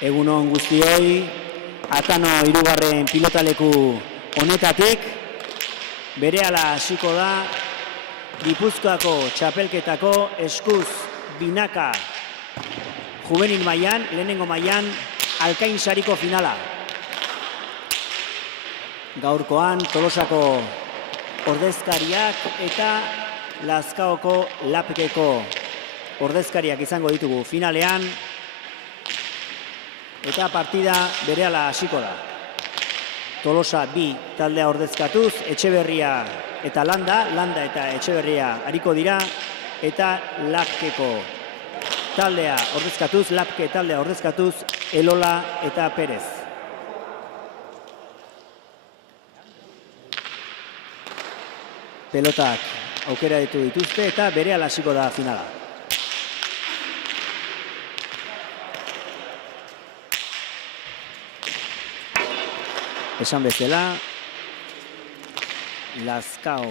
Egunon guztioi, Atano hirugarren pilotaleku honetatik, berehala hasiko da Gipuzkoako txapelketako eskuz binaka juvenil mailan, lehenengo mailan, Alkain sariko finala. Gaurkoan Tolosako ordezkariak eta Lazkaoko Lapkeko ordezkariak izango ditugu finalean, eta partida berehala hasiko da. Tolosa bi taldea ordezkatuz, Etxeberria eta Landa eta Etxeberria ariko dira, eta Lapkeko taldea ordezkatuz, Lapke taldea ordezkatuz, Elola eta Perez. Pelotak aukera ditu dituzte eta berehala hasiko da finala. Esan bezala, Lazkao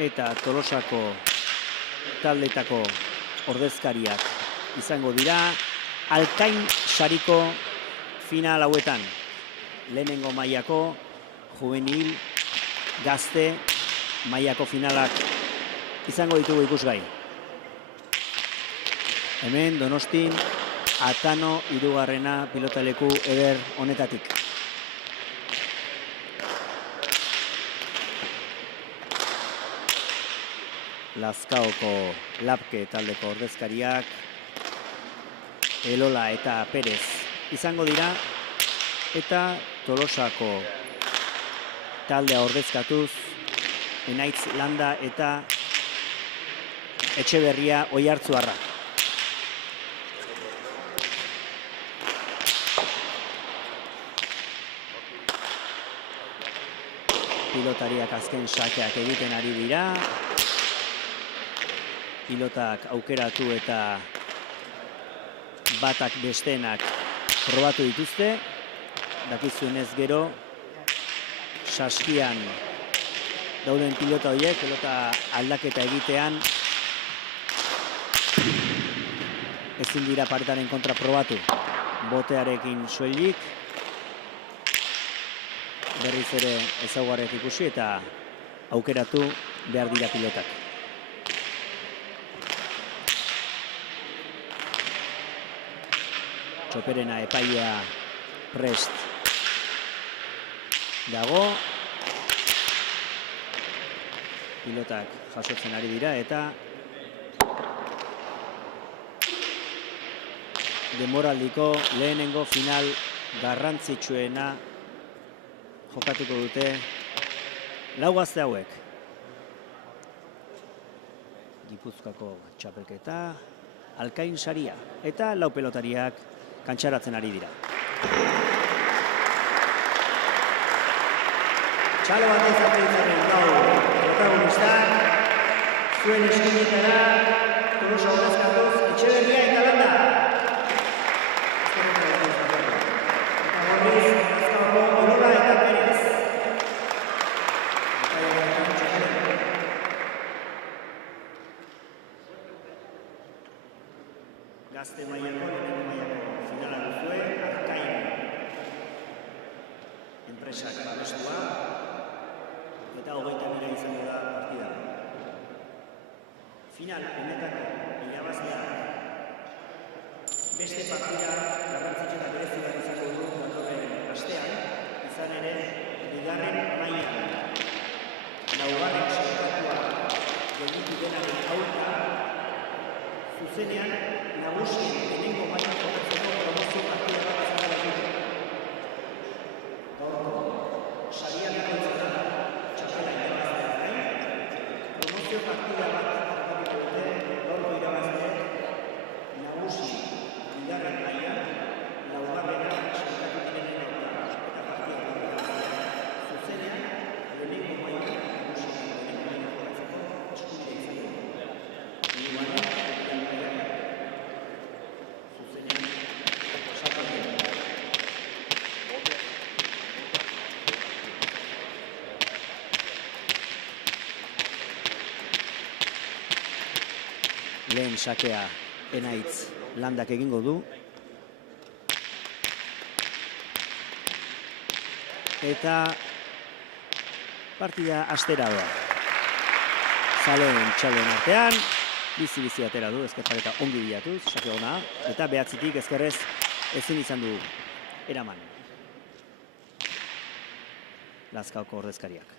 eta Tolosako taldetako ordezkariak izango dira Alkain sariko final hauetan. Lehenengo mailako juvenil gazte mailako finalak izango ditugu ikusgai. Hemen Donostin Atano hirugarrena pilotaleku eder honetatik. Lazkaoko Lapke taldeko ordezkariak Elola eta Perez izango dira, eta Tolosako taldea ordezkatuz Enaitz Landa eta Etxeberria Oiartzuarra. Pilotariak azken sakeak egiten ari dira. Pilotak aukeratu eta batak bestenak probatu dituzte. Dakizuenez gero, saskian dauden pilota horiek, pilota aldaketa egitean ezin dira paretaren kontra probatu. Botearekin soilik, berriz ere ezaugarriak ikusi eta aukeratu behar dira pilotak. Txoperena epaia prest dago. Pilotak jasotzen ari dira eta denboraldiko lehenengo final garrantzitsuena jokatuko dute lau gazte hauek. Gipuzkoako txapelketa, Alkain saria eta lau pelotariak kantxaratzen ari dira. Txalo bat ezatzen gaur protagonistak, zuen eskinetara, Tolosa ordezkatuz, Etxeberria eta Landa. Eta gorriz, Lazkaoko Elola eta Perez. Gazte mailako, lehenengo mailako finala duzue, Alkain enpresak babestua, eta 30.000 izango da partida. Final honetako irabazlea beste partida garrantzitsu eta berezia izango du datorren astean, izan ere bigarren mailan laugarren sailkatua gelditu denaren aurka zuzenean nagusien lehenengo mailako promozio partida bat izango da. Gaurko sarian egoitzen da txapela irabaztea gain, promozio partida bat hartuko dute gaurko irabazleek nagusi bigarren mailan laugarrena sailkatu diren eta partida bat irabaztea zuzenean lehenengo mailan nagusien lehenengo mailako jokatzeko eskubidea izango du. Lehen sakea Enaitz Landak egingo du. eta partida astera doa. Zaleen txalen artean, bizi-bizi atera du, ezker pareta ongi bilatuz, sake ona, eta behatzitik ezkerrez ezin izan du eraman. Lazkaoko ordezkariak.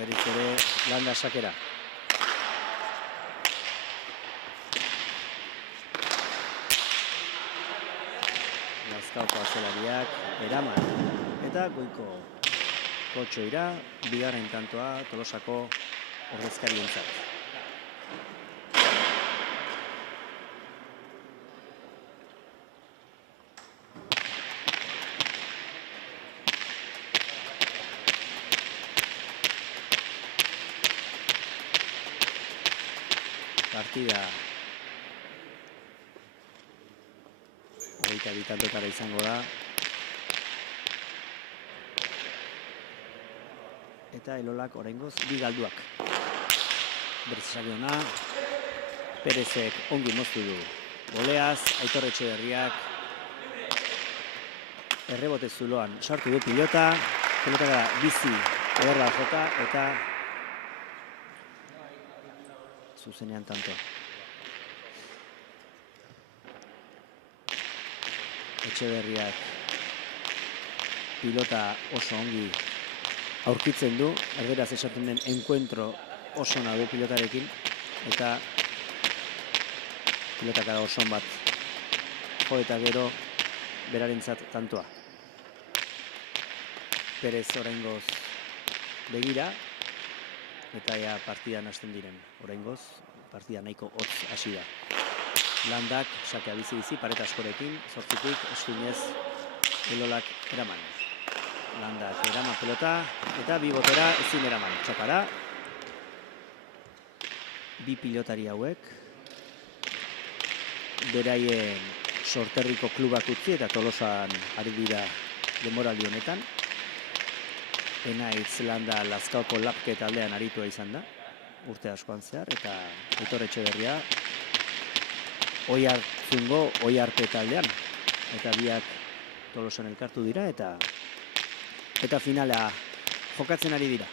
Berriz ere Landa sakera. Lazkaoko atzelariak eraman. Eta goiko kotxoira, bigarren kantoa Tolosako ordezkarientzat. Partida 22 tantotara izango da. Eta Elolak oraingoz bi galduak. Berriz sake ona. Perezek ongi moztu du goleaz, Aitor Etxeberriak errebote zuloan sartu du pilota. Pilotara bizi ederra jota eta zuzenean tanto. Etxeberriak pilota oso ongi aurkitzen du, erderaz esaten den enkuentro oso ona du pilotarekin, eta pilotakara oso bat jo eta gero berarentzat tantoa. Perez oraingoz begira, eta ja partidan hasten diren oraingoz, partida nahiko hotz hasi da. Landak sakea bizi-bizi pareta askorekin, 8tik eskuinez Elolak eraman. Landak eraman pelota eta bi botera ezin eraman. Txapara. Bi pilotari hauek beraien sorterriko klubak utzi eta Tolosan ari dira denboraldi honetan. Enaitz Landa Lazkaoko Lapke taldean aritua izan da, urte askoan zehar, eta Aitor Etxeberria Oiartzungo Oiarte taldean, eta biak Tolosan elkartu dira, eta finala jokatzen ari dira.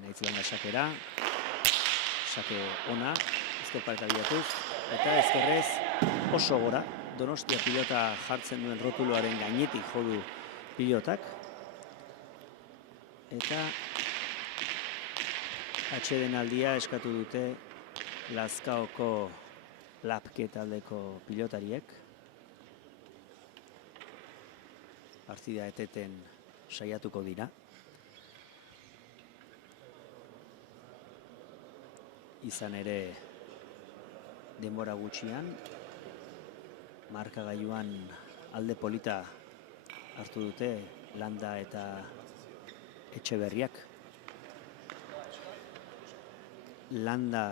Enaitz Landa sakera, sake ona, ezker pareta bilatuz, eta ezkerrez oso gora. Donostia pilota jartzen duen rotuloaren gainetik jodu pilotak. Eta atsedenaldia eskatu dute Lazkaoko Lapke taldeko pilotariek. Partida eteten saiatuko dira. Izan ere denbora gutxian, markagailuan alde polita hartu dute Landa eta Etxeberriak. Landa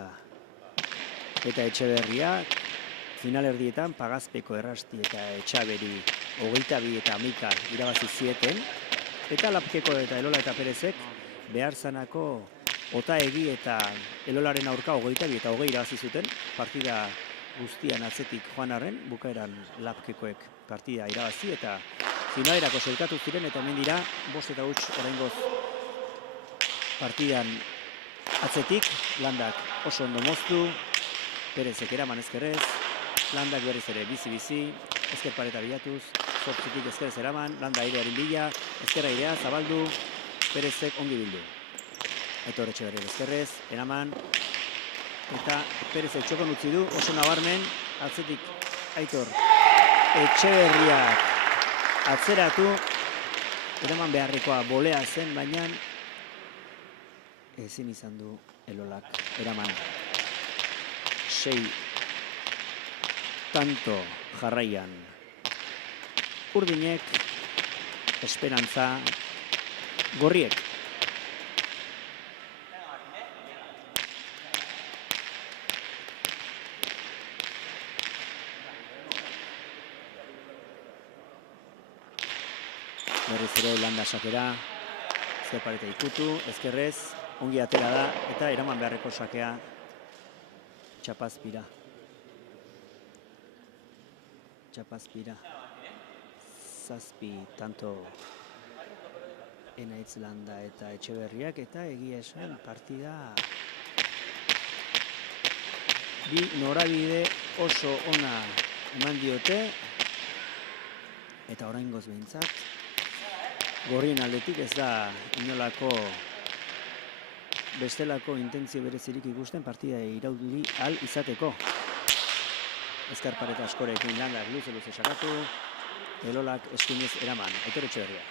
eta Etxeberriak finalerdietan Pagazpeko Errasti eta Etxaberi 22 eta 11 irabazi zieten, eta Lapkeko eta Elola eta Perezek behar zanako Otaegi eta Elolaren aurka 22 eta 20 irabazi zuten. Partida guztian atzetik joan arren, bukaeran Lapkekoek partida irabazi eta finalerako sailkatu ziren, eta hemen dira 5 eta 8 oraingoz partidan atzetik. Landak oso ondo moztu, Perezek eraman ezkerrez, Landak berriz ere bizi-bizi, ezker pareta bilatuz, 8tik ezkerrez eraman, Landa airearen bila, ezkerra airea zabaldu, Perezek ongi bildu. Aitor Etxeberria ezkerrez, eraman, eta Perezek txokon utzi du, oso nabarmen, atzetik Aitor Etxeberriak atzeratu, eraman beharrekoa bolea zen, baina ezin izan du Elolak eraman. 6 tanto jarraian urdinek, esperantza gorriek. Berriz ere landa sakera, ezker pareta ikutu, ezkerrez, ongi atera da, eta eraman beharreko sakea Txapazpira. Zazpi tanto Enaitz Landa eta Etxeberriak, eta egia esan partida bi norabide oso ona eman diote, eta oraingoz behintzat gorrien aldetik ez da inolako bestelako intentzio berezirik ikusten partida irauduri al izateko. Ezker pareta askorekin Landak luze sakatu, Elolak eskuinez eraman, Aitor Etxeberria.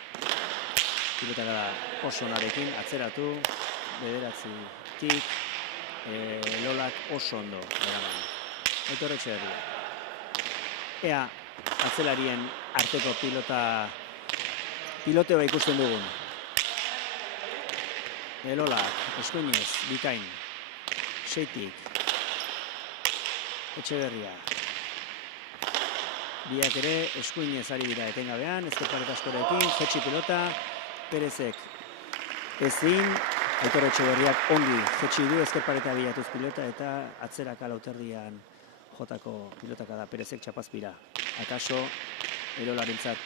Pilota da oso narekin atzeratu, bederatzitik, Elolak oso ondo eraman, Aitor Etxeberria. Ea atzelarien arteko piloteoa ikusten dugun. Elolak eskuinez, bikain, seitik, Etxeberria. Biak ere eskuinez ari dira etengabean, ezker pareta askorekin, jetxi pilota, Perezek ezin, Aitor Etxeberriak ongi jetxi du, ezker pareta bilatuz pilota, eta atzeraka lauterdian jotako pilotaka da Perezek Txapazpira. Akaso, Elolarentzat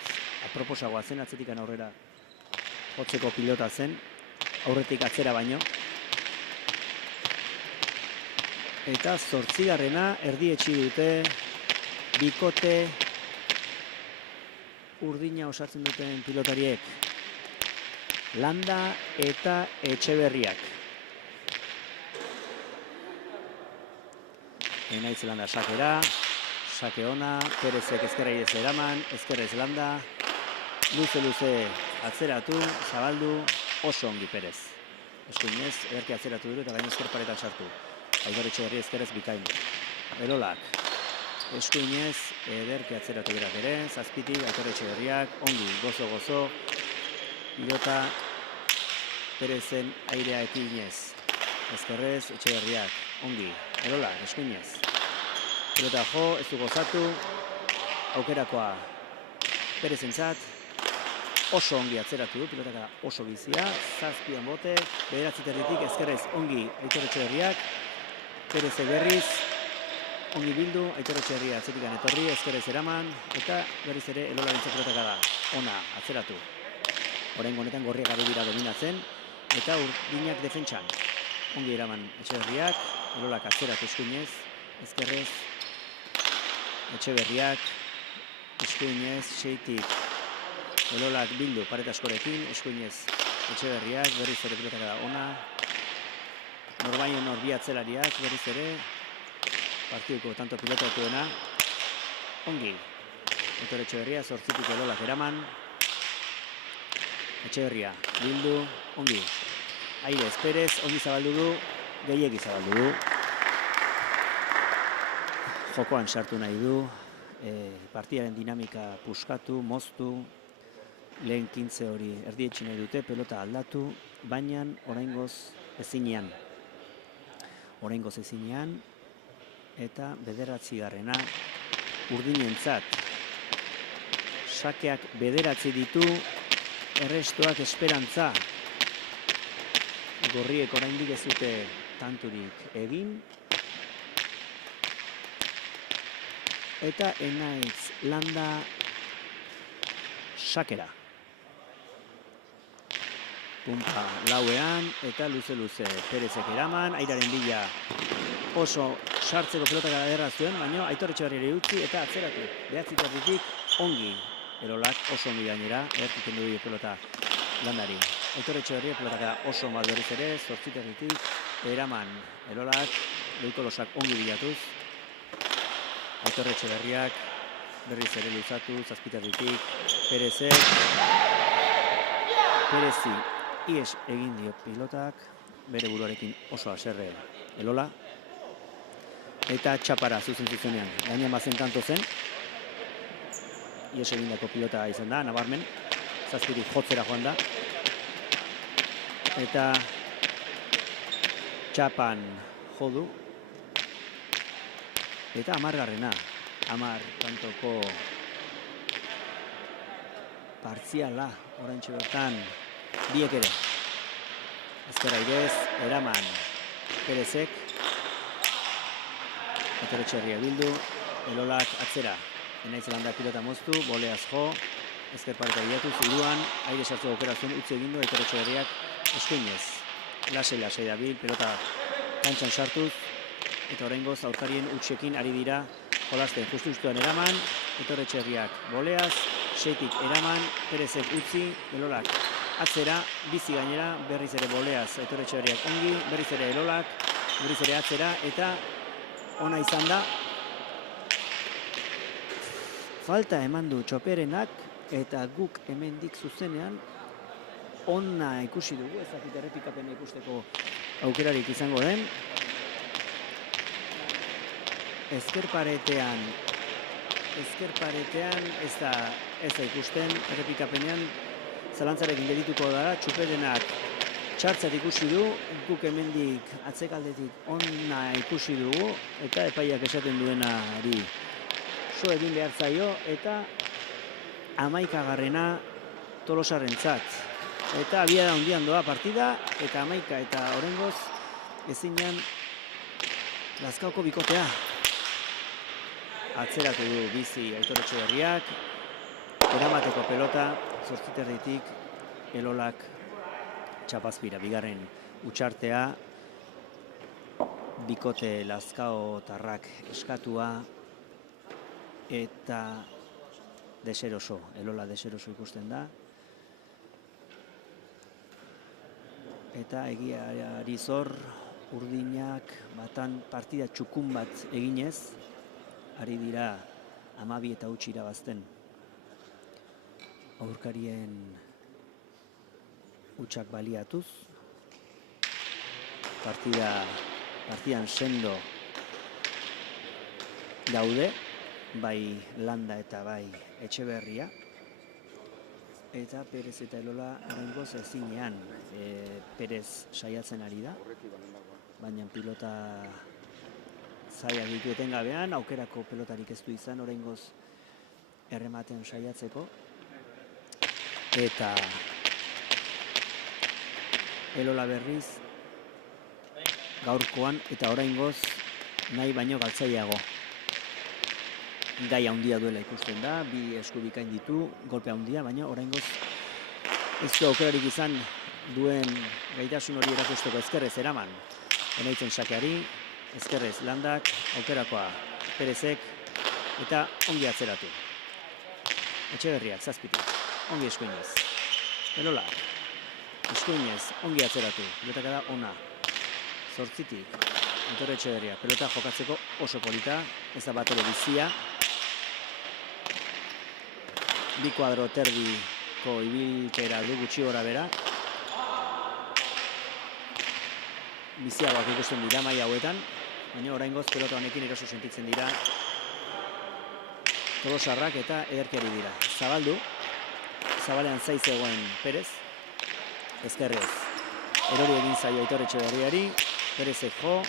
aproposagoa zen, atzetikan aurrera jotzeko pilota zen, aurretik atzera baino. Eta 8. erdietsi dute, bikote urdina osatzen duten pilotariek, Landa eta Etxeberriak. Enaitz Landa sakera, sake ona, Perezek ezkerra idez eraman, ezkerrez Landa, luze atzeratu, zabaldu, oso ongi Perez. Eskuinez, ederki atzeratu duru eta gain ezker paretan sartu. Aitor Etxeberria ezkerrez bikain. Elolak, eskuinez, ederki atzeratu berak ere, zazpitik, Aitor Etxeberriak, ongi, gozo, pilota Perezen airea ekinez. Ezkerrez, Etxeberriak, ongi, Elolak, eskuinez. Pilota jo, ez du gozatu, aukerakoa Perezentzat, oso ongi atzeratu du, pilotaka oso bizia, zazpian bote, bederatziterritik ezkerrez ongi Aitor Etxeberriak, Perezek berriz, ongi bildu, Aitor Etxeberria atzetikan etorri, ezkerrez eraman, eta berriz ere Elolarentzat pilotaka da, ona atzeratu. Oraingo honetan gorriak ari dira dominatzen, eta urdinak defentsan. Ongi eraman Etxeberriak, Elolak atzeratu eskuinez, ezkerrez, Etxeberriak, eskuinez, seitik, Elolak bildu pareta askorekin, eskuinez Etxeberriak, berriz ere pilotaka da ona, norbaino norbi atzelariak, berriz ere, partiduko tanto pilotatuena, ongi, Aitor Etxeberria, 8tik Elolak eraman, Etxeberria, bildu, ongi, Airez Perez, ongi zabaldu du, gehiegi zabaldu du, jokoan sartu nahi du, partidaren dinamika puskatu, moztu, lehen 15 hori erdietsi nahi dute, pelota aldatu, baina oraingoz ezinean. Eta 9. urdinentzat. Sakeak 9 ditu, errestoak esperantza. Gorriek oraindik ez dute tanturik egin. Eta Enaitz Landa sakera. Pumpa lauean eta luze Perezek eraman, airaren bila oso sartzeko pelotak ederra zuen, baina Aitor Etxeberriari utzi eta atzeratu. 9tik ongi, Elolak oso ongi gainera, ertiken du pelota Landari. Aitor Etxeberria pelotaka oso bat berriz ere, 8tik eraman Elolak, Leikolosak ongi bilatuz. Aitor Etxeberriak berriz ere luzatu, 7tik, Perezek. Perezi ies egin dio pilotak, bere buruarekin oso haserre Elola. Eta txapara zuzenean, gainean bazen kanto zen. Ies egindako pilota izan da, nabarmen. 7tik jotzera joan da. eta txapan jodu. Eta 10garrena, 10 kantoko partziala, oraintxe bertan, biek ere. Ezker airez, eraman, Perezek, Etoretxerria bildu, Elolak atzera. Enaiz Landak pilota moztu, boleaz jo, ezker pareta bilatuz, iruan, aire sartzu aukera zuen, utzi egindu, Etoretxerriak eskuinez. Lasai dabil, pelota kantxan sartuz, eta oraingoz aurkarien utxekin ari dira jolasten. Justu-justuan eraman, Etoretxerriak boleaz, seitik eraman, Perezek utzi, Elolak atzera, bizi gainera, berriz ere boleaz, Etoretxerriak ongi, berriz ere Elolak, berriz ere atzera, eta ona izan da. Falta eman du Txoperenak, eta guk hemendik zuzenean ona ikusi dugu, ez dakit errepikapena ikusteko aukerarik izango den. Ezker paretean ez da ikusten, errepikapenean zalantzarekin geldituko da, Txoperenak txartzat ikusi du, guk hemendik atzekaldetik ona ikusi dugu, eta epaiak esaten duenari so egin behar zaio, eta 11garrena Tolosarrentzat. Eta abiada handian doa partida, eta 11 eta oraingoz ezinean Lazkaoko bikotea. Atzeratu du bizi Etoretxerriak, eramateko pelota, 8 Elolak txapazpira, bigarren utxartea, bikote Lazkaotarrak eskatua, eta deseroso, Elola deseroso ikusten da. Eta egiari zor, urdinak batan partida txukun bat eginez, ari dira 12 eta utzi irabazten. Aurkarien utxak baliatuz, partidan sendo daude, bai Landa eta bai Etxeberria, eta Perez eta Elola oraingoz ezinean. Perez saiatzen ari da, baina pilota zailak ditu etengabean, aukerako pelotarik ez du izan oraingoz errematen saiatzeko, eta Elola berriz gaurkoan eta oraingoz nahi baino galtzaileago. Gai handia duela ikusten da, bi esku bikain ditu, golpe handia, baina oraingoz ez du aukerarik izan duen gaitasun hori erakusteko. Ezkerrez eraman, enaitzen sakeari, ezkerrez Landak, aukerakoa Perezek, eta ongi atzeratu. Etxeberriak, 7, ongi eskuinez. Elola, eskuinez, ongi atzeratu, pilotakada ona. 8 Etoretxerria, pelota jokatzeko oso polita, ez da bat ere bizia. Bi kuadro terdiko ibilkera du gutxi gora bera. Biziagoak ikusten dira maila hauetan, baina oraingoz pelota honekin eroso sentitzen dira Tolosarrak eta ederkiari dira. Zabaldu, zabalean zai zegoen Perez, ezkerrez erori egin zaio Etoretxerriari, Perezek jo,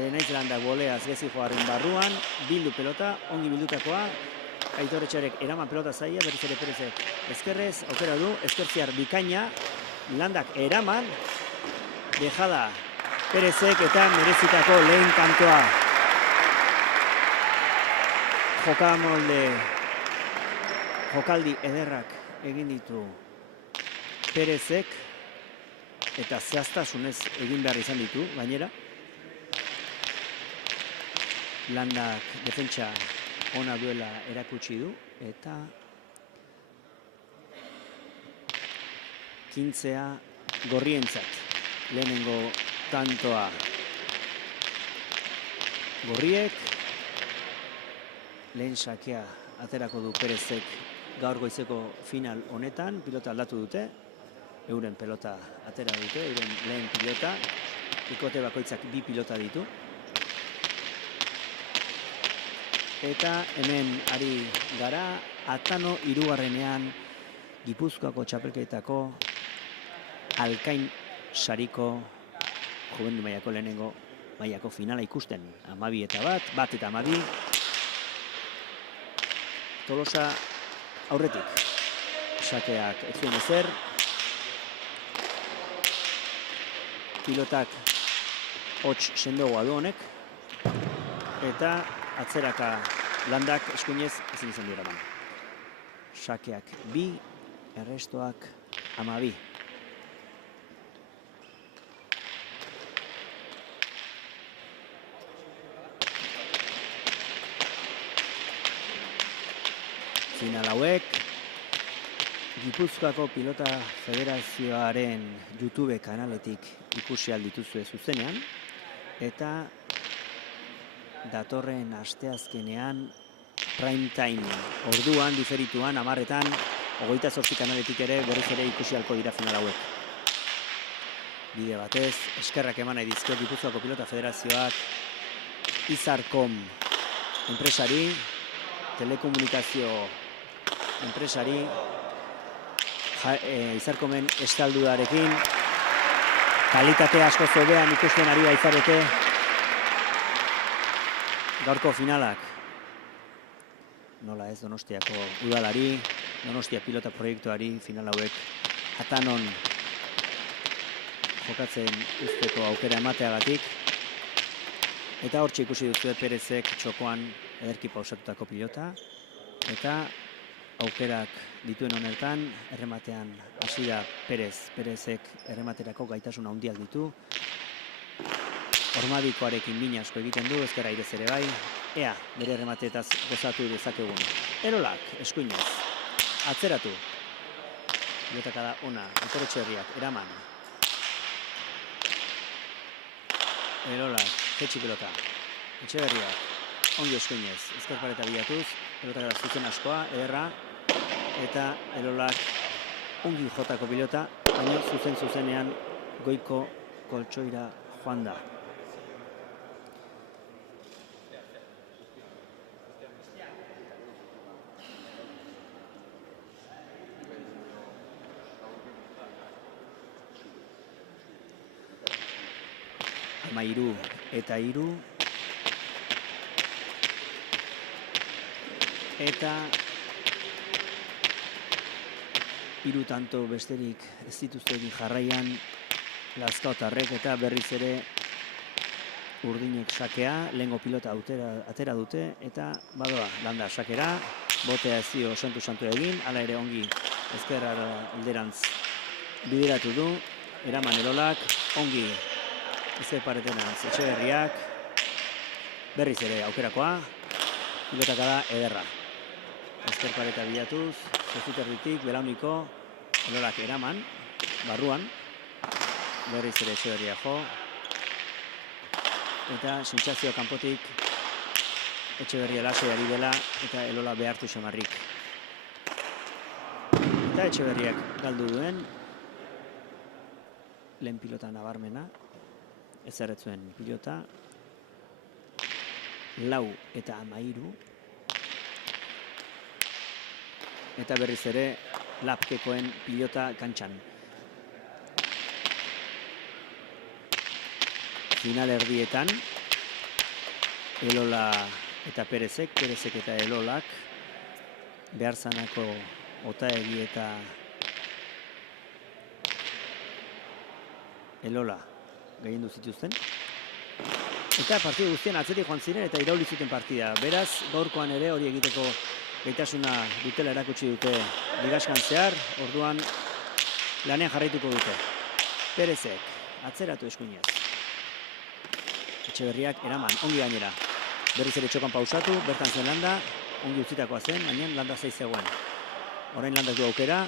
Enaiz Landak boleaz gezi joaren barruan, bildu pelota, ongi bildutakoa, Etoretxerriak eraman pelota zaia, berriz ere Perezek ezkerrez, aukera du, ezkertziar bikaina, Landak eraman, dejada Perezek eta merezitako lehen kantoa. Jokaldi ederrak egin ditu Perezek, eta zehaztasunez egin behar izan ditu, gainera. Landak defentsa ona duela erakutsi du, eta kintzea gorrientzat. Lehenengo tantoa gorriek, lehen sakea aterako du Perezek gaur goizeko final honetan, pilota aldatu dute, euren pelota atera dute, euren lehen pilota, bikote bakoitzak 2 pilota ditu. Eta hemen ari gara, Atano 3. Gipuzkoako txapelketako Alkain sariko juvenil mailako lehenengo mailako finala ikusten. 12 eta 1 eta 12. Tolosa aurretik. Sakeak ez zuen ezer. Pilotak hots sendogoa du honek. Eta atzeraka Landak eskuinez ezin izan du eraman. Sakeak 2, errestoak 12. Final hauek Gipuzkoako Pilota Federazioaren YouTube kanaletik ikusi ahal dituzue zuzenean eta datorren asteazkenean prime time orduan diferituan 10etan 28 kanaletik ere berriz ere ikusi ahalko dira final hauek. Bide batez eskerrak eman nahi dizkiot Gipuzkoako Pilota Federazioak Izarkom enpresari, telekomunikazio enpresari, Izarkomen estaldudarekin kalitate asko zobean ikusten ari baizarete gaurko finalak. Nola ez Donostiako udalari, Donostia pilota proiektuari final hauek atanon jokatzen usteko aukera emateagatik. Eta hortxe ikusi duzue Perezek txokoan ederki pausatutako pilota. Eta aukerak dituen honetan, errematean hasi da Perezek errematerako gaitasun handiak ditu. Hormadikoarekin min asko egiten du, ezkerra irez ere bai. Ea, bere erremateetaz gozatu dezakegun. Erolak, eskuinez, atzeratu. Pilotaka da ona, Aitor Etxeberriak, eraman. Erolak, jetxi pilota. Etxeberriak, ongi eskuinez, ezker pareta bilatuz. Pilotaka da zuzen askoa, ederra. Eta Erolak ongi jotako pilota, baina zuzenean goiko koltsoira joan da. Amairu eta 3. Eta 3 tanto besterik ez dituzten jarraian Lazkaotarrek eta berriz ere Urdinek sakea, lehengo pilota atera dute eta badoa Landa sakera, botea ez dio santu egin, hala ere ongi ezkerra alderantz bideratu du, eraman Erolak, ongi ezker paretenantz Etxeberriak, berriz ere aukerakoa, pilotaka da ederra. Ezker pareta bilatuz, Zeziterritik, Belauniko, Erolak eraman, barruan, berriz ere Etxeberria jo, eta sentsazio kanpotik Etxeberria lasai ari dela eta Elola behartu xamarrik. Eta Etxeberriak galdu duen lehen pilota nabarmena, ezarretzuen pilota, 4 eta 13, eta berriz ere Lapkekoen pilota kantxan. Final erdietan, Elola eta Perezek eta Elolak, beharzanako Otaegi eta Elola gaiendu zituzten. Eta partidu guztien atzetik joan ziren eta irauli zuten partida. Beraz, gaurkoan ere hori egiteko gaitasuna dutela erakutsi dute ligaskan zehar, orduan lanean jarraituko dute. Perezek, atzeratu eskuinez. Etxeberriak eraman, ongi gainera. Berriz ere txokan pausatu, bertan zen Landa, ongi utzitakoa zen, baina Landa zaiz zegoen. Orain Landak du aukera,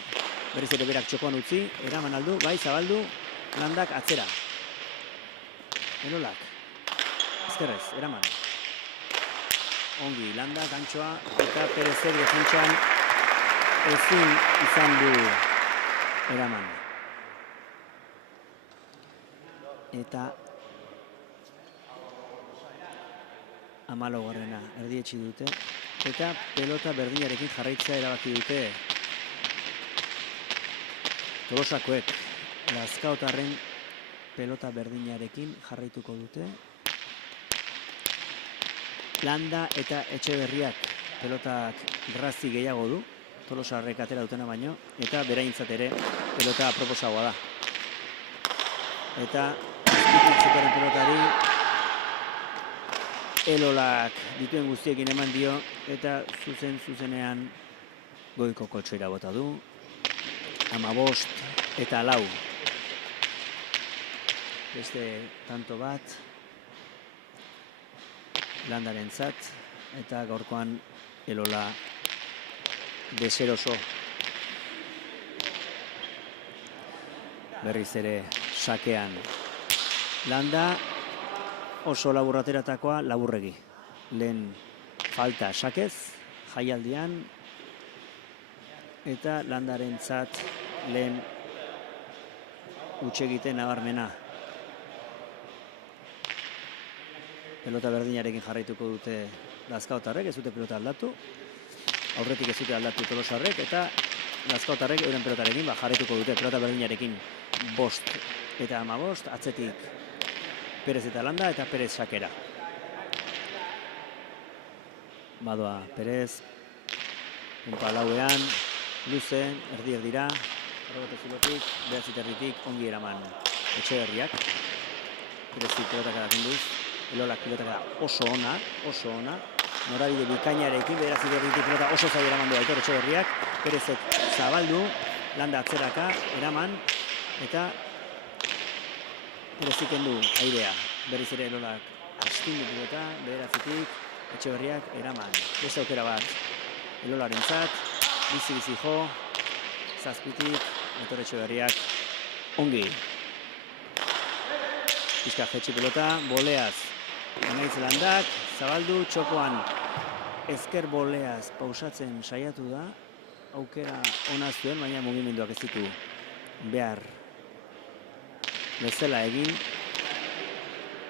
berriz ere berak txokoan utzi, eraman aldu, bai zabaldu, Landak atzera. Erolak, ezkerrez, eraman. Ongi, Landa, gantxoa, eta Perezek defentsan ezin izan du eraman. Eta 14. erdietsi dute, eta pelota berdinarekin jarraitzea erabaki dute Tolosakoek. Lazkaotarren pelota berdinarekin jarraituko dute. Landa eta Etxeberriak pelotak grazi gehiago du, Tolosarrek atera dutena baino, eta beraintzat ere pelota aproposagoa da. Eta azpititzekaren pelotari Elolak dituen guztiekin eman dio, eta zuzenean goiko koltsoira bota du. 15 eta 4. Beste tanto bat Landarentzat, eta gaurkoan Elola deseroso. Berriz ere sakean Landa, oso labur ateratakoa laburregi. Lehen falta sakez, jaialdian, eta Landarentzat lehen hutsegiten nabarmena. Pelota berdinarekin jarraituko dute Lazkaotarrek, ez dute pelota aldatu. Aurretik ez dute aldatu Tolosarrek, eta Lazkaotarrek euren pelotarekin jarraituko dute pelota berdinarekin 5 eta 15, atzetik Perez eta Landa, eta Perez sakera. Badoa Perez, punpa lauean, luze, erdi-erdira, arrobote zulotik, behatziterritik, ongi eraman Etxeberriak. Perezik pelotak edatenduz, Elolak pelotak oso ona, norabide bikainarekin, behatziterritik pelota oso zai eraman du Aitor Etxeberriak, Perezek zabaldu, Landa atzeraka, eraman, eta Perezik kendu airea. Berriz ere Elolak astindu pelota, beharatzetik, Etxeberriak eraman. Beste aukera bat Elolarentzat, bizi-bizi jo, zazpitik, Aitor Etxeberriak ongi. Pizka jetxi pelota, boleaz, Emaitz Landak, zabaldu, txokoan ezker boleaz pausatzen saiatu da, aukera ona zuen, baina mugimenduak ez ditu behar bezala egin.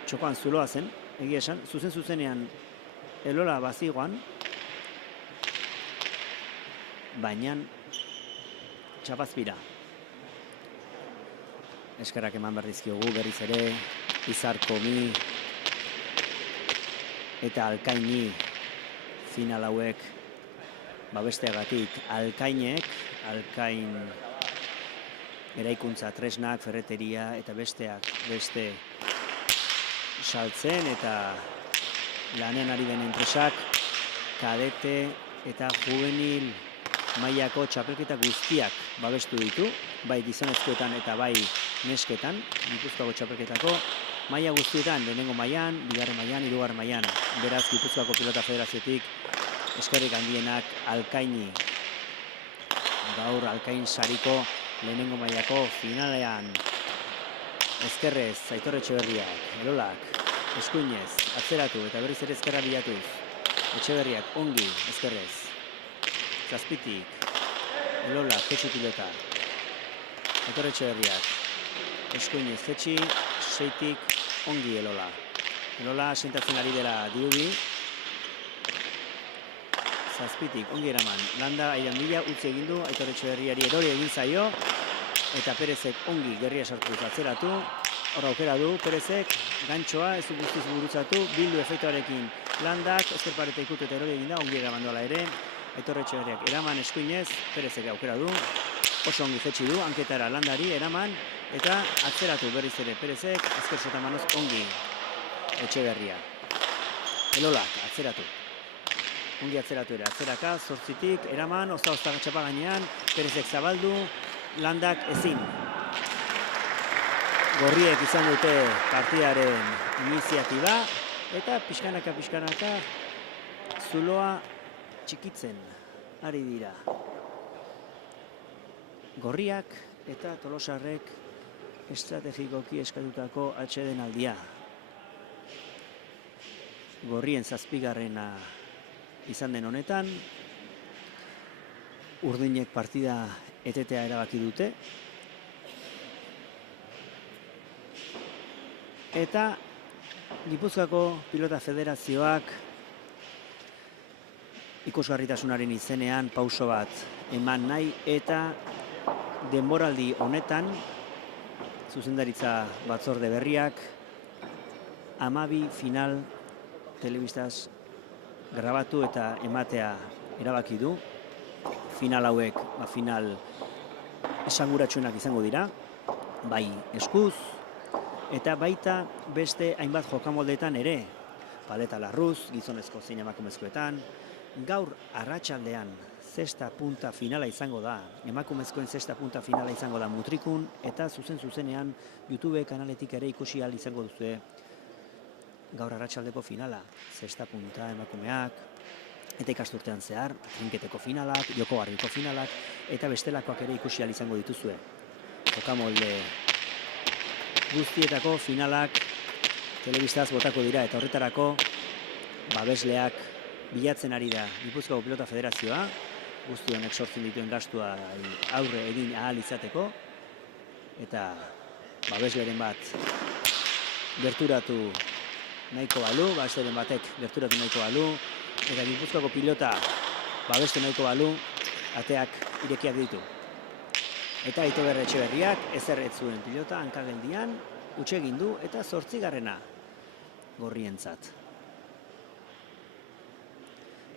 Txokoan zuloa zen, egia esan, zuzenean Elola bazigoan, baina txapazpira. Eskerrak eman behar dizkiogu, berriz ere, Izarkomi eta Alkaini final hauek babesteagatik. Alkain eraikuntza tresnak, ferreteria eta besteak beste saltzen eta lanean ari den enpresak kadete eta juvenil mailako txapelketa guztiak babestu ditu, bai gizonezkoetan eta bai nesketan, Gipuzkoako txapelketako maila guztietan, lehenengo mailan, bigarren mailan, hirugarren mailan. Beraz, Gipuzkoako Pilota Federaziotik eskerrik handienak Alkaini. Gaur Alkain sariko lehenengo mailako finalean. Ezkerrez, Aitor Etxeberriak, Elolak, eskuinez, atzeratu eta berriz ere ezkerra bilatuz. Etxeberriak ongi, ezkerrez. Zazpitik, Elolak, jetxi pilota. Aitor Etxeberriak, eskuinez, jetxi, seitik, ongi Elola. Elola sentatzen ari dela diudi. Zazpitik, ongi eraman. Landa aian bila, utzi egin du, Aitor Etxeberriari erori egin zaio. Eta Perezek ongi gerria sartu atzeratu. Hor aukera du, Perezek gantxoa, ez du guztiz gurutzatu, bildu efektuarekin Landak, ezker pareta ikut eta erori egin da, ongi eraman doala ere. Aitor Etxeberriak eraman eskuinez, Perezek aukera du. Oso ongi jetxi du, hanketara Landari eraman, eta atzeratu berriz ere Perezek, azker sotamanoz ongi Etxeberria. Elolak, atzeratu. Ongi atzeratu ere, atzeraka, zortzitik, eraman, ozta txapa gainean, Perezek zabaldu, Landak ezin. Gorriek izan dute partidaren iniziatiba, eta pixkanaka zuloa txikitzen ari dira. Gorriak eta Tolosarrek estrategikoki eskatutako atsedenaldia. Gorrien 7. izan den honetan, urdinek partida etetea erabaki dute. Eta Gipuzkoako Pilota Federazioak ikusgarritasunaren izenean pauso bat eman nahi eta denboraldi honetan zuzendaritza batzorde berriak 12 final telebistaz grabatu eta ematea erabaki du. Final hauek final esanguratsuenak izango dira, bai eskuz, eta baita beste hainbat jokamoldeetan ere, paleta larruz, gizonezko zein emakumezkoetan, gaur arratsaldean zesta punta finala izango da, emakumezkoen zesta punta finala izango da Mutrikun, eta zuzenean YouTube kanaletik ere ikusi ahal izango duzue gaur arratsaldeko finala, zesta punta emakumeak, eta ikasturtean zehar, trinketeko finalak, jokogarriko finalak, eta bestelakoak ere ikusi ahal izango dituzue. Jokamolde guztietako finalak telebistaz botako dira, eta horretarako babesleak bilatzen ari da Gipuzkoako Pilota Federazioa, guzti honek sortzen dituen gastua aurre egin ahal izateko, eta babesleren bat gerturatu nahiko balu, babesleren batek gerturatu nahiko balu, eta Gipuzkoako pilota babestu nahiko balu, ateak irekiak ditu. Eta Aitober Etxeberriak ezer ez zuen pilota hankageldian huts egin du, eta 8. gorrientzat.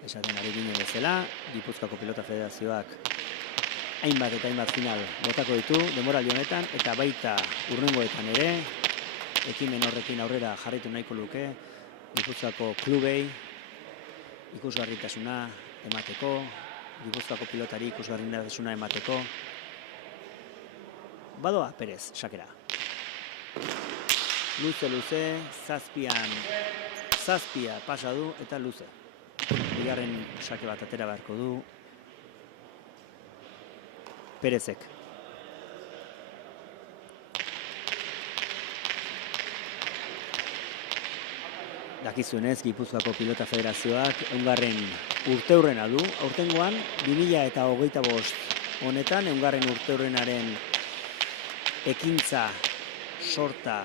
Esaten ari ginen bezala, Gipuzkoako Pilota Federazioak hainbat eta hainbat final botako ditu denboraldi honetan, eta baita hurrengoetan ere, ekimen horrekin aurrera jarraitu nahiko luke, Gipuzkoako klubei ikusgarritasuna emateko, Gipuzkoako pilotari ikusgarritasuna emateko. Badoa Perez, sakera. Luze, zazpia pasa du eta luze. Bigarren sake bat atera beharko du Perezek. Dakizuenez, Gipuzkoako Pilota Federazioak eungarren urteurrena du. Aurtengoan, 2025 honetan, eungarren urteurrenaren ekintza sorta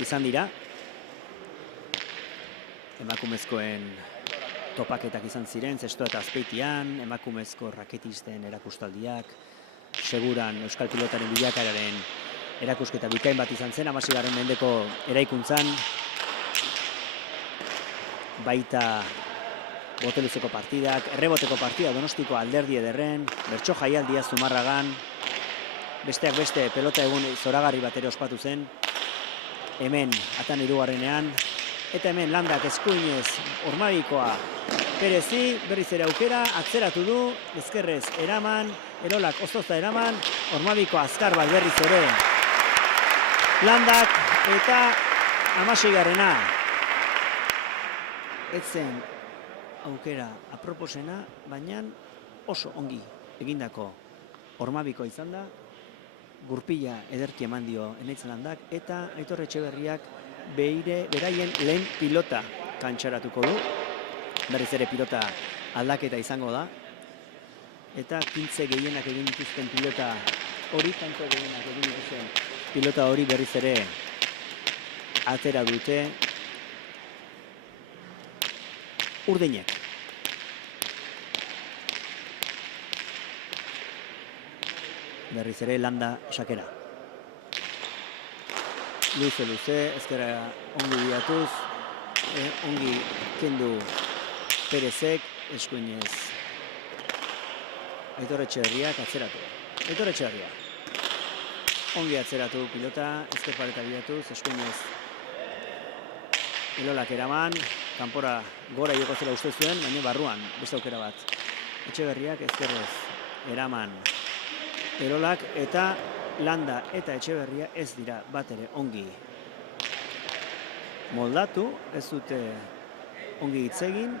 izan dira. Emakumezkoen topaketak izan ziren, zestoa eta azpeitian, emakumezko raketisten erakustaldiak, seguran Euskal Pilotaren bilakaeraren erakusketa bikain bat izan zen, 16. mendeko eraikuntzan, baita boteluzeko partidak, erreboteko partida Donostiko Alderdi Ederren, bertso jaialdia Zumarragan, besteak beste pelota egun zoragarri bat ere ospatu zen, hemen atan 3. Eta hemen Landak eskuinez Ormabikoa Perezi, berriz ere aukera, atzeratu du, ezkerrez eraman, Erolak oztoza eraman, Ormabiko azkar bat berriz ere Landak, eta 16. Etzen aukera aproposena, baina oso ongi egindako Ormabiko izan da, gurpila ederki eman dio Enaitz Landak, eta Aitor Etxeberriak beraien lehen pilota kantxaratuko du. Berriz ere pilota aldaketa izango da. Eta kintze gehienak egin dituzten pilota hori, berriz ere atera dute urdinek. Berriz ere Landa sakera. Luze, ezkera ongi bilatuz, ongi kendu Perezek, eskuinez Aitor Etxeberriak atzeratu. Aitor Etxeberria ongi atzeratu pilota, ezker paleta bilatuz, eskuinez Elolak eraman, kanpora gora joko zela uste zuen, baina barruan, beste aukera bat. Etxeberriak ezkerrez eraman Elolak, eta Landa eta Etxeberria ez dira bat ere ongi moldatu, ez dute ongi hitz egin,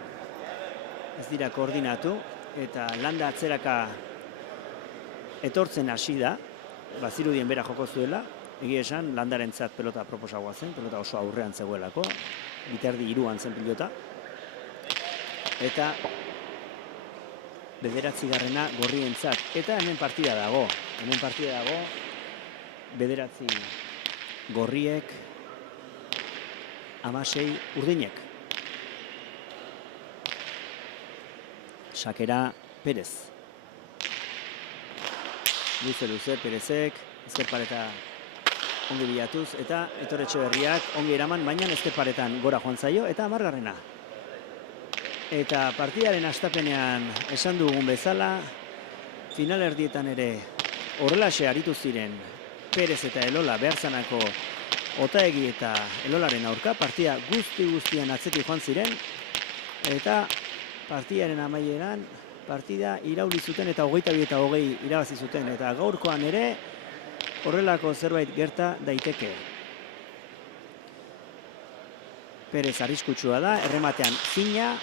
ez dira koordinatu, eta Landa atzeraka etortzen hasi da, bazirudien bera joko zuela, egia esan Landarentzat pelota proposagoa zen, pelota oso aurrean zegoelako, biterdi 3 zen pilota, eta 9. gorrientzat, eta hemen partida dago, 9 gorriek, 16 urdinek. Sakera Perez. Luze, Perezek, ezker paleta ongi bilatuz, eta Aitor Etxeberriak ongi eraman, baina ezkerparetan gora joan zaio, eta 10. Eta partidaren hastapenean esan dugun bezala, finalerdietan ere horrelaxe aritu ziren Perez eta Elola behartzanako Otaegi eta Elolaren aurka, partida guztian atzetik joan ziren, eta partidaren amaieran partida irauli zuten eta 22-20 irabazi zuten, eta gaurkoan ere horrelako zerbait gerta daiteke. Perez arriskutsua da, errematean fina,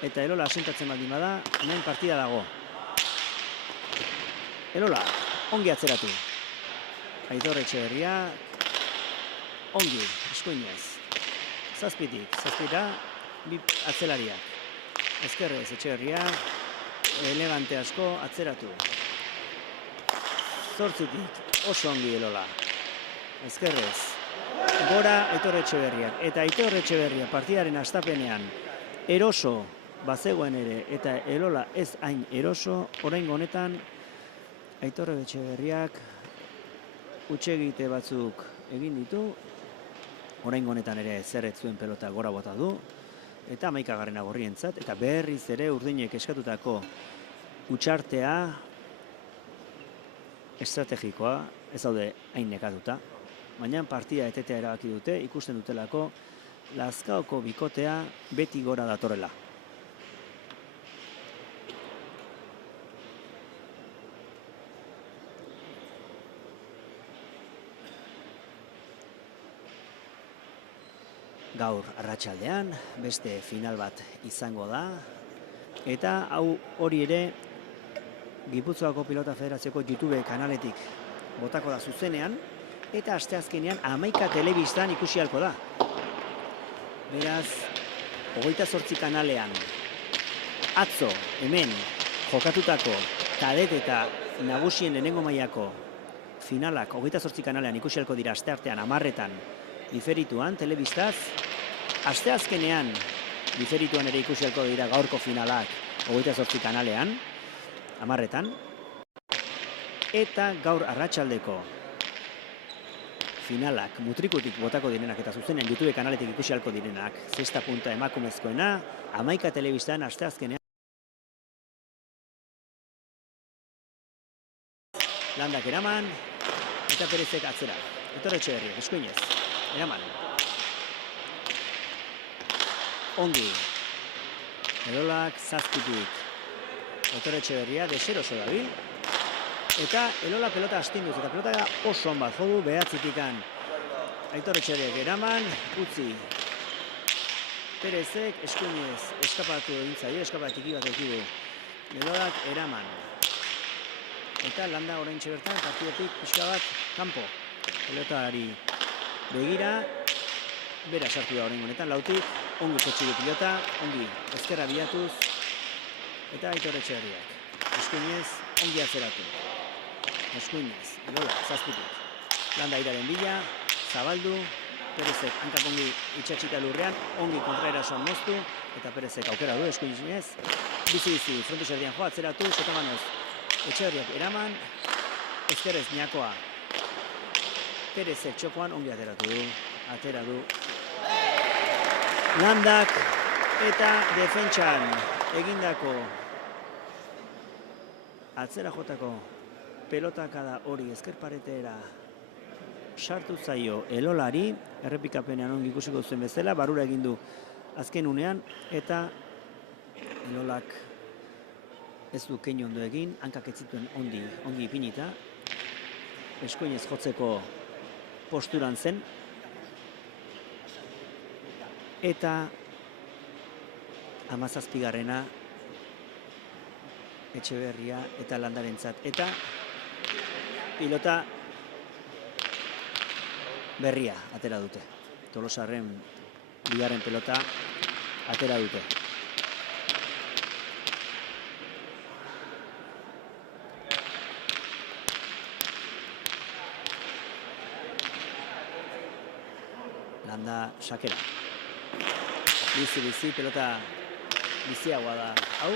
eta Elola asentatzen baldin bada, hemen partida dago. Elola, ongi atzeratu. Aitor Etxeberria, ongi, eskuinez. Zazpira, bi atzelariak. Ezkerrez Etxeberria, elegante asko atzeratu. 8tik, oso ongi Elola. Ezkerrez, gora Aitor Etxeberriak. Eta Aitor Etxeberria partidaren hastapenean eroso bazegoen ere, eta Elola ez hain eroso, oraingo honetan Aitor Etxeberriak hutsegite batzuk egin ditu, oraingo honetan ere zer ez zuen pelota gora bota du, eta 11. gorrientzat, eta berriz ere urdinek eskatutako hutsartea estrategikoa, ez daude hain nekatuta, baina partida etetea erabaki dute, ikusten dutelako Lazkaoko bikotea beti gora datorrela. Gaur arratsaldean beste final bat izango da, eta hau hori ere Gipuzkoako Pilota Federazioko YouTube kanaletik botako da zuzenean, eta asteazkenean 11 telebistan ikusi ahalko da. Beraz, 28 kanalean atzo hemen jokatutako kadet eta nagusien lehenengo mailako finalak 28 kanalean ikusi ahalko dira asteartean 10etan diferituan telebistaz. Asteazkenean diferituan ere ikusi ahalko dira gaurko finalak 28 kanalean 10etan. Eta gaur arratsaldeko finalak mutrikutik botako direnak eta zuzenen YouTube kanaletik ikusi ahalko direnak. Zesta punta emakumezkoena, 11 telebistan asteazkenean. Landak eraman, eta Perezek atzera. Aitor Etxeberriak, eskuinez, eraman. Ongi. Elolak zazpitik. Aitor Etxeberria deseroso dabil. Eta Elola pelota astinduz, eta pelota oso on bat jodu behatzitikan. Aitor Etxeberriak eraman, utzi. Perezek eskuinez eskapatu egin zaio, eskapatu tiki bat ekidu. Elolak eraman. Eta landa oraintxe bertan partidatik pixka bat kanpo. Pelotari begira, bera sartu da orain honetan, lautik, ongi kotxidu pilota, ongi ezkerra bilatuz, eta Aitor Etxeberriak. Eskuinez, ongi atzeratu. Eskuinez, Elola, zazpitik. Landa iraren bila, zabaldu, Perezek hankak ongi itxatxita lurrean, ongi kontraerasoan moztu, eta Perezek aukera du, eskuinez. Bizi, frontu xerdian joa, atzeratu, sotamanoz. Etxeberriak eraman, ezkerrez Ñakoa. Perezek txokoan ongi atera du. Landak eta defentsan egindako atzera jotako pelotakada hori ezkerparetera sartu zaio Elolari, errepikapenean ongi ikusiko zuen bezala, barura egin du azken unean, eta Elolak ez du keinu ondo egin, hankak ez zituen ongi ipinita, eskuinez jotzeko posturan zen, eta 17. Etxeberria eta Landarentzat, eta pilota berria atera dute. Tolosarren bigarren pelota atera dute. Landa sakera. Bizi, pelota biziagoa da hau.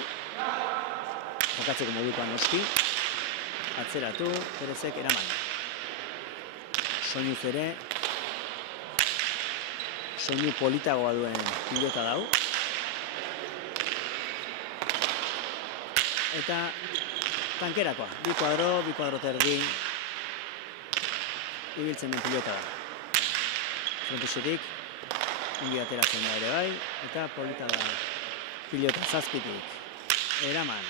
Jokatzeko modukoan noski. Atzeratu, Perezek eraman. soinuz ere, soinu politagoa duen pilota dau. Eta tankerakoa, bi kuadro terdi, ibiltzen den pilota da. Frontusetik, ongi ateratzen da ere bai, eta polita da pilota zazpitik. Eraman.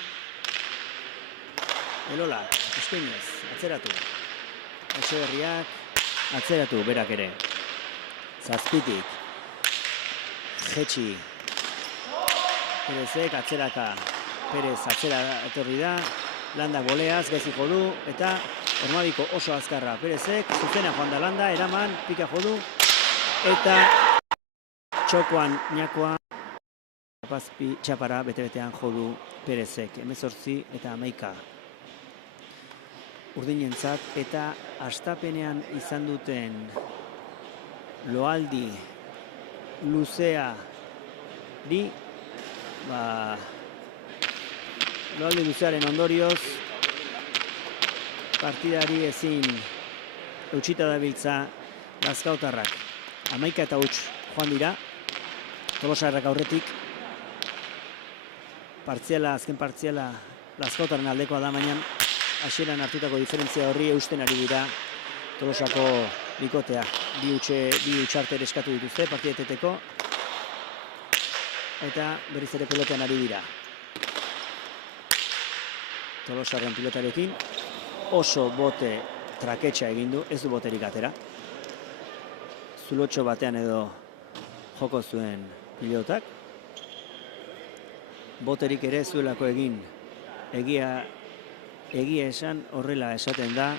Elola, eskuinez, atzeratu. Etxeberriak, atzeratu berak ere. Zazpitik. Jetxi. Perezek atzeraka. Perez atzera etorri da. Landak boleaz, gaiziko du, eta Ormabiko oso azkarra. Perezek, zuzena joan da Landa, eraman, pika jodu, eta txokoan ñakoa, txapara bete-betean jodu Perezek. 18 eta 11. Urdinentzat, eta hastapenean izan duten loaldi luzeari, loaldi luzearen ondorioz, partidari ezin eutxita dabiltza Lazkautarrak. 11 eta huts joan dira, Tolosarrak aurretik. Azken partziala Lazkautaren aldekoa da, baina hasieran hartutako diferentzia horri eusten ari dira Tolosako bikotea. Bi utxarte eskatu dituzte partideteteko, eta berriz ere pelotean ari dira. Tolosarren pilotarekin oso bote traketxa egin du, ez du boterik atera. Zulotxo batean edo joko zuen pilotak. Boterik ere zuelako egin, egia esan horrela esaten da.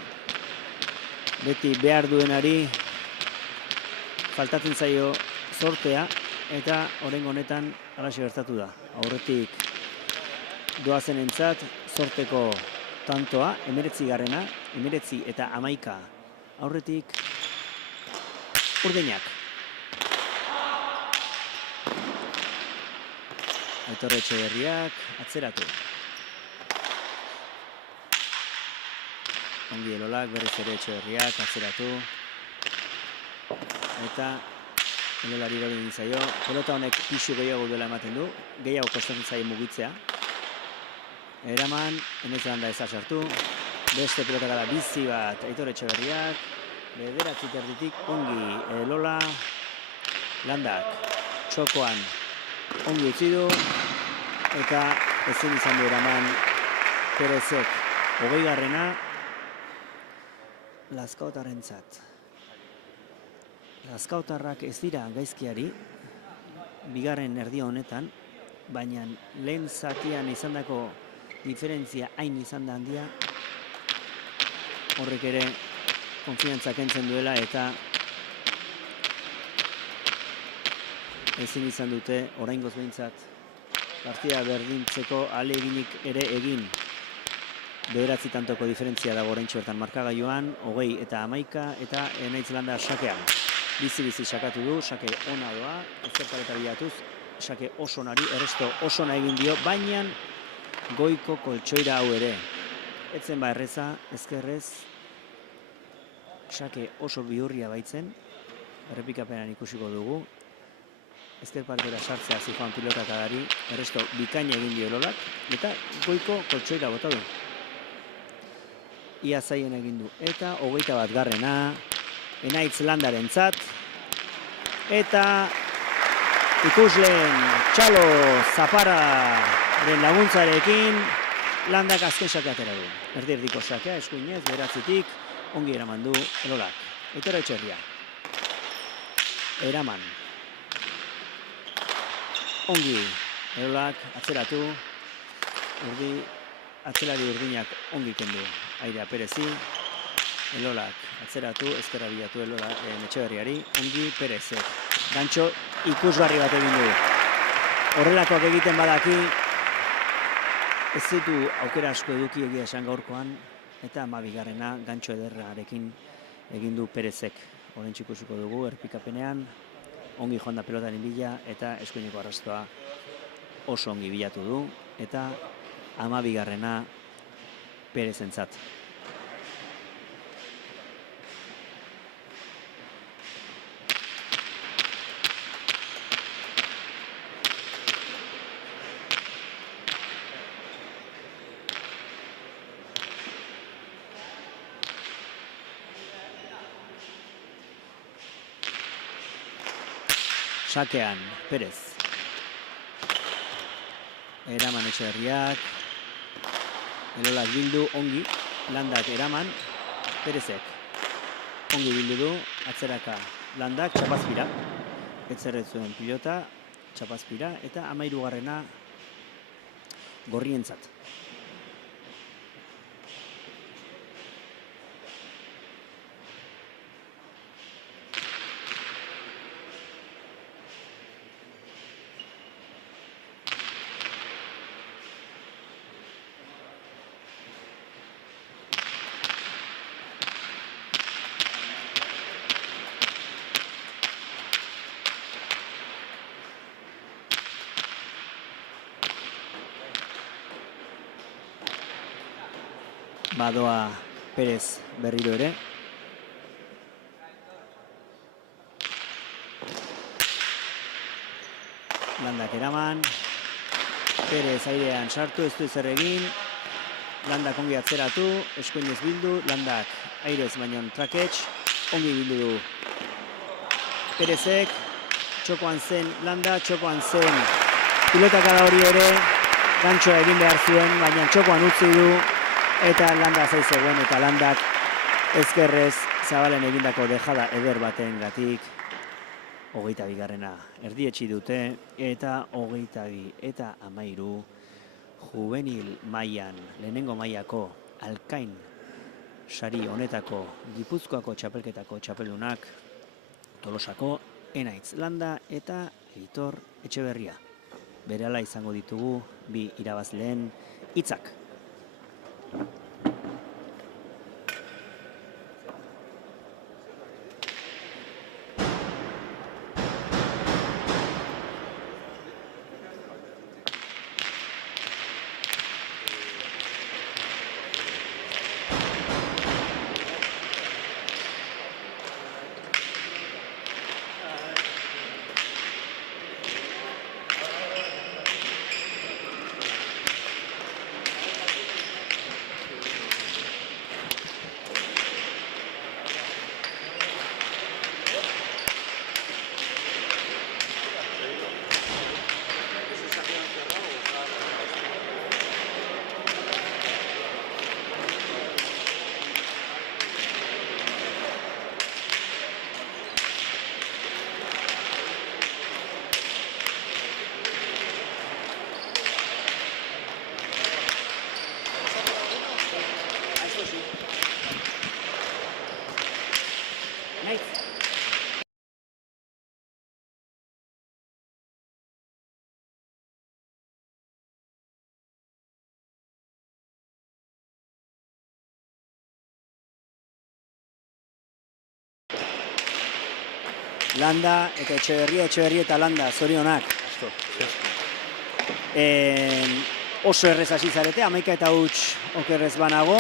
Beti behar duenari faltatzen zaio zortea, eta oraingo honetan halaxe gertatu da. Aurretik doazenentzat zorteko tantoa, 19garrena, 19 eta 11. Aurretik urdinak. Aitor Etxeberriak atzeratu. Ongi Elolak, berriz ere Etxeberriak atzeratu. Eta Elolari gori egin zaio. Pelota honek pixu gehiago duela ematen du. Gehiago kostatzen zaio mugitzea. Eraman, enetzen da ezasartu. Beste pelota gara bizi bat Aitor Etxeberriak. Bederatzi terditik ongi Elola. Landak txokoan ongi utzi du. Eta ezin izan du eraman Perezek 20garrena Lazkautarrentzat. Lazkautarrak ez dira gaizkiari bigarren erdi honetan, baina lehen zatian izandako diferentzia hain izan da handia, horrek ere konfiantza kentzen duela, eta ezin izan dute oraingoz behintzat partida berdintzeko ahaleginik ere egin. 9 tantoko diferentzia dago oraintxe bertan markagailuan, 20 eta 11, eta Enaitz Landa sakean. Bizi-bizi sakatu du, sake ona doa, ezertareta bilatuz, sake oso onari, erresto oso ona egin dio, baina goiko koltsoira hau ere. Etzen ba erreza, ezkerrez, sake oso bihurria baitzen, errepikapenan ikusiko dugu. Ezkerpartera sartzea zijoan pilotakadari, erresto bikaina egin dio Elolak, eta goiko koltsoira bota du. Ia zaien egin du, eta 21garrena, Enaitz Landarentzat, eta ikusleen Txalo Zapararen laguntzarekin Landak azken sakea atera du. Erdi-erdiko sakea, eskuinez, 9tik, ongi eraman du Elolak. Aitor Etxeberria. Eraman. Ongi Elolak atzeratu, atzelari urdinak ongi kendu. Airea Perezi, Elolak atzeratu, ezkerra bilatu Etxeberriari, ongi Perezek. Gantxo ikusgarri bat egin du. Horrelakoak egiten badaki, ez zitu aukera asko eduki egia esan gaurkoan, eta 12garrena gantxo ederrarekin egin du Perezek. Oraintxe ikusiko dugu, erpikapenean, ongi joan da pelotaren bila, eta eskuineko arrastoa oso ongi bilatu du, eta 12garrena Perezentzat. Sakean, Perez. Eraman Etxeberriak. Elolak bildu, ongi. Landak eraman, Perezek. Ongi bildu du, atzeraka Landak, Txapazpira. Etzerret zuen pilota, Txapazpira, eta 13. Gorrientzat. Badoa Perez berriro ere. Landak eraman. Perez airean sartu, ez du ezer egin. Landak ongi atzeratu, eskuinez bildu. Landak airez baino traketx. Ongi bildu du Perezek. Txokoan zen Landa, txokoan zen pilotakada hori ere. Gantxoa egin behar zuen, baina txokoan utzi du. Eta Landa zaizegoen, eta Landak ezkerrez Zabalen egindako dejada eder baten gatik 22. erdietsi dute, eta 22 eta 13 juvenil mailan, lehenengo mailako Alkain sari honetako Gipuzkoako txapelketako txapeldunak Tolosako Enaitz Landa eta Aitor Etxeberria. Berehala izango ditugu bi irabazleen hitzak. Landa eta Etxeberria, Etxeberria eta Landa, zorionak. Oso errez hasi zarete, 11 eta huts okerrez banago.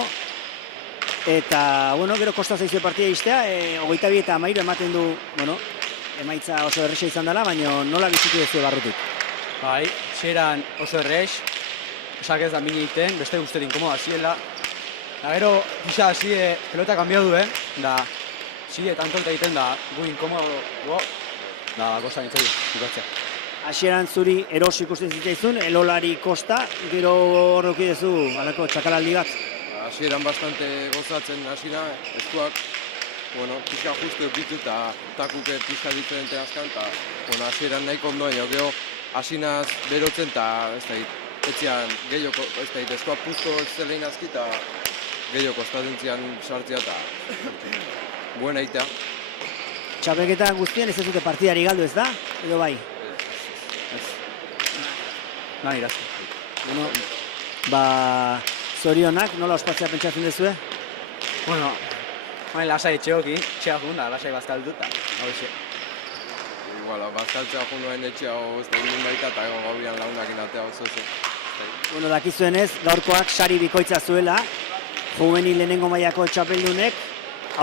Eta, bueno, gero kosta zaizue partida iztea, 22 eta 13 ematen du, bueno, emaitza oso erreza izan dela, baina nola bizitu duzu barrutik? Bai, zeran oso errez, esak ez da mini egiten, beste guzterin inkomoda ziela. Da gero, pisa hasi pelota kanbiau du, da, zide tantolta egiten da, gu inkomodo, da, kosta nintzen dukatzea. Hasieran zuri eros ikusten zitzaizun, Elolari kosta, gero horreki duzu, alako txakalaldi bat. Hasieran bastante gozatzen hasina, eskuak, bueno, pixka justu eukitu eta takuke pixka diferente azkan, eta, bueno, hasieran nahiko ondoen, gero hasinaz berotzen eta, ez da, etxean gehioko, ez da, eskuak puzko zelein azki eta gehioko kostatentzian sartzea eta buena itea. Txapelketa guztien ez dute partidari galdu ez da, edo bai? Nahi irazko. Bueno, zorionak, nola ospatzea pentsatzen duzue? Bueno, lasai etxeokin, etxea junda, lasai bazkalduta, hau xe. Iguala, bazkaltzea jundoen etxea ez da ginen baita eta egon gaubian launak inatea oso ze. Bueno, dakizuenez, gaurkoak sari bikoitza zuela, juvenil lehenengo mailako txapeldunek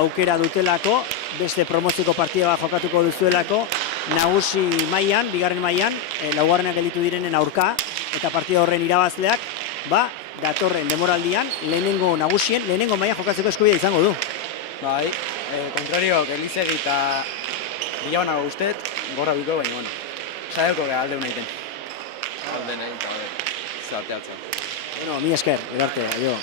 aukera dutelako, beste promozioko partida bat jokatuko duzuelako, nagusi mailan, bigarren mailan, laugarrenak gelditu direnen aurka, eta partida horren irabazleak, datorren demoraldian, lehenengo nagusien, lehenengo mailan jokatzeko eskubidea izango du. Bai, kontrariok, Elizegi eta Bilabanago ustet, gorra biko, baina bueno. saioko gara alde honeiten. Alde nahi, eta zateatzen. Bueno, mi esker, edarte, aio.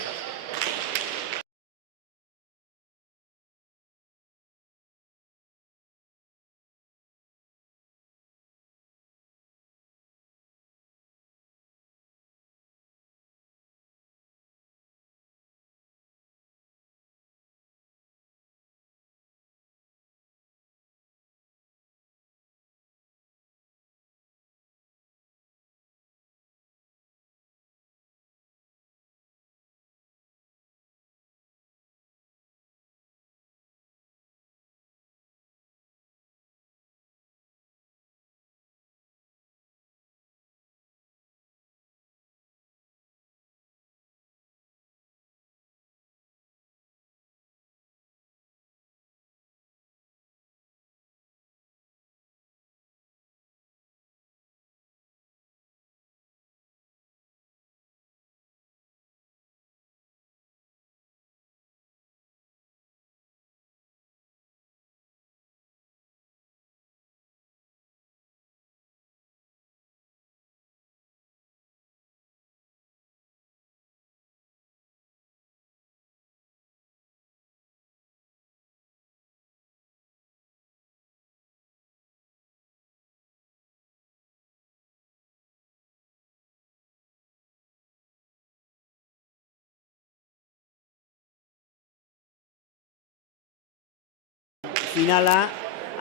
Finala,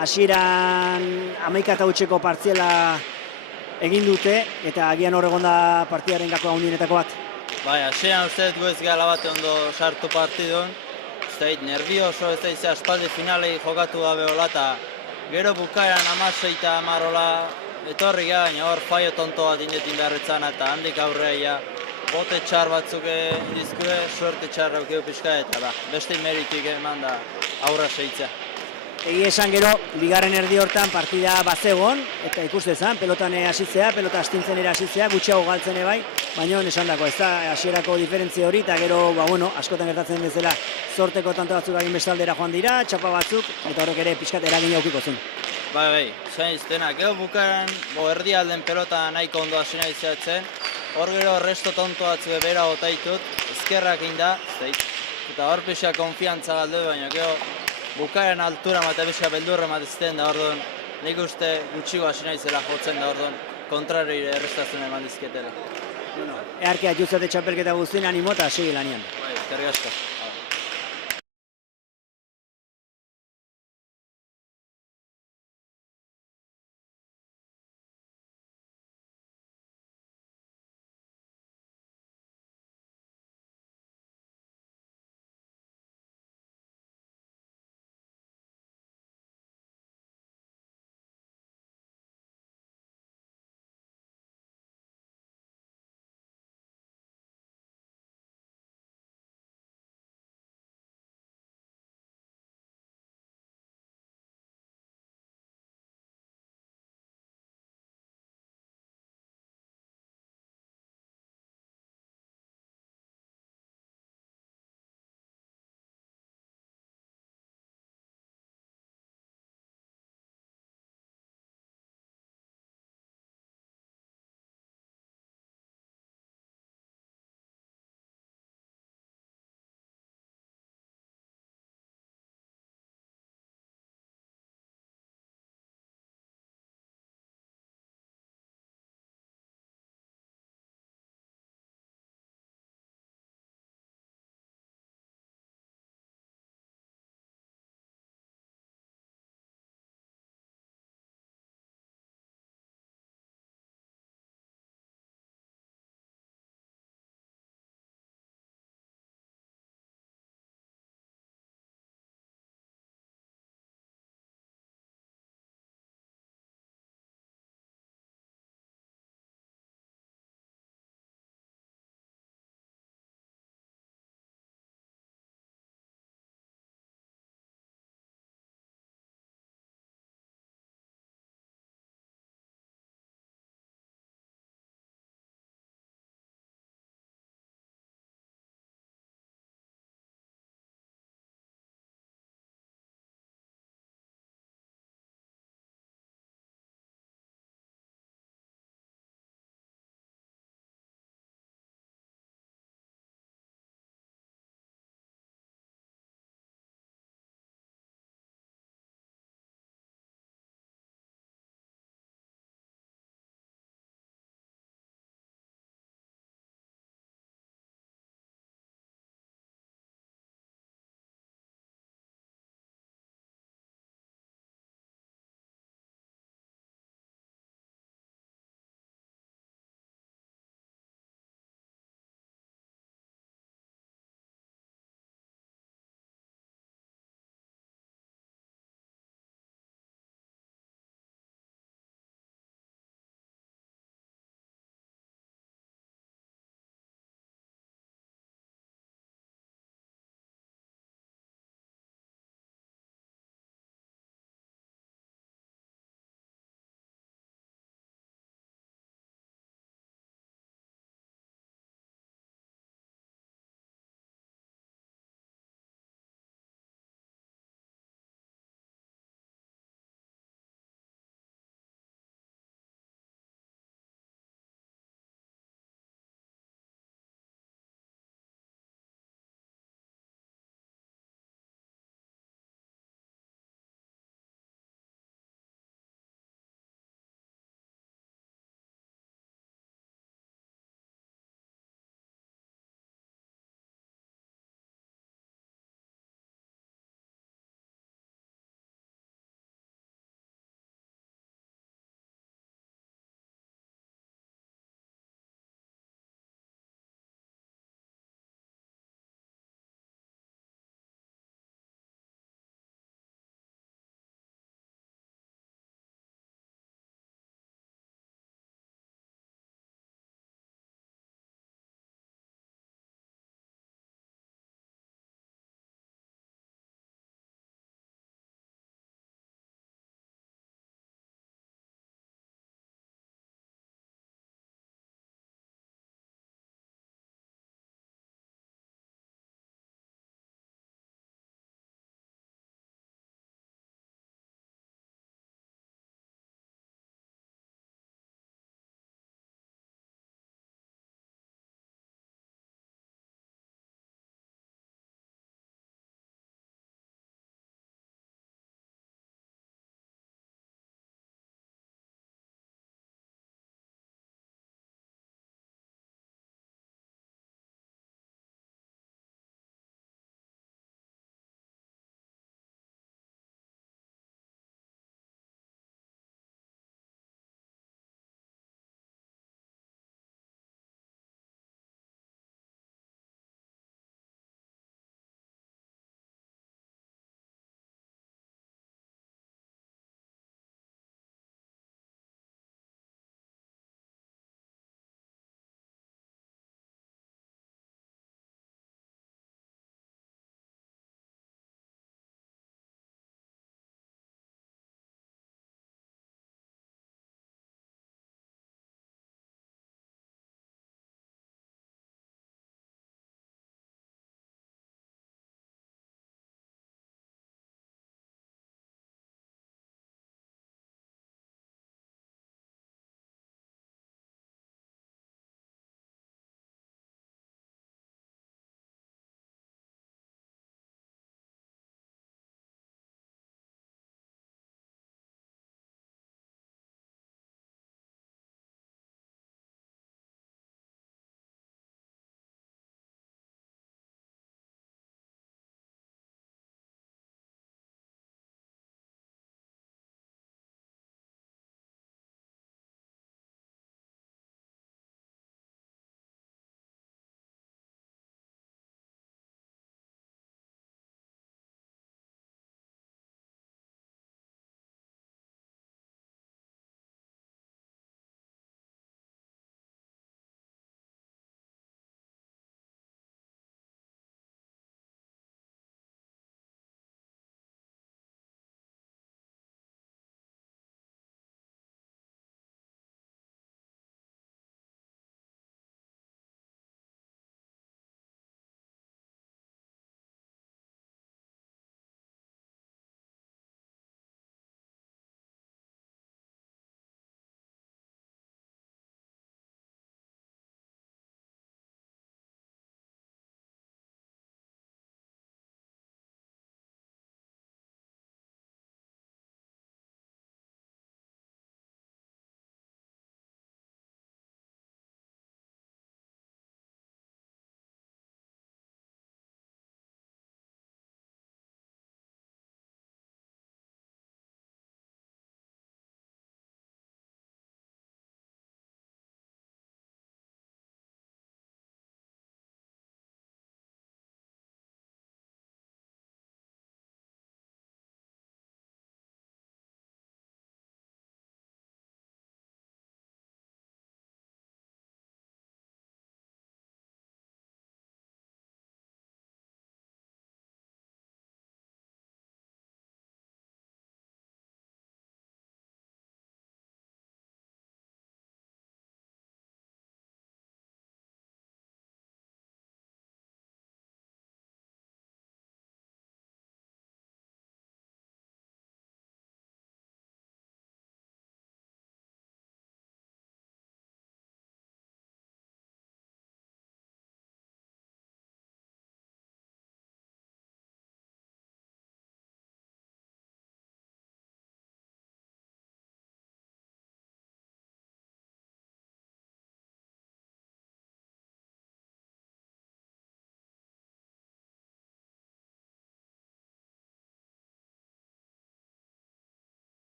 hasieran 11-8 partziala egin dute, eta agian hor egon da partidaren gako handienetako bat. Bai, hasieran uste dut gu ez gala bat ondo sartu partidun. Uste dut, nervioso ez da izan aspaldi finalei jokatu gabe hola, eta gero bukaeran 16 eta 10 hola etorri gara, baina hor faio tonto bat indetin beharretzana, eta handik aurrea bote txar batzuk indizkue, suerte txar aukeu pixka, eta beste meritik eman da aurra seitzea. Egia esan gero, ligaren erdi hortan partida bazegon, eta ikustezan, pelotan hasitzea, pelota astintzen ere hasitzea, gutxiago galtzen bai, baina esan dako, ez da, hasierako diferentzia hori, eta gero, askotan gertatzen bezala, zorteko tanto batzuk egin bestaldera joan dira, txapa batzuk, eta horrek ere pixkat eragina aukiko zen. Bai, zain iztena, gero bukaeran, erdi alden pelota nahiko ondo hasi nahi zehatzen, hor gero resto tonto batzuk bera otaitut, ezkerrak inda, eta hor pixka konfiantza galdu, baina gero, bukaeran altura eta pixka beldurra matizten da orduan, nik uste gutxigo hasi nahi zela jotzen da orduan, kontrari errestazun eman dizketela. Earkia juzate txapelketa guztien animo eta segi lanian. Bai, eskerrik asko.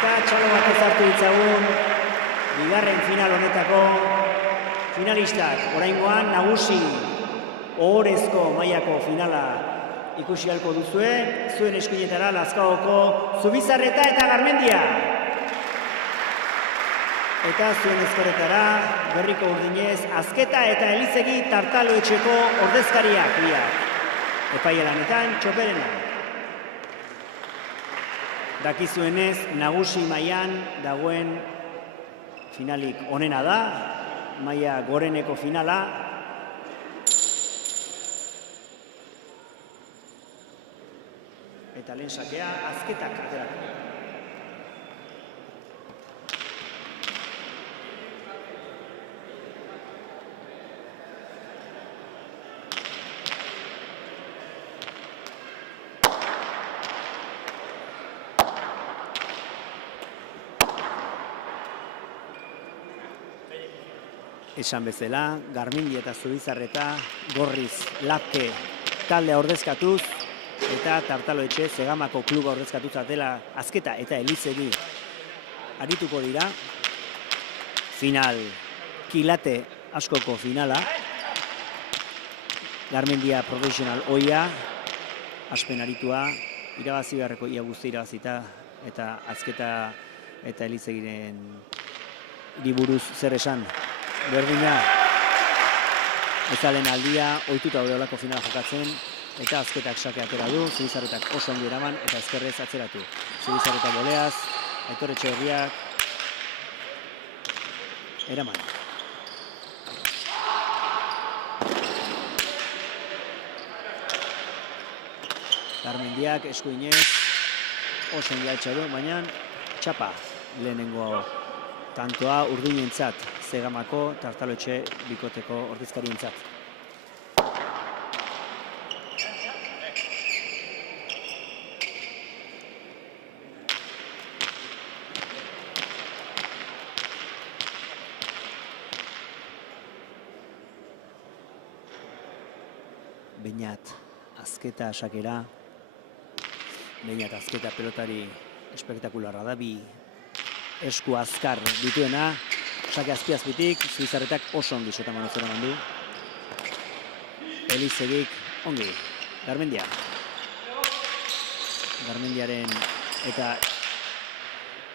Eta txalo bat ezartu ditzagun, bigarren final honetako finalistak. Oraingoan nagusi ohorezko mailako finala ikusi ahalko duzue, zuen eskuinetara Lazkaoko Zubizarreta eta Garmendia. Eta zuen ezkerretara Berriko Urdinez, Azketa eta Elizegi Tartaloetxeko ordezkariak biak. Epaile lanetan txoperena. Dakizuenez, nagusi mailan dagoen finalik onena da, maila goreneko finala. Eta lehen sakea Azketak aterako. Esan bezala, Garmendi eta Zubizarreta gorriz lapke taldea ordezkatuz eta Tartaloetxe Zegamako kluba ordezkatuz atela Azketa eta Elizegi arituko dira. Final kilate askoko finala. Garmendia profesional oia, aspen aritua, irabazi beharreko ia guzti irabazita eta Azketa eta Elizegiren buruz zer esan. Berdina, ezalen aldia, ohituta horrelako finala jokatzen, eta Azketak sake atera du, Zubizarretak oso ongi eraman, eta ezkerrez atzeratu. Zubizarreta boleaz, Aitor Etxeberriak, eraman. Garmendiak eskuinez, oso ongi altxa du, baina txapa lehenengo tantoa Urdinentzat. Zegamako Tartaloetxe bikoteko ordezkarientzat. Beñat Azketa sakera. Beñat Azketa pelotari espektakularra da, bi esku azkar dituena. Sake azpiazpitik, Zubizarretak oso ongi sota manozera mandu. Elizegik ongi. Garmendia. Garmendiaren eta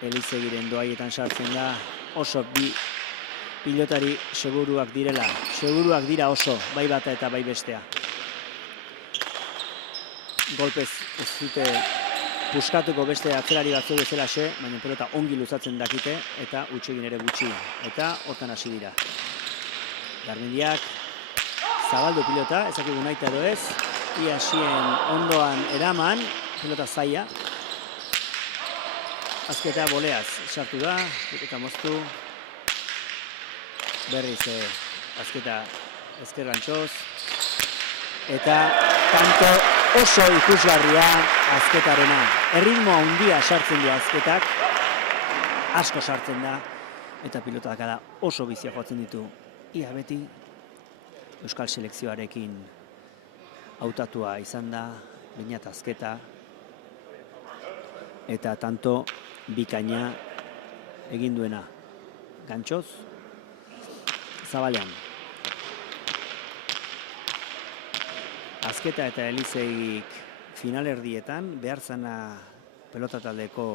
Elizegiren doaietan sartzen da. Oso bi pilotari seguruak direla. Seguruak dira oso, bai bata eta bai bestea. Golpez ez dute puskatuko beste atzerari batzu bezalaxe, baina pelota ongi luzatzen dakite eta hutsegin ere gutxi. Eta hortan hasi dira. Garmendiak zabaldu pilota, ezakigu nahi edo ez. Ia hasien ondoan eraman, pelota zaila. Azketa boleaz sartu da, eta moztu. Berriz Azketa ezkerrantxoz. Eta tanto oso ikusgarria Azketarena. Erritmo handia sartzen dira Azketak, asko sartzen da, eta pilotak da oso bizia joatzen ditu. Ia beti Euskal selekzioarekin hautatua izan da, Beñat Azketa, eta tanto bikaina egin duena. Gantxoz, zabalean. Azketa eta Elizegik finalerdietan behar zana pelota taldeko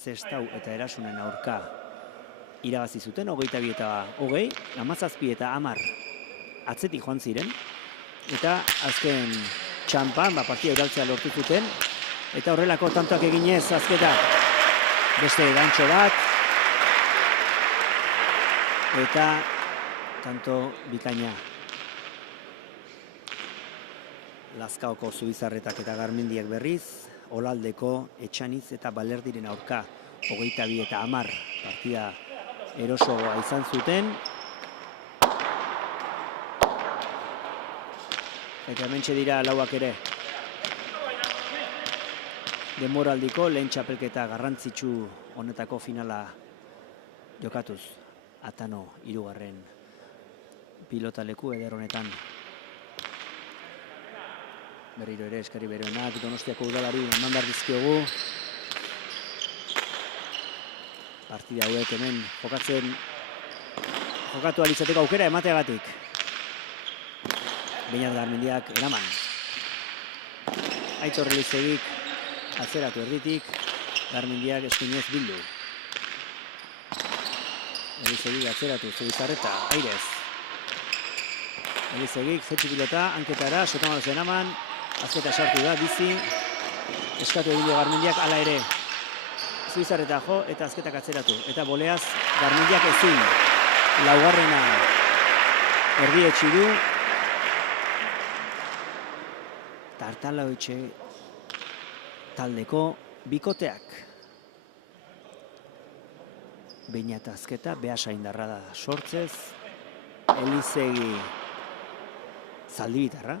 Zestau eta Erasunen aurka irabazi zuten, 22 eta 20, 17 eta 10 atzetik joan ziren, eta azken txampan partida iraltzea lortu zuten, eta horrelako tantoak eginez Azketa beste gantxo bat, eta tanto bikaina. Lazkaoko Zubizarretak eta Garmendiak berriz, Olaldeko Etxaniz eta Balerdiren aurka 22 eta 10 partida erosoa izan zuten. Eta hementxe dira lauak ere. Denboraldiko lehen txapelketa garrantzitsu honetako finala jokatuz. Atano 3. pilotaleku eder honetan. Berriro ere eskari beroenak Donostiako udalari eman behar dizkiogu. partida hauek hemen jokatu alizateko aukera emateagatik. Beñat Garmendiak eraman. Aitor Elizegik atzeratu erditik, Garmendiak eskuinez bildu. Elizegik atzeratu, Zubizarreta, airez. Elizegik jetxi pilota, hanketara, Sotomayor eraman, azketa sartu da, bizi. Eskatu egin dio Garmendiak, hala ere. Zubizarreta jo eta azketak atzeratu. Eta boleaz, Garmendiak ezin. Laugarrena erdietsi du. Tartalaoetxe taldeko bikoteak. Beñat azketa, Beasaindarra da sortzez. Elizegi zaldibitarra.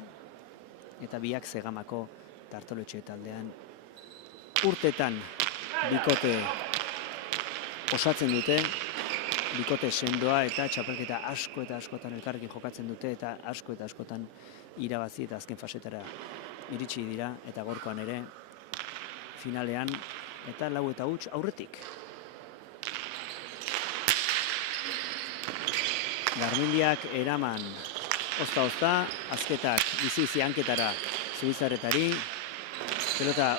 Eta biak Zegamako Tartaloetxe taldean urtetan bikote osatzen dute. Bikote sendoa eta txapelketa asko eta askotan elkarrekin jokatzen dute eta asko eta askotan irabazi eta azken fasetara iritsi dira eta gorkoan ere finalean eta 4-huts aurretik. Garmendiak eraman ozta-ozta, azketak bizi hanketara Zubizarretari. Pelota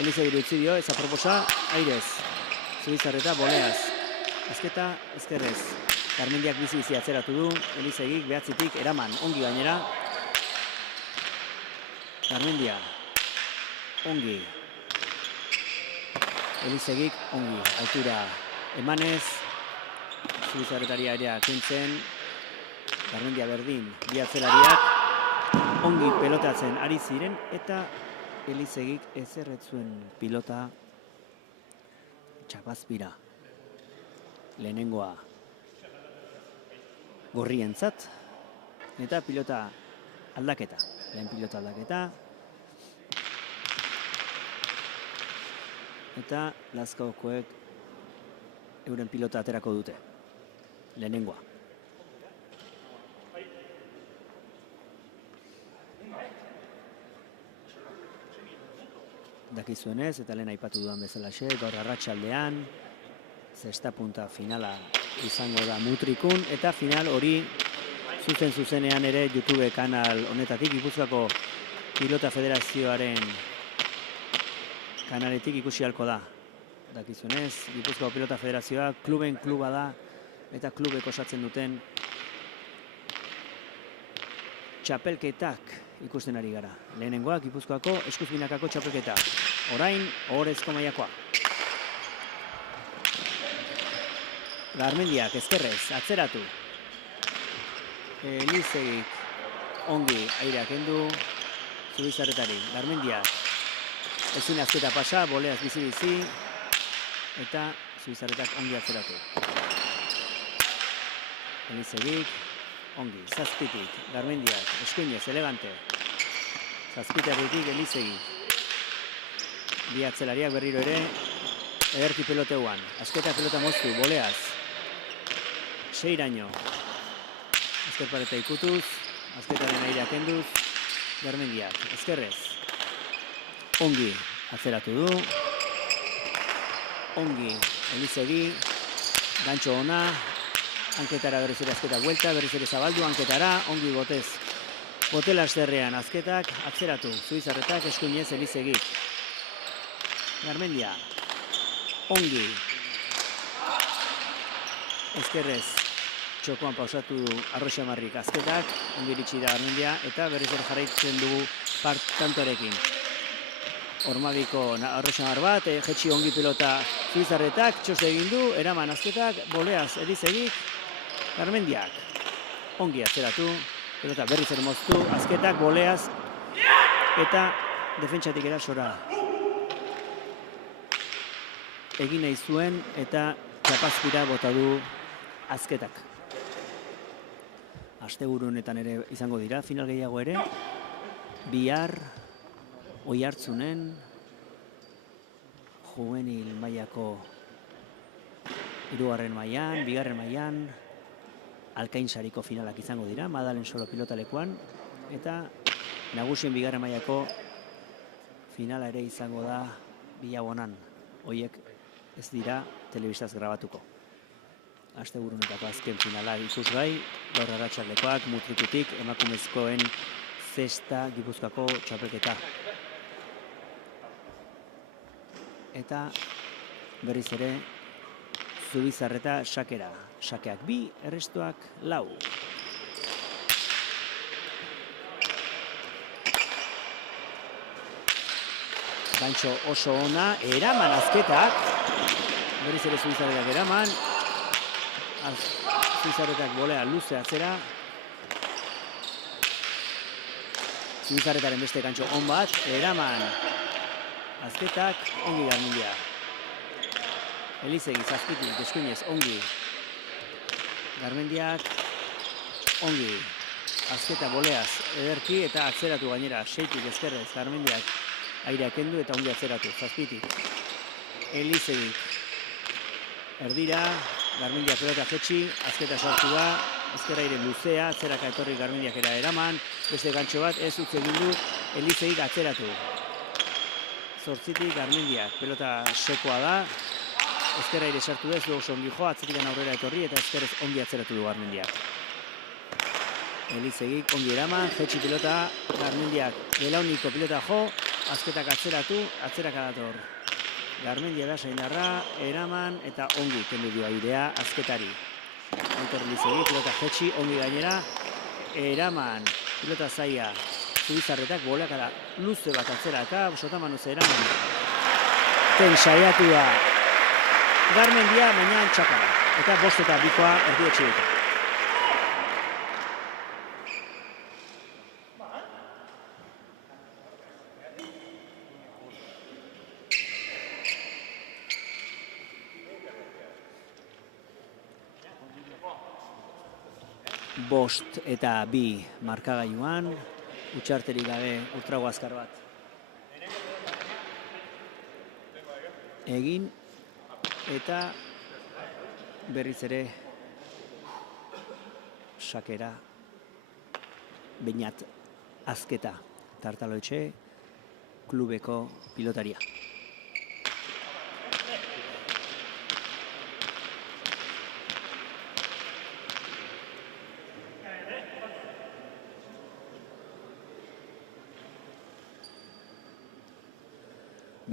Elizegi utzi dio, ez aproposa, airez. Zubizarreta, boleaz. Azketa, ezkerrez. Garmendiak bizi atzeratu du, Elizegik behatzitik eraman, ongi gainera. Garmendia, ongi. Elizegik, ongi. Altura emanez. Zubizarretari area kentzen. Garmendia berdin, bi atzelariak ongi pelotatzen ari ziren eta Elizegik ezerretzuen pilota txapazpira. Lehenengoa gorrientzat eta pilota aldaketa. Lehen pilota aldaketa. Eta Lazkaokoek euren pilota aterako dute. Lehenengoa. Dakizuenez, eta lehen aipatu dudan bezalaxe, gaur arratsaldean, zesta punta finala izango da Mutrikun, eta final hori zuzenean ere YouTube kanal honetatik, Gipuzkoako Pilota Federazioaren kanaletik ikusi ahalko da. Dakizuenez, Gipuzkoako Pilota Federazioa kluben kluba da, eta klubek osatzen duten txapelketak ikusten ari gara. Lehenengoa, Gipuzkoako eskuzbinakako txapelketa. Orain, ohorezko mailakoa. Garmendiak ezkerrez, atzeratu. Elizegik ongi aireak kendu. Zubizarretari. Garmendiak ezin azketa pasa, boleaz bizi. Eta Zubizarretak ongi atzeratu. Elizegik ongi, zazpitik. Garmendiak, eskuinez, elegante. Zazpiterritik Elizegik. Bi atzelariak berriro ere ederki peloteuan. Azketa pelota moztu, boleaz. Seiraino. Azkerpareta ikutuz, azketaren aireak kenduz. Garmendiak, ezkerrez. Ongi atzeratu du. Ongi Elizegi. Gantxo ona. Hanketara berriz ere azketak buelta, berriz ere zabaldu, hanketara. Ongi botez. Botela esterrean azketak, atzeratu. Zubizarretak, eskuinez Elizegik. Garmendia, ongi, ezkerrez, txokoan pausatu Arroxamarrik azketak, ongi iritsi da Garmendia, eta berriz ere jarraitzen dugu tantorekin. Ormabiko Arroxamar bat, jetxi ongi pilota Zubizarretak, txose egin du, eraman azketak, boleaz Elizegik, Garmendiak, ongi atzeratu, pelota berriz ere moztu, azketak, boleaz, eta defentsatik erasora. Egin nahi zuen eta txapazpira bota du azketak. Asteburu honetan ere izango dira, final gehiago ere. Bihar, Oiartzunen, juvenil mailako 3. mailan, 2. mailan, Alkainsariko finalak izango dira, Madalen Solo pilotalekuan, eta nagusien 2. mailako finala ere izango da Bilabonan. Hoiek ez dira telebistaz grabatuko. Asteburunetako azken finala ikusgai, gaur arratsaldekoak Mutrikutik emakumezkoen zesta Gipuzkoako txapelketa. Eta berriz ere Zubizarreta sakera. Sakeak 2, errestuak 4. Gantxo oso ona, eraman azketak. Berriz ere Zubizarretak eraman. Zubizarretak bolea luze atzera. Zubizarretaren beste gantxo on bat, eraman. Azketak, ongi Garmendia. Elizegi, zazpitik, eskuinez, ongi. Garmendiak, ongi. Azketa boleaz, ederki eta atzeratu gainera. 6tik ezkerrez, Garmendiak airea kendu eta ongi atzeratu, zazpitik. Elizegi, erdira, Garmendiak pelota jetxi, azketa sartu da, ezker aire luzea, atzeraka etorri Garmendiak eraman, beste gantxo bat, ez utzi egin du, Elizegi atzeratu. 8tik Garmendiak, pelota sekoa da, ezkerra ere sartu da, ez du oso ongi joa, atzetikan aurrera etorri eta ezkerrez ongi atzeratu du Garmendiak. Elizegik ongi eraman, jetxi pelota, Garmendiak belauniko pelota jo, azketak atzeratu, atzeraka dator. Garmendia da saindarra, eraman eta ongi kendu dio airea azketari. Aitor Elizegik, pelota jetxi, ongi gainera, eraman, pelota zaia. Zubizarretak bolakara luze bat atzeraka, sotamanuz eraman. Saiatu da Garmendia, baina txaka. Eta 5-2 erdietxeetan. Bost eta 2 markagailuan, utxarterik gabe ultrago azkar bat. Egin eta berriz ere sakera Beñat Azketa Tartaloetxe klubeko pilotaria.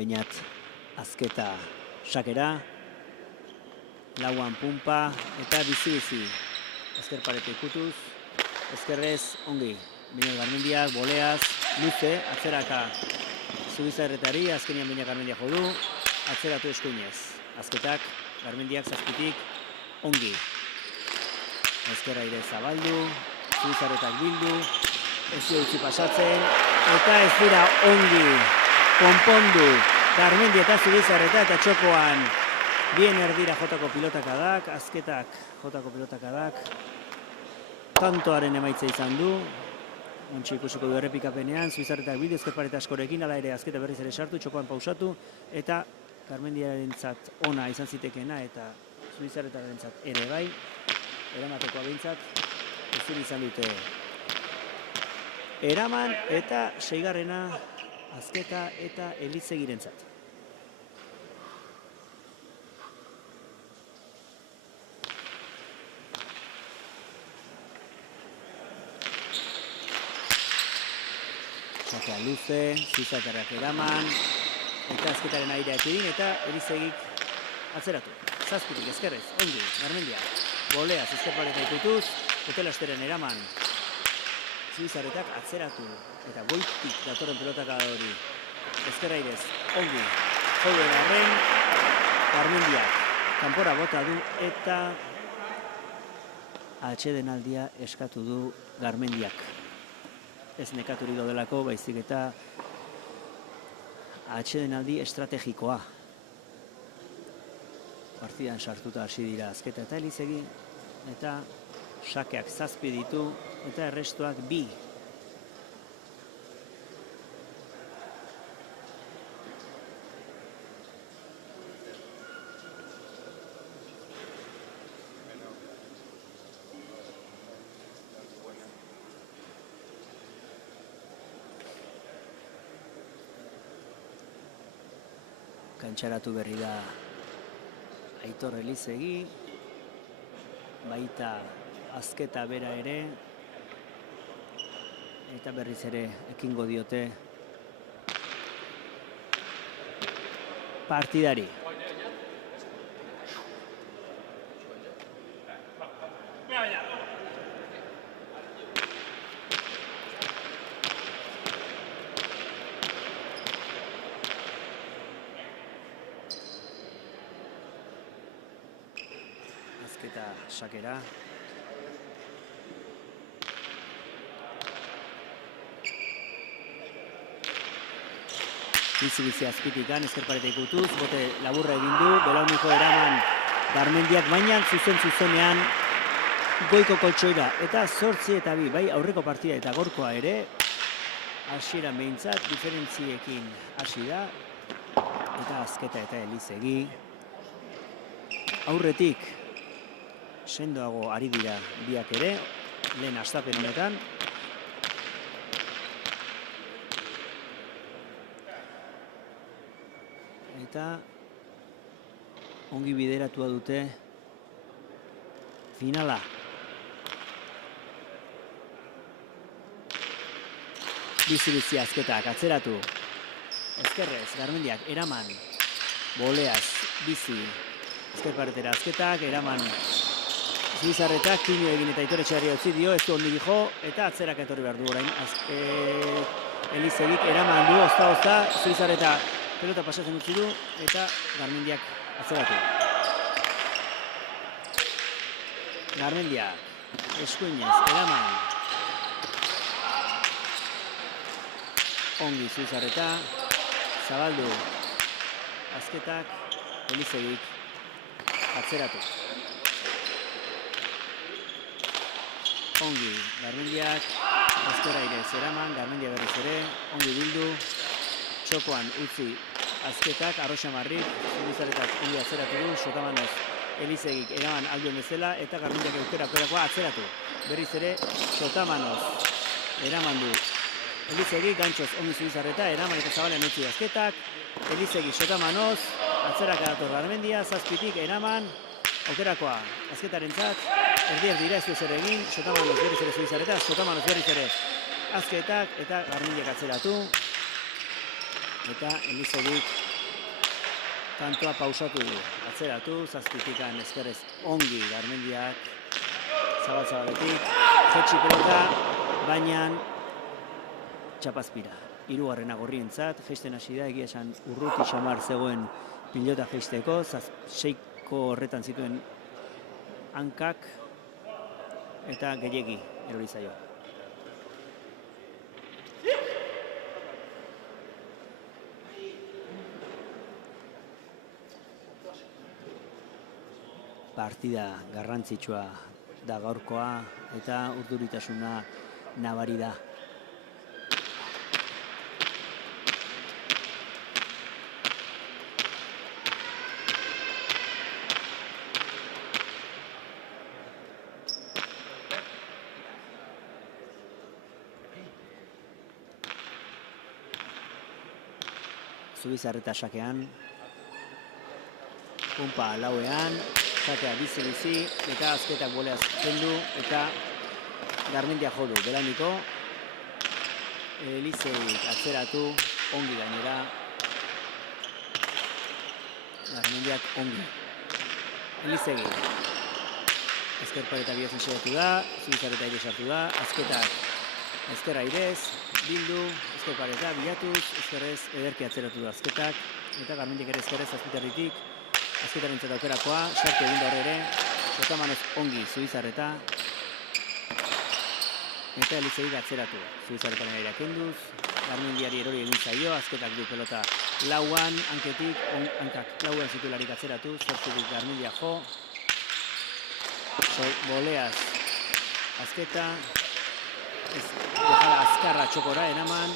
Beñat Azketa sakera, lauan pumpa eta bizi-bizi. Ezker parete ikutuz, ezkerrez ongi. Beñat Garmendiak, boleaz, luze, atzeraka Zubizarretari, azkenian Beñat Garmendia jodu, atzeratu eskuinez. Azketak, Garmendiak zazpitik, ongi. Ezkerra ire zabaldu, Zubizarretak bildu, ez du utzi pasatzen, eta ez dira ongi. Konpondu, Garmendia eta Zubizarreta eta txokoan bien erdira jotako pilotakadak, azketak jotako pilotakadak. Tantoaren emaitza izan du, ontsi ikusiko du errepikapenean, Zubizarretak bildu ezker pareta askorekin, ala ere azketa berriz ere sartu, txokoan pausatu, eta Garmendiarentzat ona izan zitekeena eta Zubizarretarentzat ere bai, eramatekoa behintzat, ezin izan dute eraman eta 6. Azketa eta Elizegirentzat. Sakea luze, Zubizarretak eraman, eta azketaren aireak egin, eta Elizegik atzeratu. Zazpitik ezkerrez, ongi, Garmendia, boleaz, ezker pareta ikutuz, hotelasteren eraman. Zubizarretak atzeratu eta goitik datorren pelotaka hori. Ezkerra irez, ongi, jode garren, Garmendiak kanpora bota du eta atsedenaldia eskatu du Garmendiak. Ez nekaturik daudelako, baizik eta atsedenaldi estrategikoa. Partidan sartuta hasi dira Azketa eta Elizegi, eta sakeak 7 ditu, eta errestuak 2. Kantxaratu berri da Aitor Elizegi, baita Azketa bera ere, eta berriz ere ekingo diote partidari. Azketa sakera. Bizi azpitikan, ezkerpareta ikutuz, bote laburra egin du, belauniko eraman Garmendiak, baina zuzenean goiko koltsoira, eta 8-2, bai aurreko partida eta gorkoa ere, hasieran behintzat, diferentziekin hasi da, eta Azketa eta Elizegi. Aurretik, sendoago ari dira biak ere, lehen hastapen honetan, eta ongi bideratua dute finala. Bizi Azketak atzeratu. Ezkerrez, Garmendiak eraman. Boleaz, bizi. Ezkerparetera Azketak, eraman. Zubizarretak, Tino egin eta Aitor Etxeberria utzi dio, ez du ondik jo, eta atzerak etorri behar du orain. Elizegik eraman du, ozta, Zubizarreta pelota pasatzen utzi du, eta Garmendiak atzeratu. Garmendiak, eskuinez, eraman. Ongi Zubizarreta, zabaldu Azketak, Elizegik atzeratu. Ongi Garmendiak, Azkera ere zeraman, Garmendia berriz ere, ongi bildu, txokoan utzi Azketak, Arroxamarrik, Zubizarretak ongi atzeratu du, Sotamanoz Elizegik eraman alduen bezala, eta Garmendiak aukerakoa atzeratu. Berriz ere, Sotamanoz eraman du Elizegik, gantxoz ongi Zubizarreta, eraman eta zabalean utzi Azketak, Elizegi Sotamanoz, atzeraka dator Garmendia, zazpitik eraman, aukerakoa Azketarentzat, erdiak dira ez du zer egin, Sotamanoz berriz ere Zubizarreta, Sotamanoz berriz ere Azketak, eta Garmendiak atzeratu. Eta Elizegik kantoa pausatu du, atzeratu, zazpitikan ezkerrez ongi Garmendiak, zabaletik, jetxi pelota, baina txapazpira. Hirugarrena gorrientzat, jeisten hasi da, egia esan urruti xamar zegoen pilota jeisteko, 6ko horretan zituen hankak, eta gehiegi erori zaio. Partida garrantzitsua da gaurkoa eta urduritasuna nabari da. Zubizarreta sakean, punpa lauean, sakea bizi, eta Azketak boleaz kendu, eta Garmendia jodu. Belaniko, Elizegik atzeratu, ongi gainera, Garmendiak ongi. Elizegi, ezkerpareta bihazen segatu da, Zubizarreta ere sartu da, Azketak ezkerra irez, bildu, ezkerpareta bilatuz, ezkerrez ederki atzeratu da Azketak, eta Garmendiak ere ezkerrez azpitarritik, Azketarentzat aukerakoa, sartu egin da ere, Sotamanoz ongi Zubizarreta, eta Elizegik atzeratu. Zubizarreta nera kenduz, Garmendiari erori egin zaio, Azketak du pelota lauan, hanketik, hankak lauan zituelarik atzeratu, zortzutik Garmendia jo, boleaz Azketa, dejala azkarra txokora, eraman,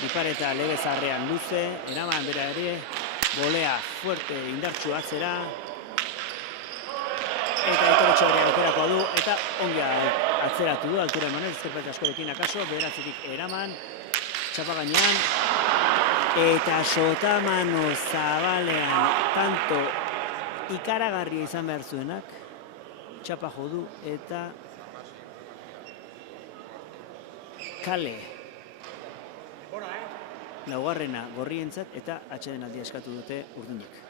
bipareta lebezarrean luze, eraman bera ere, bolea fuerte indartsu atzera, eta Aitor Etxeberria aukerakoa du, eta ongi atzeratu du, altura emanez, ezkerpareta askorekin akaso, bederatzitik eraman, txapa gainean, eta Sotamanoz zabalean tanto ikaragarria izan behar zuenak, txapa jo du eta kale. Laugarrena gorrientzat eta atsedenaldia eskatu dute Urdinek.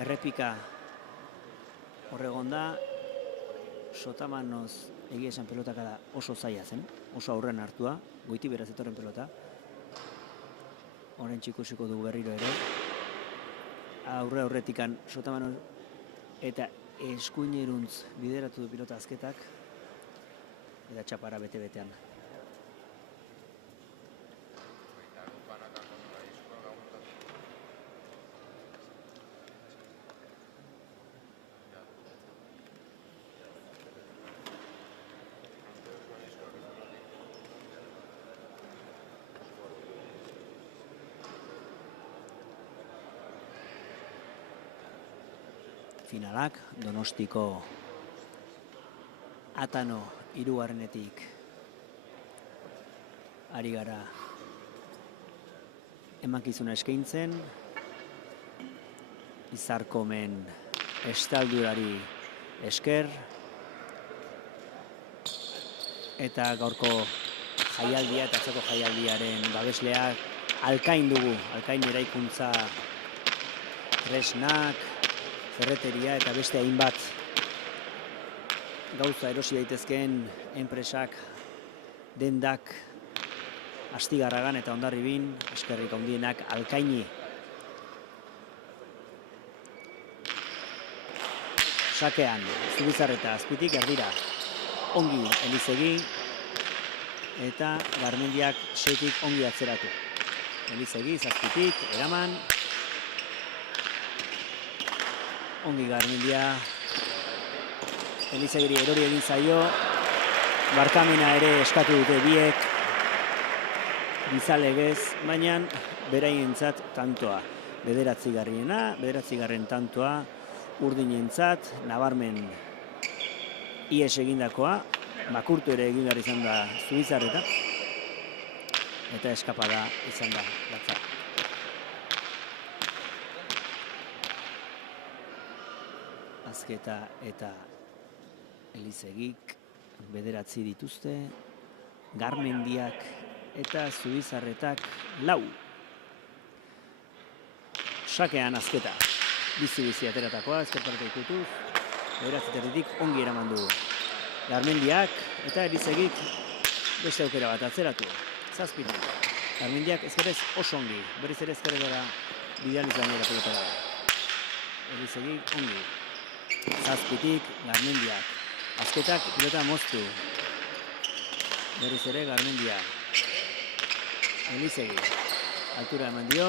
Errepika horregon da, Sotamanoz egia esan pelotaka da oso zaila zen, oso aurrean hartua, goiti beraz etorren pelota. Orain ikusiko dugu berriro ere. Aurretikan Sotamanoz eta eskuineruntz bideratu du pilota azketak eta txapara bete-betean. Finalak, Donostiko Atano hirugarrenetik ari gara emankizuna eskaintzen, Izarkomen estaldurari esker, eta gaurko jaialdia eta atzoko jaialdiaren babesleak Alkain dugu, Alkain eraikuntza tresnak, ferreteria eta beste hainbat gauza erosi daitezkeen enpresak, dendak, Astigarragan eta Hondarribin, eskerrik handienak Alkaini. Sakean, Zubizarreta azpitik erdira, ongi Elizegi eta Garmendiak seitik ongi atzeratu. Elizegi zazpitik, eraman, ongi Garmendia, Elizegiri erori egin zaio, barkamena ere eskatu dute biek, gizalegez, baina beraientzat tantoa. 9. tantoa, Urdinentzat, nabarmen ies egindakoa, makurtu ere egin behar izan da Zubizarreta, eta eskapada izan da batza. Azketa eta Elizegik 9 dituzte, Garmendiak eta Zubizarretak 4. Sakean Azketa, bizi ateratakoa, ezkerpareta ikutuz, 9 ongi eraman du. Garmendiak eta Elizegik beste aukera bat atzeratu, 7. Garmendiak ezkerrez oso ongi, berriz ere ezkerrera bidaliz gainera pelotara. Elizegik ongi. 7. Garmendiak. Azketak pilota moztu. Berriz ere Garmendia. Elizegi. Altura eman dio.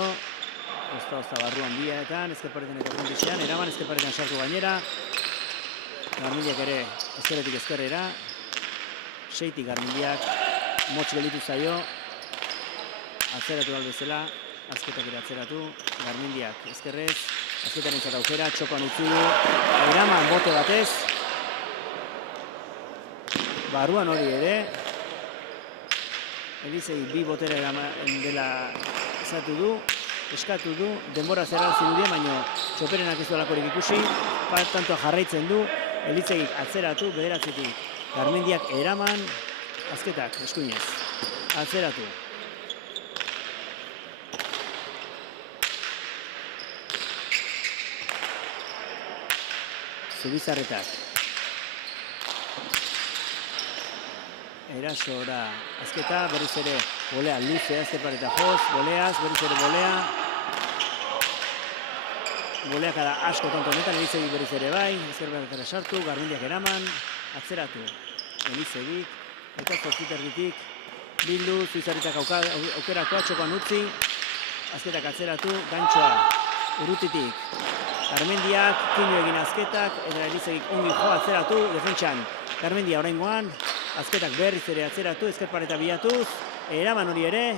Ozta barruan biaetan, ezkerparetan eta kontizean. Eraman ezkerparetan sartu gainera. Garmendiak ere ezkerretik ezkerrera. 6. Garmendiak. Motz gelitu zaio. Atzeratu albezela. Azketak ere atzeratu. Garmendiak ezkerrez. Azketaren zat aukera, txokoan utzi du. Eraman bote batez. Barruan hori ere. Elizegi 2 botera dela zatu du. Eskatu du. Denbora zerrazi dute, baina txoperenak ez du alakorik ikusi. Tantoa jarraitzen du. Elizegik atzeratu, 9. Garmendiak eraman. Azketak, eskuinez. Atzeratu. Zubizarretak. Erasora azketa, berriz ere golea luze, ezkerpareta joz, goleaz, berriz ere golea. Goleak da asko tanto honetan, Elizegi berriz ere bai, ezkerparetara sartu, Garmendiak eraman, atzeratu. Elizegik, eta zortziterditik, bildu, Zubizarretak aukerakoa, txokoan utzi, azketak atzeratu, gantxoa, urrutitik. Garmendiak, kinu egin azketak, eta Elizegik ongi jo atzeratu, defentsan Garmendia oraingoan, azketak berriz ere atzeratu, ezkerpareta bilatuz, eraman hori ere,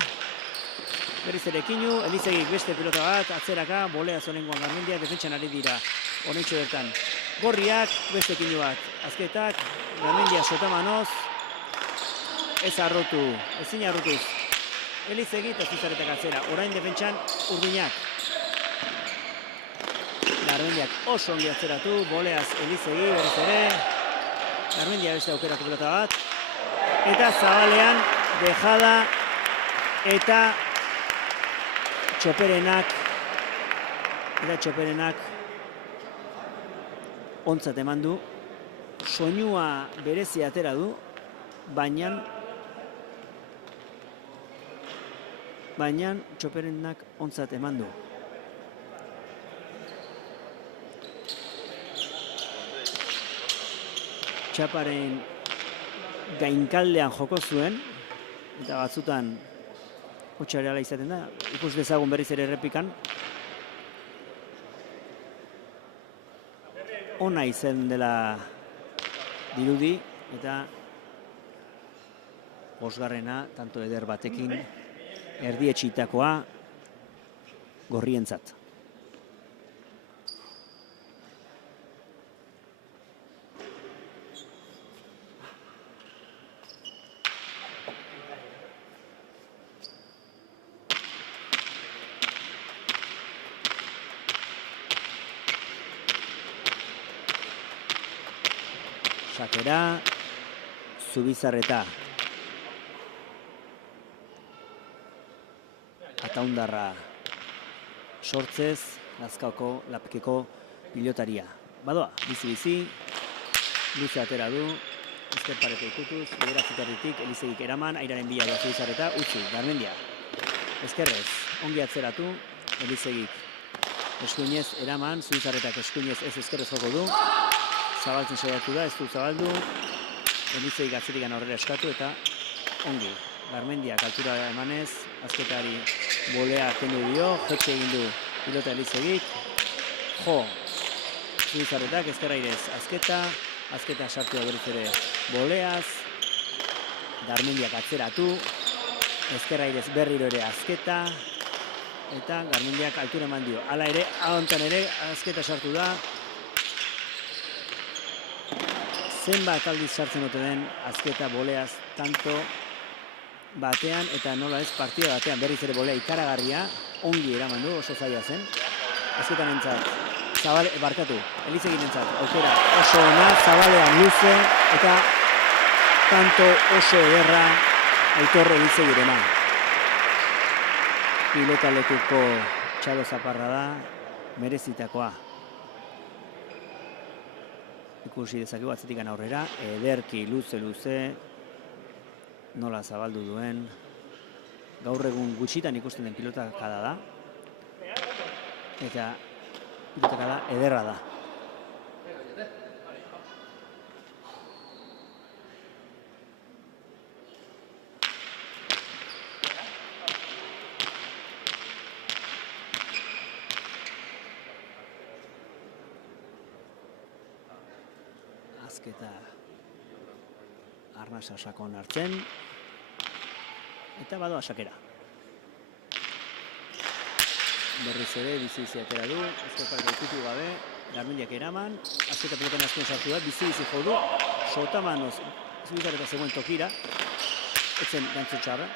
berriz ere kinu, Elizegik beste pilota bat, atzeraka, bolea zonengoan Garmendia, defentsan ari dira, honetxo bertan. Gorriak, beste kinu bat, azketak, Garmendia Sotamanoz, ez arrotu, ezin arrotuz, Elizegi eta Zubizaretak atzera. Orain defentsan Urdinak. Garmendiak oso ongi atzeratu, boleaz Elizegi berriz ere. Garmendia beste aukeratu pelota bat. Eta zabalean Dejada eta Txoperenak ontzat eman du. Soinua berezi atera du, baina Txoperenak ontzat eman du. Txaparen gainkaldean joko zuen, eta batzutan hotxareala izaten da. Ikus dezagun berriz ere errepikan. Ona izen dela dirudi, eta bosgarrena, tanto eder batekin, erdietxitakoa gorrientzat. Sakera, Zubizarreta. Ataundarra sortzez, Lazkaoko lapkeko pilotaria. Badoa, bizi-bizi, luze atera du, ezker pareko ikutuz, bederatzitarritik, Elizegik eraman, airaren bila da Zubizarreta, utzi, Garmendia. Ezkerrez, ongi atzeratu, Elizegik eskuinez eraman, Zubizarretak eskuinez ez ezkerrez joko du, zabaltzen saiatu da, ez du zabaldu, Elizegik atzerikan aurrera eskatu eta ongi. Garmendiak altura emanez, azketari bolea kendu dio, jetxe egin du pilota Elizegik, jo, Zubizarretak ezkerrairez azketa sartu da berriz ere boleaz, Garmendiak atzeratu, ezkerrairez berriro ere azketa, eta Garmendiak altura eman dio. Hala ere, hontan ere azketa sartu da, zenbat aldiz sartzen dute den azketa boleaz tanto batean eta nola ez partida batean berriz ere bolea ikaragarria, ongi eraman du, oso zaila zen. Azketan entzat, Elizegin entzat, aukera oso ona, zabalean luze eta tanto oso ederra Aitor Elizegirena. Pilota lekuko Txalo Zaparra da, merezitakoa. Ikusi dezakegu atzetikan aurrera, ederki luze, nola zabaldu duen. Gaur egun gutxitan ikusten den pilotakada da. Eta pilotakada ederra da. Azketa arnasa sakon hartzen, eta badoa sakera. Berriz ere bizi-bizi atera du, ezkerpareko ikutu gabe, Garmendiak eraman, azketa pilotan azken sartu da, bizi-bizi jo du, Sotamanoz Zubizarreta zegoen tokira, etzen gantzo txarra,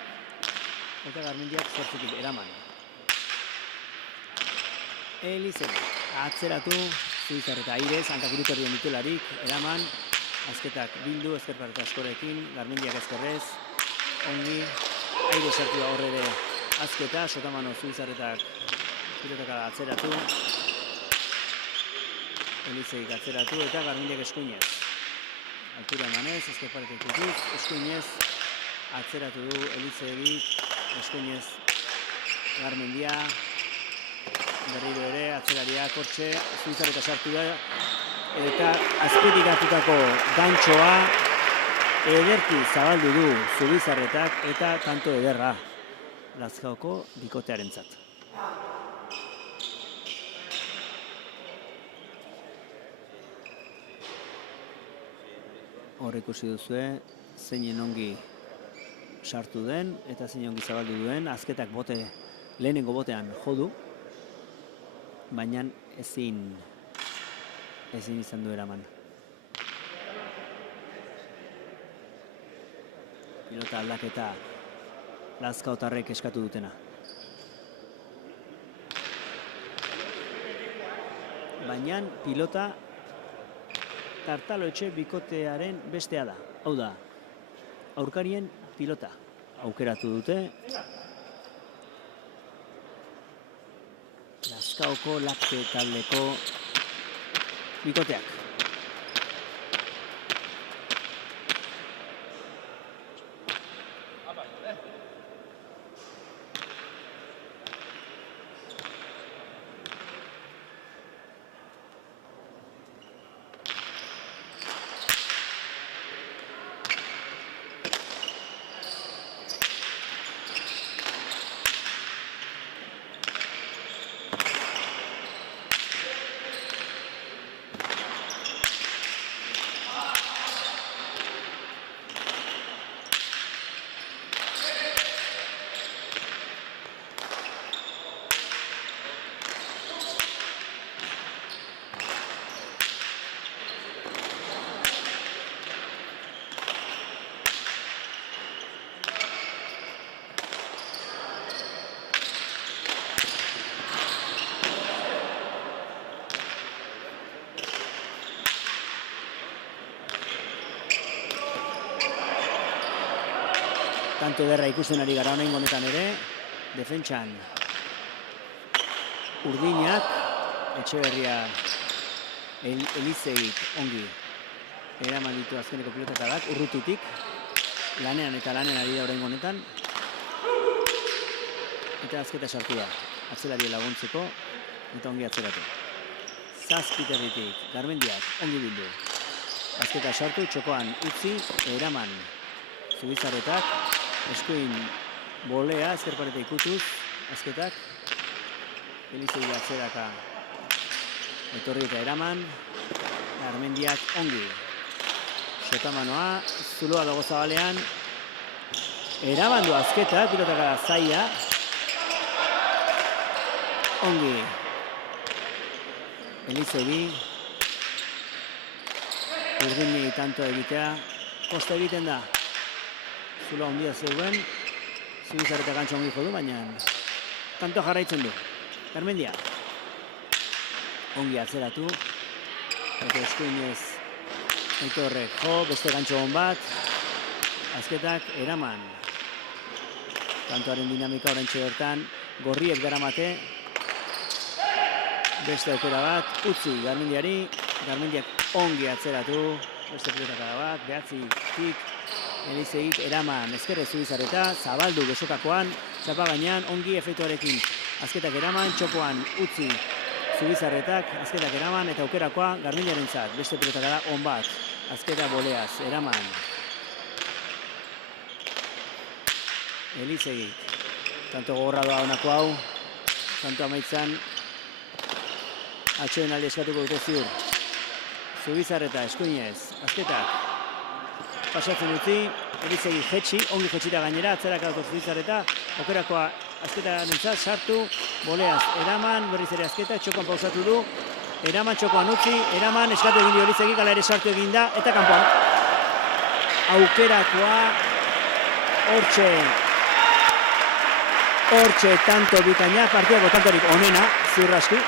eta Garmendiak zortzekin eraman. Elizek atzeratu, Zubizarreta airez, hankak iruterrien ditelarik, eraman, azketak bildu, ezkerpareta askorekin, Garmendiak ezkerrez, ongi, aire sartu da horre ere azketa, Sotamano Zubizarretak pilotaka atzeratu, Elizegik atzeratu eta Garmendiak eskuinez. Altura emanez, ezkerpareta ikutuz, eskuinez, atzeratu du Elizegik, eskuinez Garmendia, berriro ere, atzeraria, kortxe, Zubizarreta sartu da, eta azketik hartutako gantxoa ederki zabaldu du Zubizarretak eta tanto ederra Lazkaoko bikotearentzat. Hor ikusi duzue, zeinen ongi sartu den eta zein ongi zabaldu duen, azketak lehenengo botean jo du, baina ezin izan du eraman. Pilota aldaketa Lazkaotarrek eskatu dutena. Baina pilota Tartaloetxe bikotearen bestea da. Hau da, aurkarien pilota. Aukeratu dute. Lazkaoko Lakte taldeko bikoteak. Tanto ederra ikusten ari gara honen honetan ere, defentsan Urdinak, Etxeberria Elizegik ongi eraman ditu azkeneko pilotatak, urrutitik, lanean ari da orain honetan, eta azketa sartu da, atzelari laguntzeko, eta ongi atzeratu. Zazpiterritik, Garmendiak, ongi bildu. Azketa sartu, txokoan utzi, eraman, Zubizarretak, eskuin bolea, ezkerpareta ikutuz, azketak, Elizegi atzeraka etorri eta eraman, Garmendiak ongi. Sotamanoa, zuloa dago zabalean, eraman du azketa, pilotaka zaila, ongi. Elizegi, Urdini tanto egitea, kosta egiten da. Zuloa ondia zegoen, Zubizarreta gantxo ongi jodu, baina tanto jarraitzen du. Garmendia, ongi atzeratu, eta eskuinez Aitorrek jo, beste gantxo hon bat, azketak eraman. Tantoaren dinamika oraintxe bertan, gorriek daramate, beste aukera bat, utzi Garmendiari, Garmendiak ongi atzeratu, beste pilotaka bat, behatzitik, Elizegik eraman ezkerre Zubizarreta, zabaldu besokakoan, txapa gainean, ongi efektuarekin. Azketak eraman, txokoan utzi Zubizarretak, azketak eraman, eta aukerakoa Garmendiarentzat, beste pilotaka da on bat, azketa boleaz, eraman. Elizegik, tanto gogorra doa honako hau, tanto amaitzan, atxoen alde eskatuko dute ziur. Zubizarreta eskuinez, azketak, pasatzen utzi, Elizegi jetxi, ongi jetxira gainera, atzerak auto Zubizarreta, aukerakoa azketaren entzat, sartu, boleaz, eraman, berriz ere azketa, txokoan pausatu du, eraman, txokoan utzi, eraman, eskatu egin dio Elizegi, gala ere sartu egin da, eta kanpoan. Aukerakoa, hortxe tanto bikaina, partiako tantorik onena, ziurraski,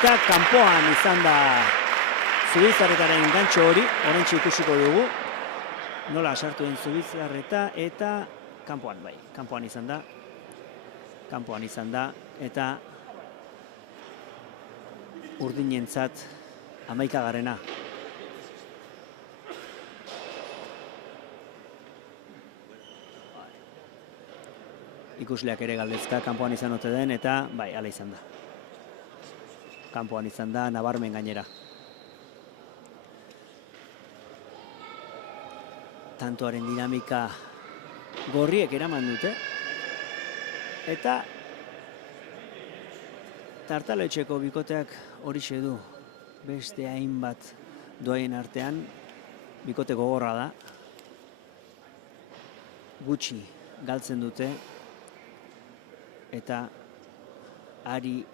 eta kanpoan izan da Zubizarretaren gantxo hori, oraintxe ikusiko dugu, nola sartu den Zubizarreta, eta kanpoan, bai, kanpoan izan da, eta Urdinentzat 11garrena. Ikusleak ere galdezka, kanpoan izan ote den, eta bai, hala izan da. Kanpoan izan da, nabarmen gainera. Tantoaren dinamika gorriek eraman dute, eta Tartaloetxeko bikoteak horixe du, beste hainbat doaien artean, bikote gogorra da, gutxi galtzen dute, eta ari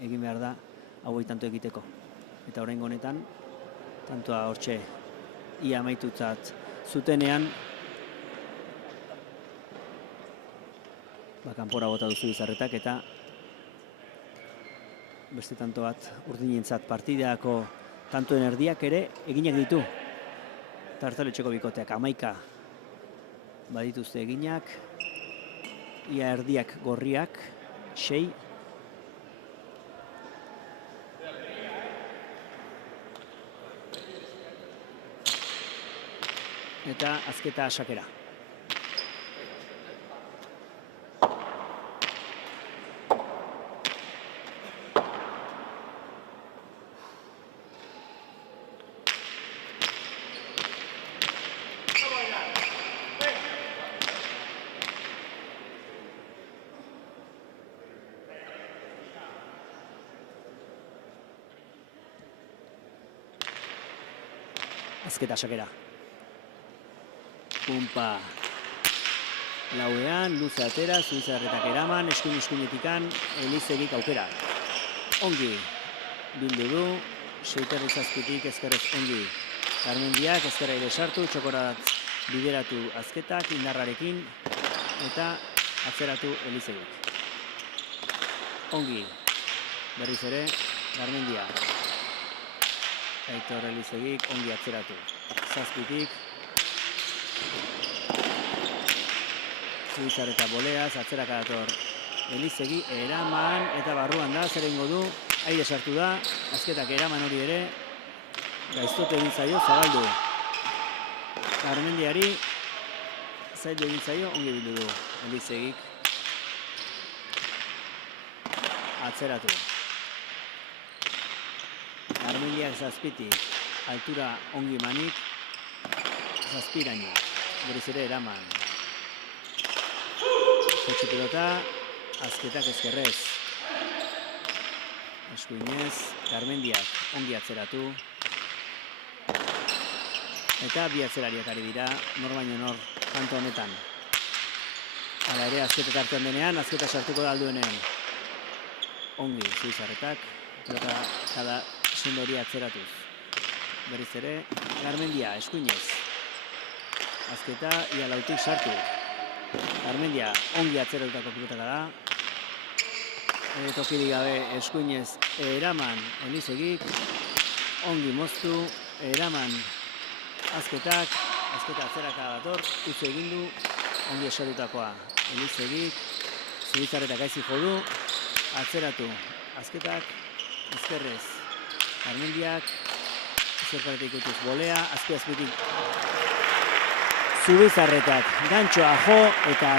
egin behar da, hauei tanto egiteko. Eta oraingo honetan, tantoa hortxe ia amaitutzat zutenean, kanpora bota duzu Izarretak eta beste tanto bat urdinentzat partideako tantoen erdiak ere eginak ditu. Tartaletxeko bikoteak 11 badituzte eginak, ia erdiak gorriak, 6. Eta azketa sakera. Azketa sakera. Pumpa lauean, luze atera, Zubizarretak eraman, eskuin-eskuinetikan, Elizegik aukera. Ongi bildu du, Seiterri zazpitik ezkerrez ongi. Garmendiak ezkerra ere sartu, txokorat bideratu azketak, indarrarekin, eta atzeratu Elizegik. Ongi, berriz ere, Garmendia. Aitor Elizegik ongi atzeratu. Zazpitik, Zubizarreta boleaz, atzeraka dator Elizegi, eraman eta barruan da, zer egingo du, aire sartu da, azketak eraman hori ere, gaiztotu egin zaio, zabaldu. Garmendiari, zaildu egin zaio, ongi bildu du Elizegik. Atzeratu. Garmendiak zazpitik, altura ongi manik, zazpiraino, berriz ere eraman. Kotxe pilota, azketak ezkerrez. Eskuinez, Garmendiak ongi atzeratu. Eta bi atzerariak ari dira, nor baino nor, kanto honetan. Hala ere, azketak artean denean, azketa sartuko da alduenean. Ongi, Zubizarretak, pilota kada sendo hori atzeratuz. Berriz ere, Garmendia, eskuinez. Azketa, ia lautik sartu. Garmendia ongi atzeratutako pilotaka da. Tokirik gabe eskuinez eraman Elizegik. Ongi moztu, eraman azketak. Azketa atzeraka dator, utzi egin du. Ongi esaritutakoa Elizegik. Zubizarretak gaizki jo du. Atzeratu azketak. Ezkerrez Garmendiak. Ezkerparetik utuz bolea. Azpitik Zubizarretak gantxoa jo eta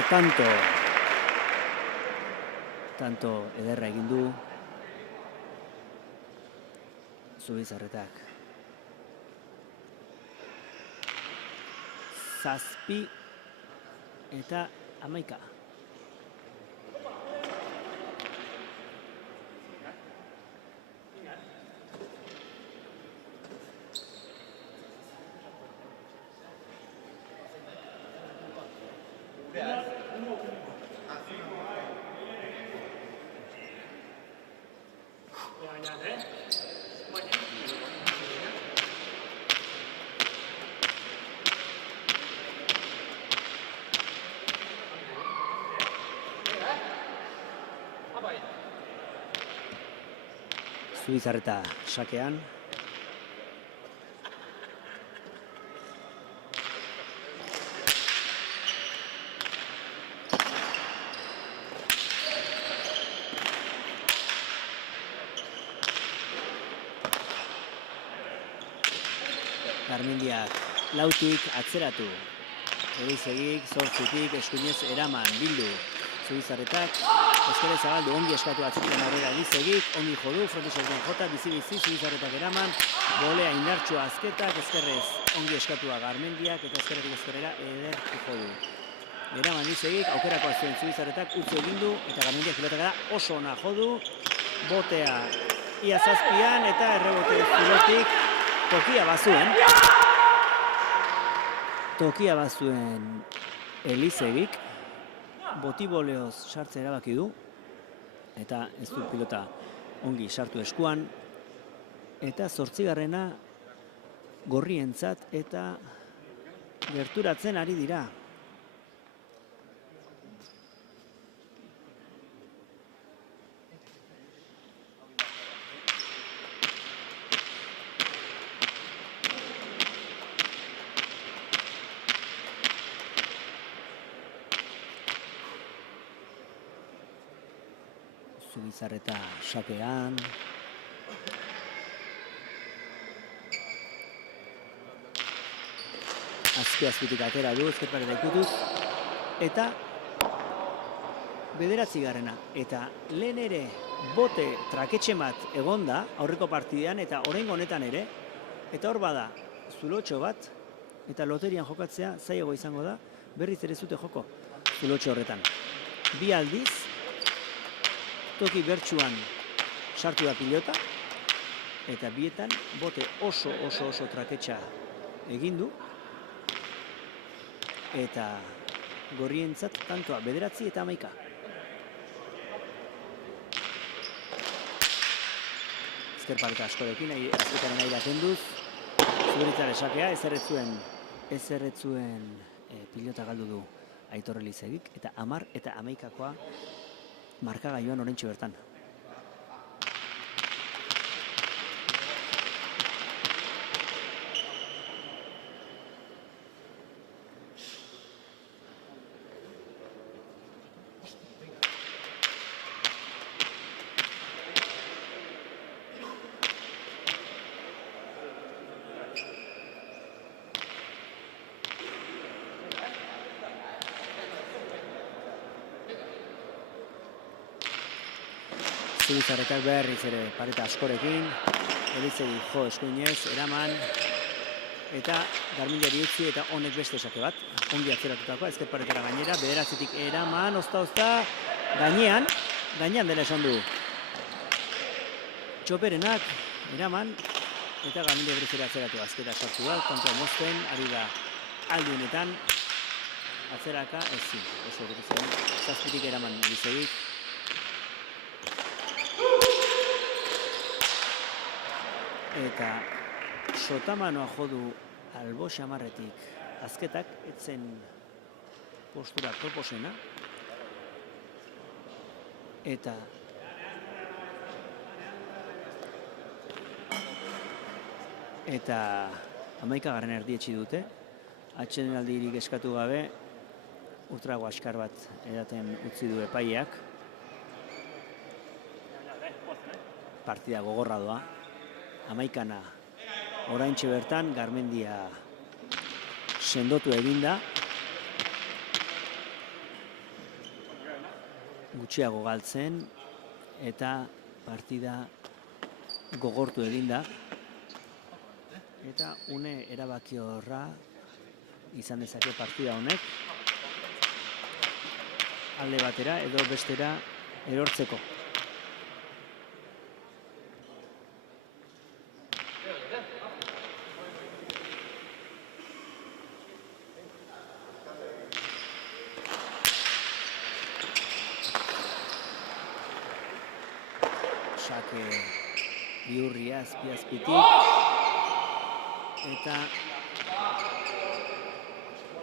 tanto ederra egin du Zubizarretak. 7 eta 11. Zubizarreta sakean. Garmendiak lautik atzeratu. Elizegik, zortzitik, eskuinez eraman, bildu. Zubizarretak, ezkere zabaldu, ongi eskatu atzitzen aurrera Elizegik, ongi jodu, frontesetan jota, bizi-bizi, Zubizarretak eraman, bolea indartsua azketak, ezkerrez ongi eskatua Garmendiak, eta ezkerretik ezkerrera ederki jodu. Eraman Elizegik, aukerako zuen Zubizarretak, utzi egindu, eta Garmendiak pilotak da oso ona jodu, botea ia zazpian, eta errebote zulotik tokia bazuen. Tokia bazuen Elizegik, botiboleoz sartze erabaki du, eta ez du pilota ongi sartu eskuan, eta 8. gorrientzat eta gerturatzen ari dira. Zubizarreta sakean. Azpitik atera du, ezkerpareta ikutuz. Eta bederatzigarrena. Eta lehen ere bote traketxe bat egonda aurreko partidean eta oraingo honetan ere. Eta hor bada zulotxo bat eta loterian jokatzea zailago izango da. Berriz ere zute joko zulotxo horretan. Bi aldiz, toki bertsuan sartu da pilota. Eta bietan bote oso traketxa egin du. Eta gorrientzat tantoa 9 eta 11. Ezkerpareta askorekin, azketaren nahi da kenduz. Zubiritzaren sakea, ezerretzuen pilota galdu du Aitor Elizegik. Eta 10 eta 11koa markagailuan oraintxe bertan. Zubizarretak berriz ere pareta askorekin, Elizegi jo eskuinez, eraman, eta Garminari utzi eta honek beste esake bat, ongi atzeratutakoa, ezkerparetara gainera, 9tik eraman, ozta, gainean dela esan du. Txoperenak, eraman, eta Garminari berriz ere atzeratu, azketa sartu da, kontua mozten, ari da aldi honetan, atzeraka, ezin, oso berriz, 7tik eraman Elizegik. Eta sotamanoa jodu albo xamarretik azketak, etzen postura proposena. Eta eta 11garren erdietsi dute. Atsedenaldirik eskatu gabe, ultrago askar bat edaten utzi du epaileak. Partida gogorra doa. 11 oraintxe bertan Garmendia sendotu eginda. Gutxiago galtzen eta partida gogortu eginda. Eta une erabakiorra izan dezake partida honek. Alde batera edo bestera erortzeko. Sake bihurria azpitik. Eta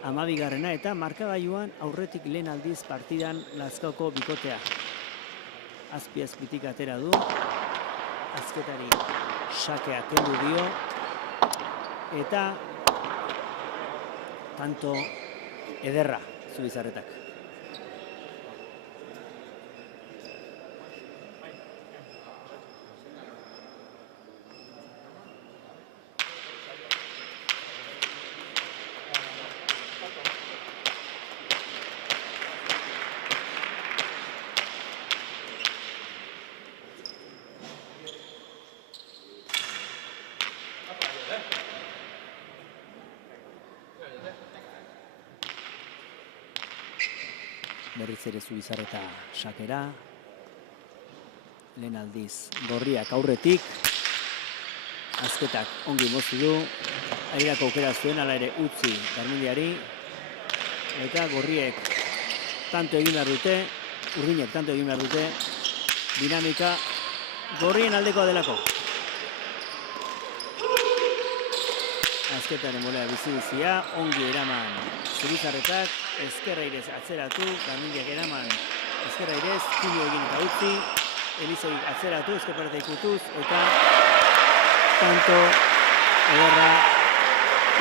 12garrena eta markagailuan aurretik lehen aldiz partidan Lazkaoko bikotea. Azpitik atera du. Azketari sakea kendu dio. Eta tanto ederra Zubizarretak. Berriz ere Zubizarreta sakera. Lehen aldiz gorriak aurretik. Azketak ongi moztu du. Airako aukera zuen, ala ere utzi Garmindiari. Eta gorriek tanto egin behar dute. Urdinek tanto egin behar dute. Dinamika gorrien aldekoa delako. Azketaren bolea bizi-bizia, ongi eraman Zubizarretak, ezkerrairez atzeratu, Garmindiak eraman ezkerrairez, kilo egin eta utzi, Elizegik atzeratu, ezkerpareta ikutuz, eta tanto ederra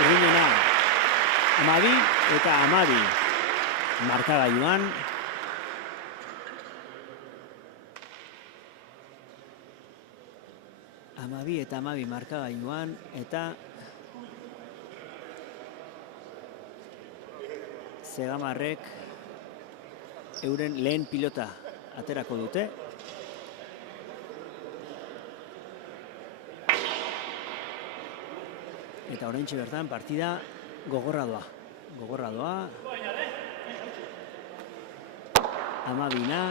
urdinena 12 eta 12 markagailuan. 12 eta 12 markagailuan, eta Zegamarrek euren lehen pilota aterako dute. Eta oraintxe bertan partida gogorra doa. Gogorra doa. 12-na.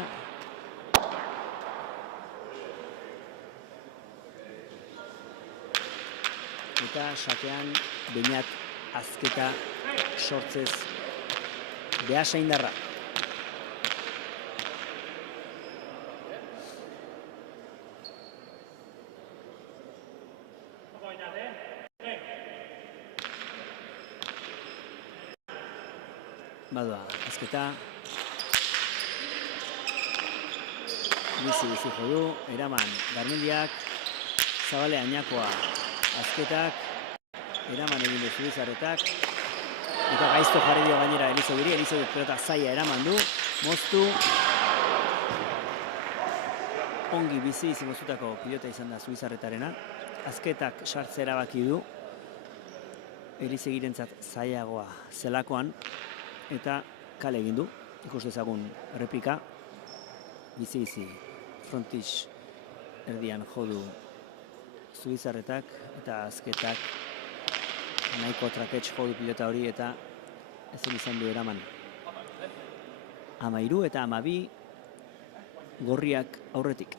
Eta sakean Beñat Azketa sortzez Beasaindarra. Badoa, Azketa. Bizi jo du, eraman Garmendiak, Zabale Ainakoa Azketak, eraman egin du Zubizarretak, eta gaizto jarri dio gainera Elizabiri, Elizabir pelota zaila eraman du, moztu. Ongi bizi moztutako pilota izan da Zubizarretarena. Azketak sartze erabaki du, Elizabirentzat zailagoa zelakoan, eta kale egin du. Ikus dezagun errepika. Bizi frontiz erdian jodu Zubizarretak, eta Azketak nahiko traketx jodu pilota hori, eta ezin izan du eraman. 13 eta 12 gorriak aurretik.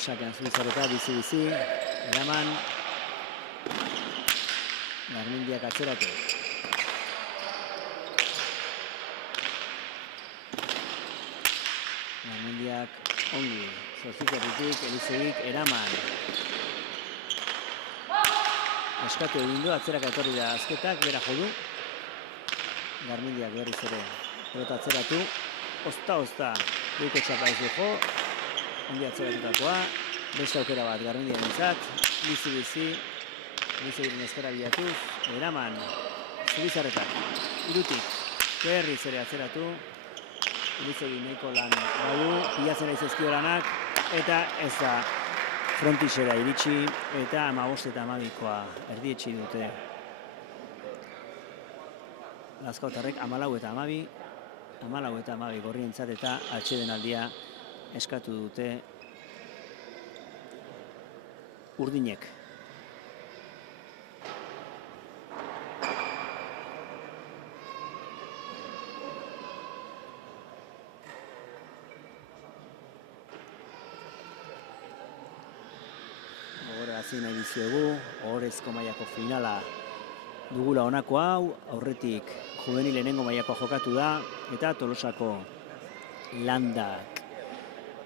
Sakean Zubizarreta, bizi, eraman. Garmendiak atzeratu. Garmendiak ongi, Zortzizerritik, Elizegik, eraman. Eskatu egin du, atzeraka etorri da Azketak, bera jodu. Garmendiak berriz ere pelota atzeratu. Ozta, duko txapa ez du jo. Ongi atzeratutakoa, beste aukera bat Garmendiarentzat, bizi, Elizabiren ezkera bilatuz, eraman, Zubizarretak, irutik, berriz ere atzeratu, Elizabir nahiko lan badu, pilatzen aizezkio lanak, eta ez da frontixera iritsi, eta 15 eta 12koa erdietxi dute. Lazkaotarrek 14 eta 12, 14 eta 12 gorrientzat, eta atsedenaldia eskatu dute urdinek. Gogorarazi nahi dizuegu, ohorezko mailako finala dugula honako hau, aurretik juvenil lehenengo mailakoa jokatu da, eta Tolosako Landak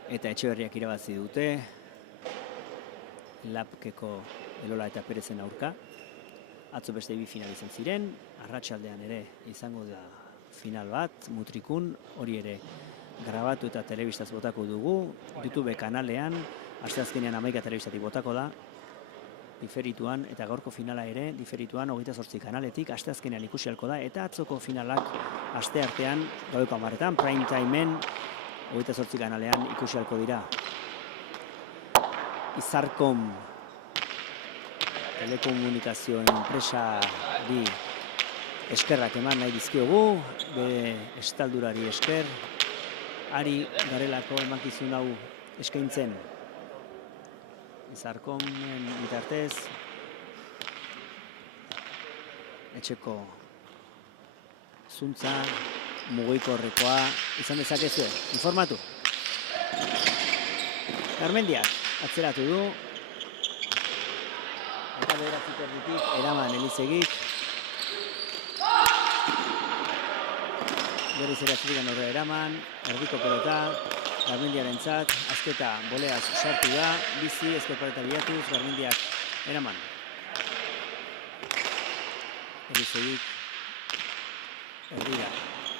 eta Etxeberriak irabazi dute, Lapkeko Elola eta Perezen aurka. Atzo beste bi final izan ziren, arratsaldean ere izango da final bat, Mutrikun, hori ere grabatu eta telebistaz botako dugu, YouTube kanalean, asteazkenean 11 telebistatik botako da, diferituan, eta gaurko finala ere, diferituan 28 kanaletik, asteazkenean ikusi ahalko da, eta atzoko finalak asteartean, gaueko 10etan, prime timeen, 28 kanalean ikusi ahalko dira. Izarkom telekomunikazio enpresari eskerrak eman nahi dizkiogu, bere estaldurari esker, ari garelako emankizun hau eskaintzen. Izarkomen bitartez, etxeko zuntza, mugikorrekoa izan dezakezue. Informatu. Garmendiak atzeratu du. Eta bederatzik erditik, eraman Elizegik. Berriz ere atzirik horre eraman, erdiko pelota, Garmendiarentzat, Azketa boleaz sartu da, bizi, ezkerpareta bilatuz, Garmendiak eraman. Elizegik erdira.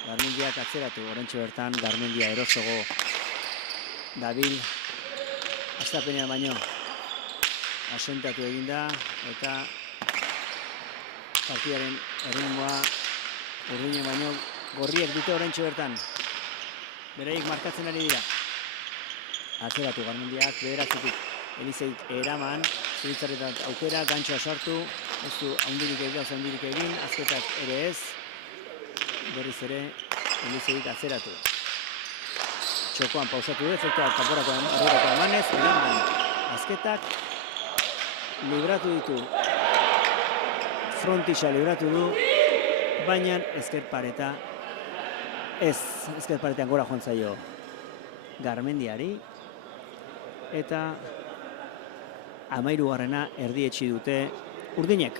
Garmendiak atzeratu, orentxe bertan Garmendia erosogo dabil, astapenean baino asentatu eginda, eta partidaren erritmoa urdinen baino gorriek dute orentxe bertan. Beraiek markatzen ari dira. Atzeratu Garmendiak, bederatzetik Elizeik eraman, Zubizarretan aukera, gantxoa sartu, ez du handirik egin, azketak ere ez, berriz ere Elizeik atzeratu. Txokoan pausatu du, efektuak kanporako emanez, eraman azketak, libratu ditu, frontisa libratu du, baina ezker pareta, ez, ezker paretean gora joan zaio Garmendiari, eta 13garrena erdietsi dute urdinek.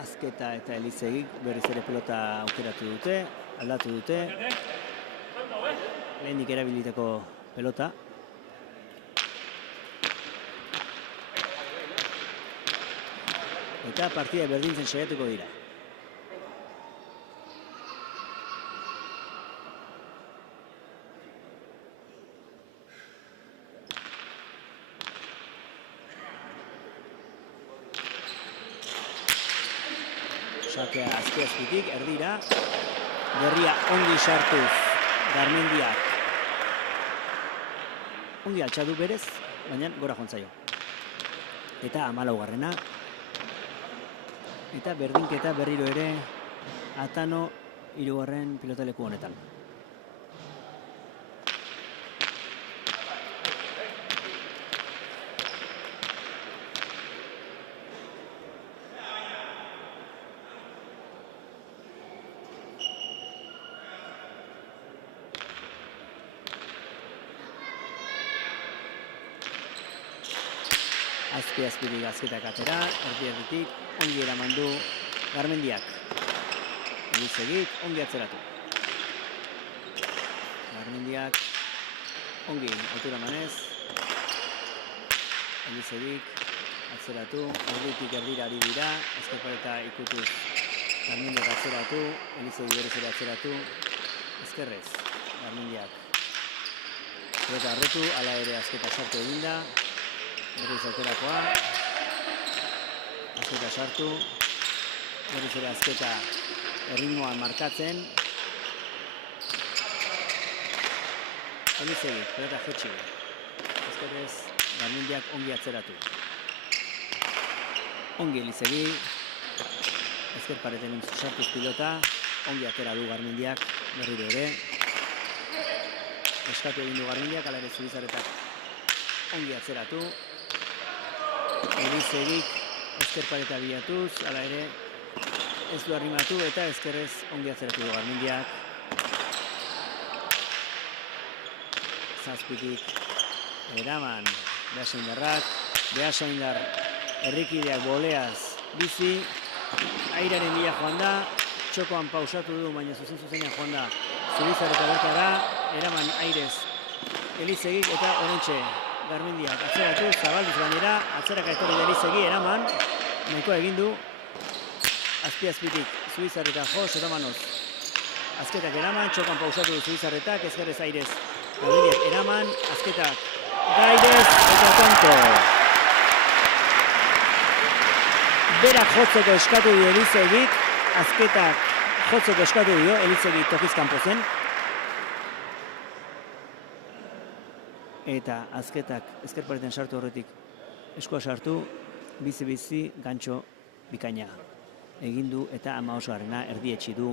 Azketa eta Elizegik berriz ere pelota aukeratu dute, aldatu dute. Lehenik erabiliteko pelota. Eta partida berdintzen saiatuko dira. Sakea azpiazpitik, erdira. Berria ongi sartuz Garmendiak. Ongi altxadu berez, baina gora jontzaio. Eta 14garrena. Eta berdinketa berriro ere Atano 3. pilotaleku honetan. Azpitik azketak atera, erditik, ongi eraman du Garmendiak. Elizegik ongi atzeratu. Garmendiak ongi altura manez. Elizegik atzeratu, erditik erdira ari dira, ezkerpareta ikutuz Garmendiak atzeratu, Elizegik berriz ere atzeratu, ezkerrez Garmendiak. Pelota arretu, hala ere azketa sartu eginda. Berriz aukerakoa, azketa sartu, berriz ere azketa erritmoan markatzen. Elizegik, pelota jetxi, ezkerrez Garmendiak ongi atzeratu. Ongi Elizegik, ezker pareten sartuz pilota, ongi atera du Garmendiak, berriro ere. Eskatu egin du Garmendiak, hala ere Zubizarretak ongi atzeratu. Elizegik ezker pareta bilatuz, hala ere ez du arrimatu eta ezkerrez ongi atzeratu du Garmendiak. Zazpitik eraman Beasaindarrak, Beasaindar herrikideak boleaz bizi, airaren bila joan da, txokoan pausatu du, baina zuzenean joan da Zubizarreta bertara, eraman airez Elizegik eta orentxe Garmendiak atzeratu, zabalduz gainera, atzeraka etorri da Elizegi eraman, nahikoa egin du, azpitik Zubizarreta jo, Sotomanoz. Azketak eraman, txokan pausatu du Zubizarretak, ezkerrez airez Garmendiak eraman, azketak gairez eta tanto. Berak jotzeko eskatu dio Elizegik, azketak jotzeko eskatu dio Elizegi tokiz kanpo zen. Eta azketak ezkerpareten sartu horretik eskua sartu, bizi-bizi gantxo bikaina egin du eta 15garrena erdietsi du.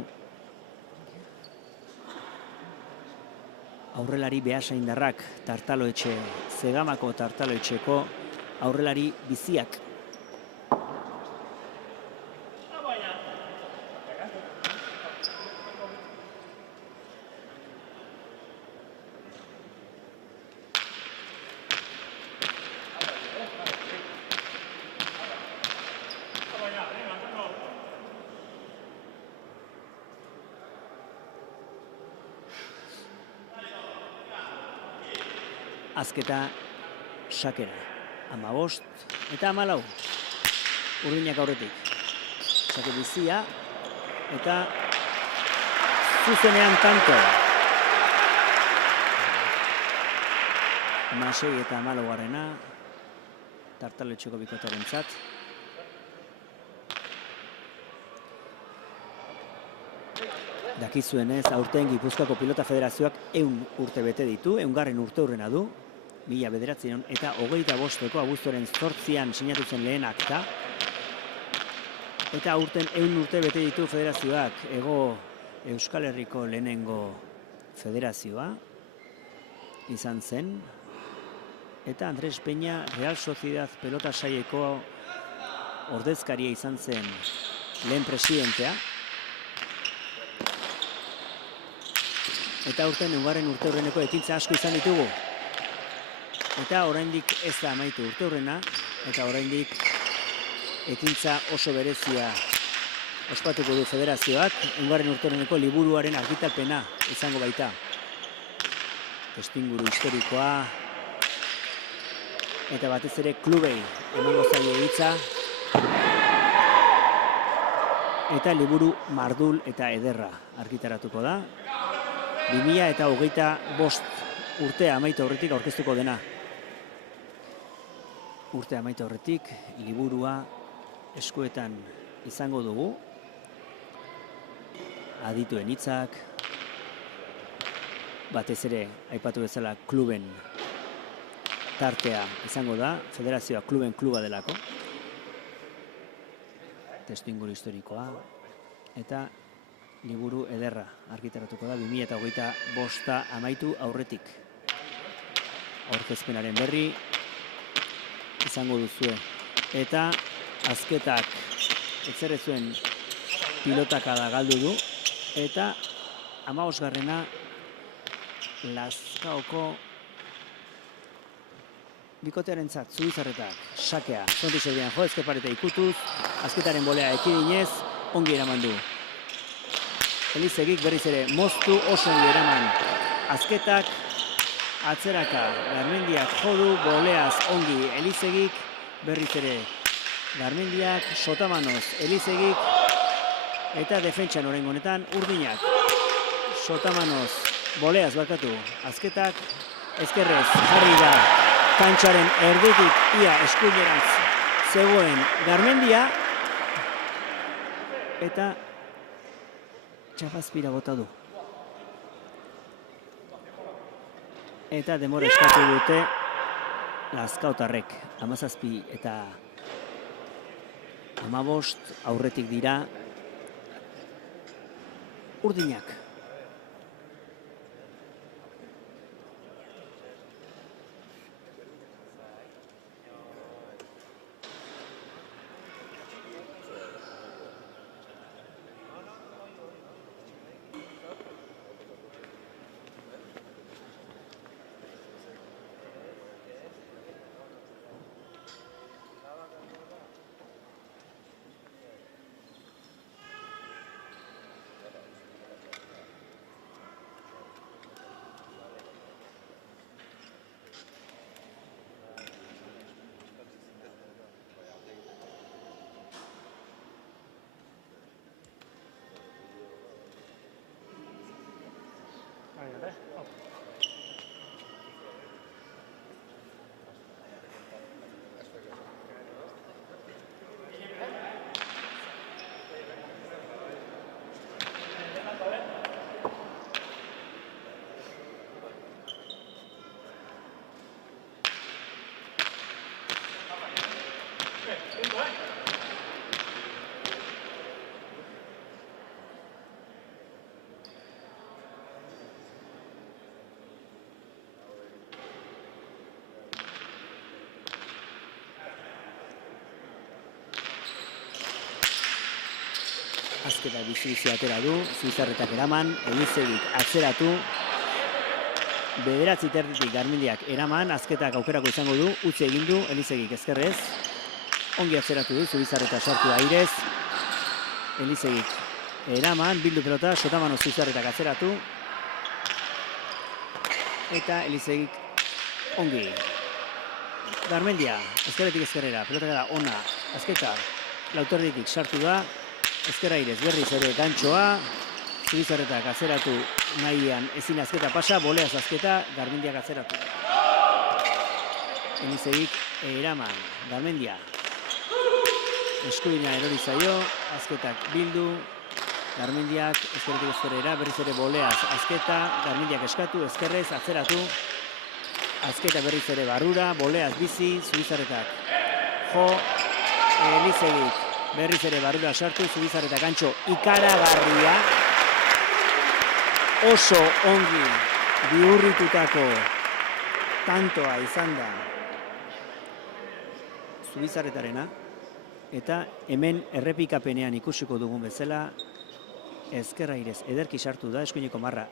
Aurrelari Beasaindarrak Tartaloetxe, Zegamako Tartaloetxeko aurrelari biziak. azketa sakera. 15 eta 14. Urdinak aurretik. Sake bizia eta zuzenean tanto. 16 eta 14garrena. Tartaletxeko bikotearentzat. Dakizuenez, aurten Gipuzkoako Pilota Federazioak 100 urte bete ditu, 100. urteurrena du, 1900 eta 25. abuztuaren 8an sinatu zen lehen akta. Eta aurten 100 urte bete ditu federazioak, Hego Euskal Herriko lehenengo federazioa izan zen. Eta Andres Peña Real Sociedad Pelota Saileko ordezkaria izan zen lehen presidentea. Eta aurten 100. urteurreneko ekintza asko izan ditugu. Eta oraindik ez da amaitu urteurrena, eta oraindik ekintza oso berezia ospatuko du federazioak, 100. urteurreneko liburuaren argitalpena izango baita. Testuinguru historikoa, eta batez ere klubei emango zaie hitza, eta liburu mardul eta ederra argitaratuko da. 2025 urtea amaitu aurretik aurkeztuko dena. Urtea amaitu aurretik liburua eskuetan izango dugu. Adituen hitzak, batez ere aipatu bezala kluben tartea izango da, federazioa kluben kluba delako. Testuinguru historikoa eta liburu ederra argitaratuko da 2025 amaitu aurretik. Aurkezpenaren berri izango duzue. Eta azketak etzerrezuen pilotakada galdu du. Eta 15garrena Lazkaoko bikotearentzat Zubizarretak sakea. Frontiserbian jo ezkepareta ikutuz, azketaren bolea ekidinez, ongi eraman du. Elizegik berriz ere moztu oso ongi eraman. Azketak atzeraka Garmendiak jodu, boleaz ongi Elizegik, berriz ere Garmendiak, Sotamanoz Elizegik, eta defentsan oraingo honetan urdinak. Sotamanoz boleaz barkatu, azketak ezkerrez jarri da kantxaren erditik ia eskuinerantz zegoen Garmendia, eta txapazpira bota du. Eta demora eskatu dute Lazkaotarrek. 17 eta 15 aurretik dira urdinak. Azketa bizi atera du, Zubizarretak eraman, Elizegik atzeratu, 9:30 Garmendiak eraman, azketak aukerako izango du, utzi egin du, Elizegik ezkerrez, ongi atzeratu du, Zubizarreta sartu airez, Elizegik eraman, bildu pelota, Sotamano Zubizarretak atzeratu, eta Elizegik ongi. Garmendia, ezkerretik ezkerrera, pelota gara ona, azketa, lauterditik sartu da, ezkerra irez berriz ere gantxoa, Zubizarretak atzeratu nahian ezin azketa pasa, boleaz azketa, Garmendiak atzeratu. Elizegik eraman, Garmendia. Eskuina erori zaio, azketak bildu, Garmendiak ezkerretik ezkerrera, berriz ere boleaz azketa, Garmendiak eskatu, ezkerrez, atzeratu, azketa berriz ere barrura, boleaz bizi, Zubizarretak. Jo, Elizegik berriz ere barrura sartu, Zubizarretak gantxo ikaragarria, oso ongi bihurritutako tantoa izan da Zubizarretarena, eta hemen errepikapenean ikusiko dugun bezala, ezkerra irez ederki sartu da, eskuineko marra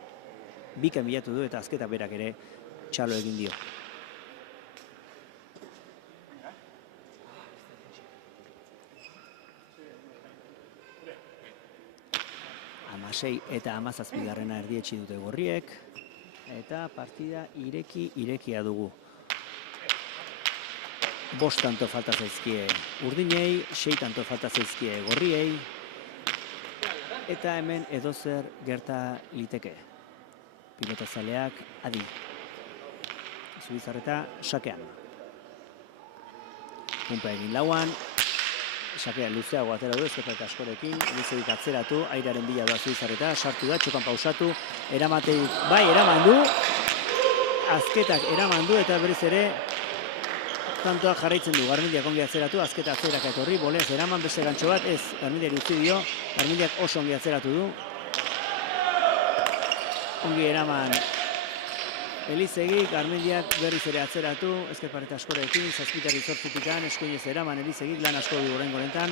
bikan bilatu du eta azketa berak ere txalo egin dio. Amasei eta 17garrena erdietsi dute gorriek, eta partida irekia dugu. 5 tanto falta zaizkie urdinei, 6 tanto falta zaizkie gorriei, eta hemen edozer gerta liteke. Pilotazaleak adi. Zubizarreta sakean. Punpa egin lauan, sakea luzeago atera du, ezkerra eta askorekin, Elizegik atzeratu, airearen bila doa Zubizarreta, sartu da, txokan pausatu, eramateik, bai, eraman du, azketak eraman du, eta berriz ere, tantoak jarraitzen du, Garmendiak ongi atzeratu, azketa atzerak etorri, boleaz eraman, beste gantxo bat, ez, Garmendiak utzi dio, Garmendiak oso ongi atzeratu du, ongi eraman Elizegik, Garmendiak berriz ere atzeratu, ezkerpareta askorekin, zazpitari zortzitikan, eskuinez eraman Elizegik, lan asko du horrengo honetan,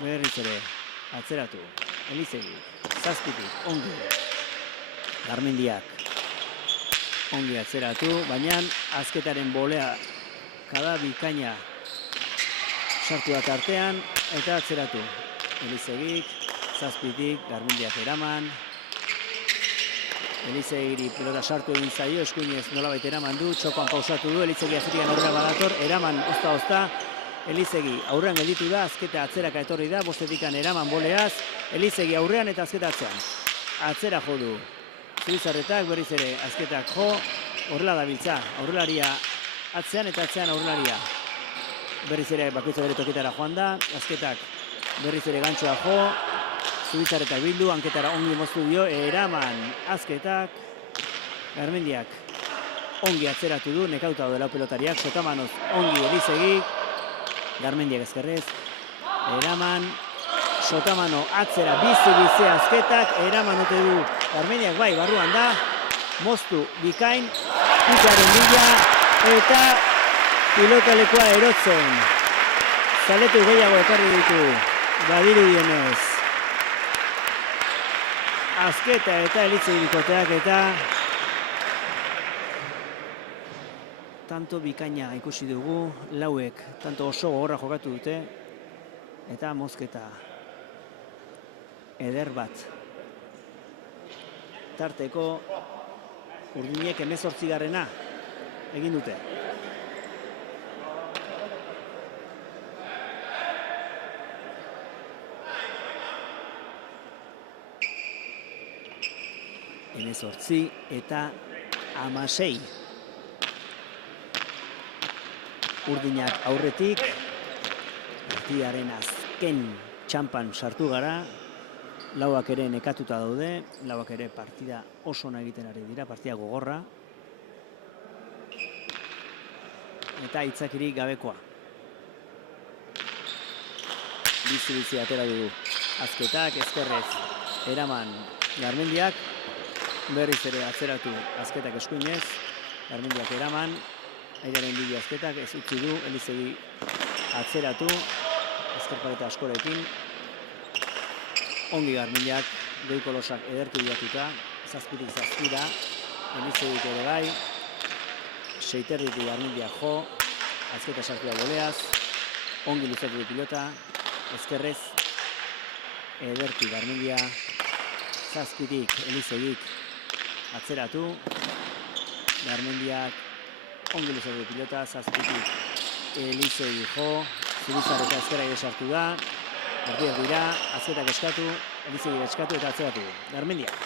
berriz ere atzeratu, Elizegik, zazpitik, ongi, Garmendiak, ongi atzeratu, baina azketaren bolea kada bikaina sartu da tartean, eta atzeratu, Elizegik, zazpitik, Garmendiak eraman, Elizegiri pelota sartu egin zaio, eskuinez nolabait eraman du, txokoan pausatu du, Elizegi azerian aurrera badator, eraman ozta, Elizegi aurrean gelditu da, azketa atzeraka etorri da, bostetikan eraman boleaz, Elizegi aurrean eta azketa atzean. Atzera jo du, Zubizarretak berriz ere azketak jo, horrela dabiltza, aurrelaria atzean eta atzean aurrelaria. Berriz ere bakoitza bere toketara joan da, azketak berriz ere gantxoa jo, Zubizarretak bildu, hanketara ongi moztu dio, eraman azketak, Garmendiak ongi atzeratu du, nekauta dela pelotariak, sotamanoz ongi Elizegik, Garmendiak ezkerrez, eraman, sotamano atzera bizi azketak, eraman ote du, Garmendiak bai, barruan da, moztu bikain, pikaren bila, eta pilotalekua erotzen. Zaletu gehiago ekarri ditu, badirudienez. Azketa eta Elizegi bikoteak eta tanto bikaina ikusi dugu, lauek tanto oso gogorra jokatu dute, eta mozketa eder bat. Tarteko urdinek 18garrena egin dute. Hemezortzi eta 16. Urdinak aurretik, partidaren azken txampan sartu gara, lauak ere nekatuta daude, lauak ere partida oso ona egiten ari dira, partida gogorra, eta itzakirik gabekoa. Bizi atera dugu. Azketak, ezkerrez, eraman Garmendiak, berriz ere atzeratu azketak eskuinez, Garmendiak eraman, airearen bila azketak, ez utzi du, Elizegi atzeratu, ezkerpareta askorekin, ongi Garmendiak, goiko losak ederki bilatuta, zazpitik zazpira, Elizegik ere bai, seiterritik Garmendiak jo, azketa sartu da boleaz, ongi luzatu du pilota, ezkerrez, ederki Garmendia, zazpitik Elizegik atzeratu, Garmendiak ongi luzatu du pilota, zazpitik Elizegi jo, Zubizarreta ezkera ere sartu da, erdiak dira, azketak eskatu, Elizegi eskatu eta atzeratu du. Garmendiak.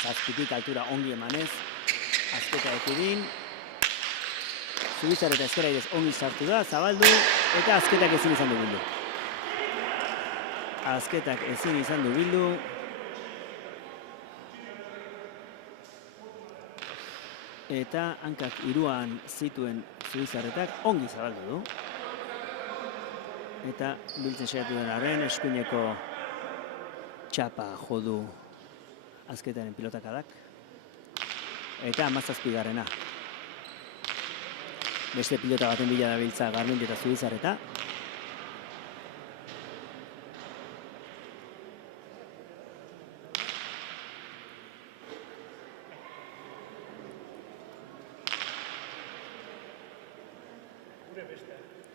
Zazpitik altura ongi emanez, azketa ekidin, Zubizarreta ezkera ere ongi sartu da, zabaldu, eta azketak ezin izan du bildu. Azketak ezin izan du bildu. Eta hankak hiruan zituen Zubizarretak ongi zabaldu du. Eta biltzen saiatu den arren eskuineko txapa jo du azketaren pilotakadak. Eta 17garrena. Beste pilota baten bila dabiltza Garmendi eta Zubizarreta.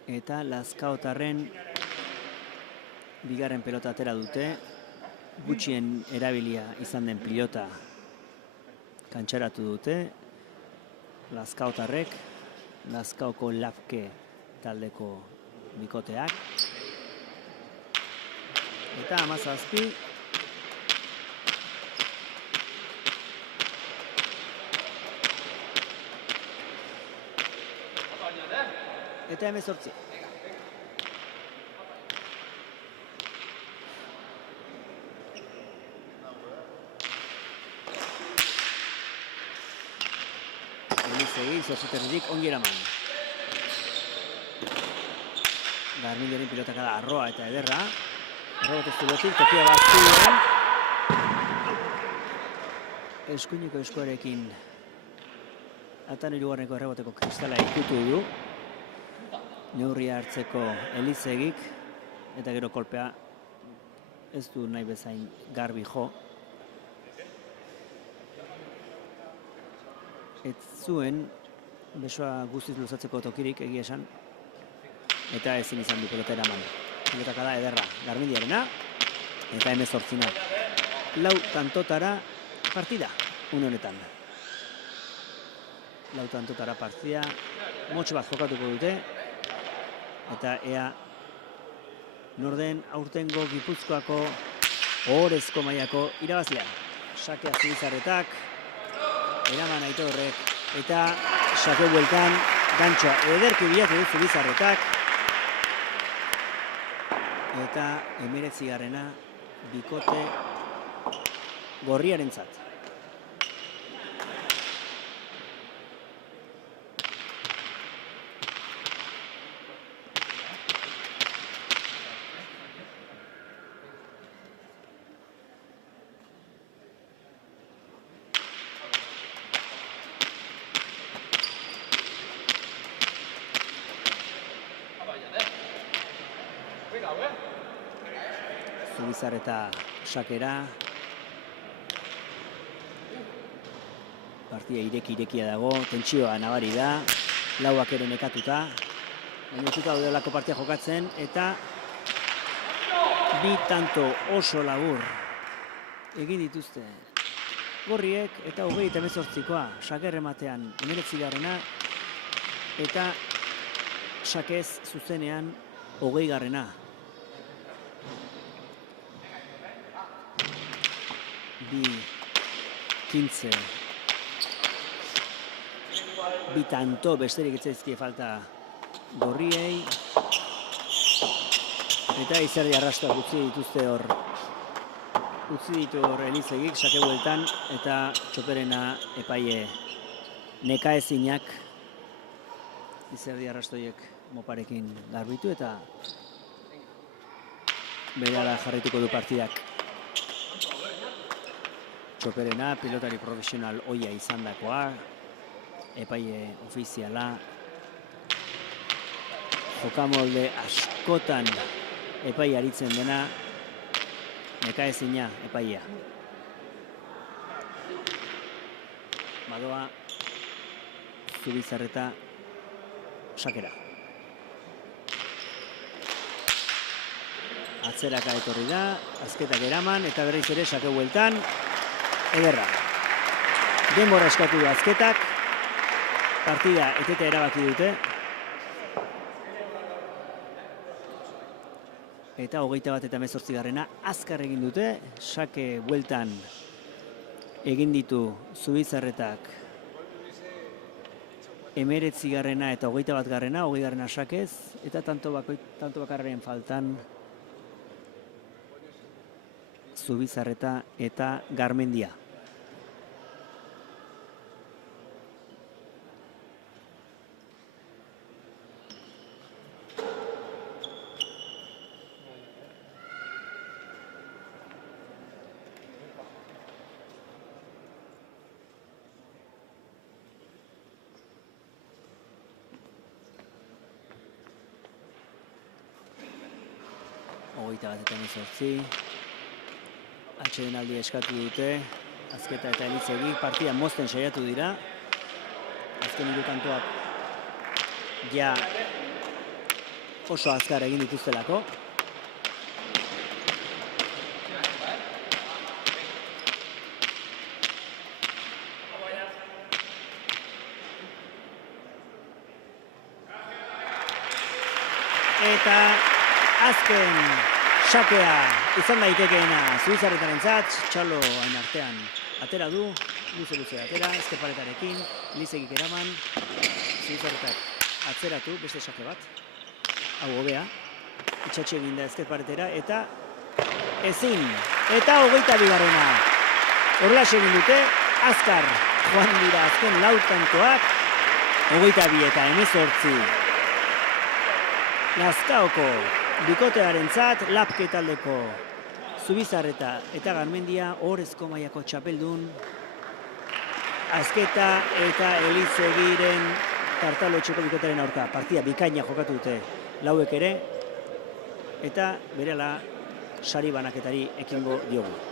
Eta Lazkaotarren bigarren pelota atera dute. Gutxien erabilia izan den pilota kantxaratu dute. Lazkaotarrek, Lazkaoko Lapke taldeko bikoteak. Eta 17. Eta 18. Elizegi, zortziterritik ongi eraman. Garmendiaren pilotak da arroa eta ederra. Arroa zulotik, tokia baztuen. Eskuineko eskuarekin atan hirugarreneko erreboteko kristala ikutu du. Neurria hartzeko Elizegik, eta gero kolpea ez du nahi bezain garbi jo. Ez zuen besoa guztiz luzatzeko tokirik egia esan, eta ezin izan du pelota eraman. Pilotaka da ederra Garmendiarena, eta 18. 4 tantotara partida, une honetan. 4 tantotara partida, motx bat jokatuko dute, eta ea norden aurtengo Gipuzkoako ohorezko mailako irabazlea. Sakea Zubizarretak, eraman Aitorrek, eta sake bueltan gantxoa ederki bilatu du Zubizarretak, eta 19garrena bikote gorriarentzat. Zubizarreta sakera. Partida irekia dago, tentsioa nabari da. Lauak ere nekatuta. Baina itxuta daudelako partia jokatzen, eta bi tanto oso labur egin dituzte gorriek, eta 28koa sakerrematean 19garrena, eta sakez zuzenean 20garrena. Bi 15. Bi tanto besterik ez zaizkie falta gorriei. Eta Izerdi arrastoak utzi dituzte hor. Utzi ditu hor Elizegik sake bueltan, eta txoperena epaile nekaezinak Izerdi arrastoiek moparekin garbitu, eta berehala jarraituko du partidak. Txoperena pilotari profesional ohia izandakoa, epaile ofiziala, jokamolde askotan epai aritzen dena, nekaezina epaia. Badoa Zubizarreta sakera. Atzeraka etorri da, azketak eraman, eta berriz ere sake bueltan, ederra. Denbora eskatu du azketak, partida eteta erabaki dute. Eta 21 eta 18 azkar egin dute, sake bueltan egin ditu Zubizarretak 19 eta 21 20 sakez, eta tanto bakarraren faltan Zubizarreta eta Garmendia. Hogeita bat eta 18. Atsedenaldi eskatu dute. Azketa eta Elizegi partida mozten saiatu dira. Azken hiru kantoak ja oso azkar egin dituztelako. Eta azken sakea izan daitekeena Zubizarretarentzat, Txalo hain artean atera du, luze atera, ezkerparetarekin, Elizegik eraman, Zubizarretak atzeratu, beste sake bat, hau hobea, itxatxe egin da ezkerparetera, eta ezin, eta 22. Horrelaxe egin dute, azkar joan dira azken lau tantoak, 22 eta 18. Lazkaoko bikotearentzat Lapke taldeko Zubizarreta eta Garmendia ohorezko mailako txapeldun, Azketa eta Elizegiren Tartalo etxeko bikotearen aurka. Partida bikaina jokatu dute lauek ere, eta berehala sari banaketari ekingo diogu.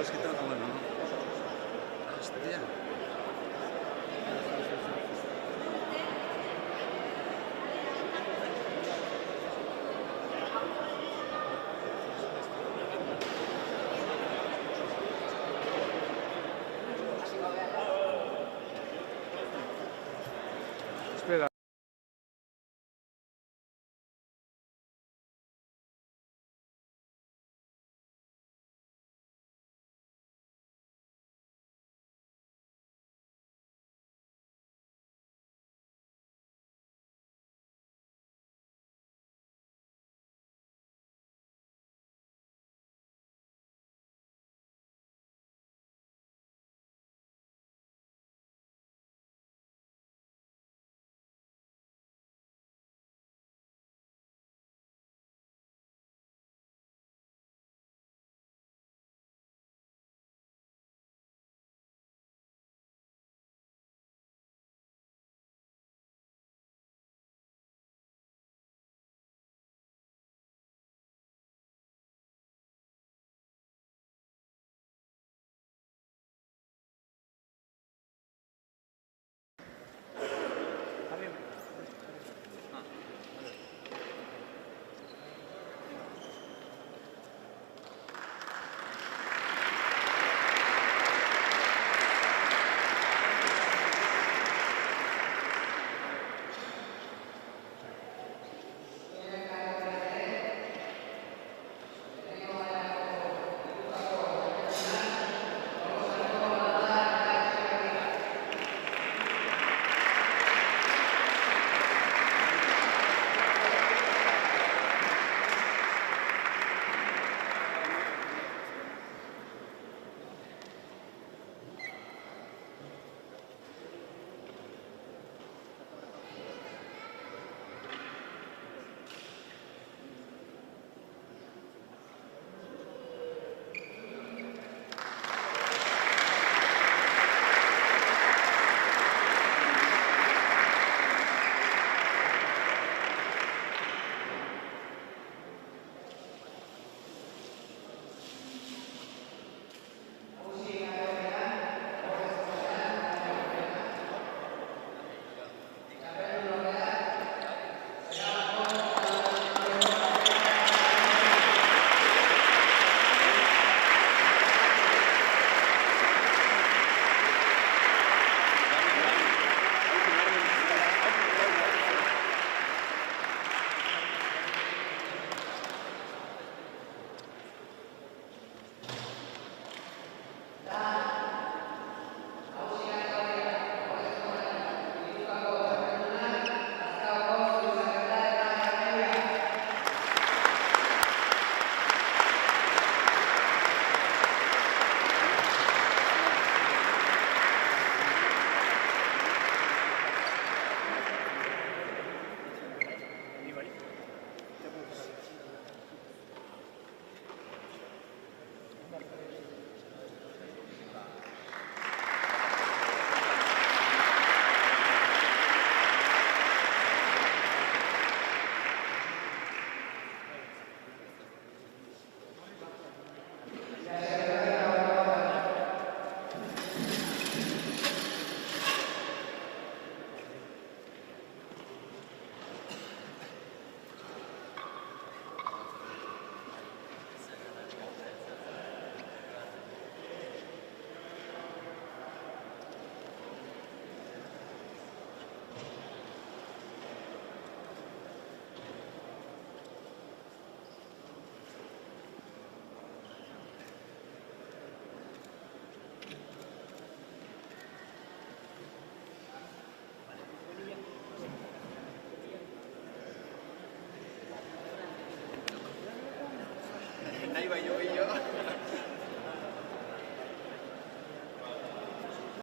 Puedes quitar la mano, ¿no? Hostia.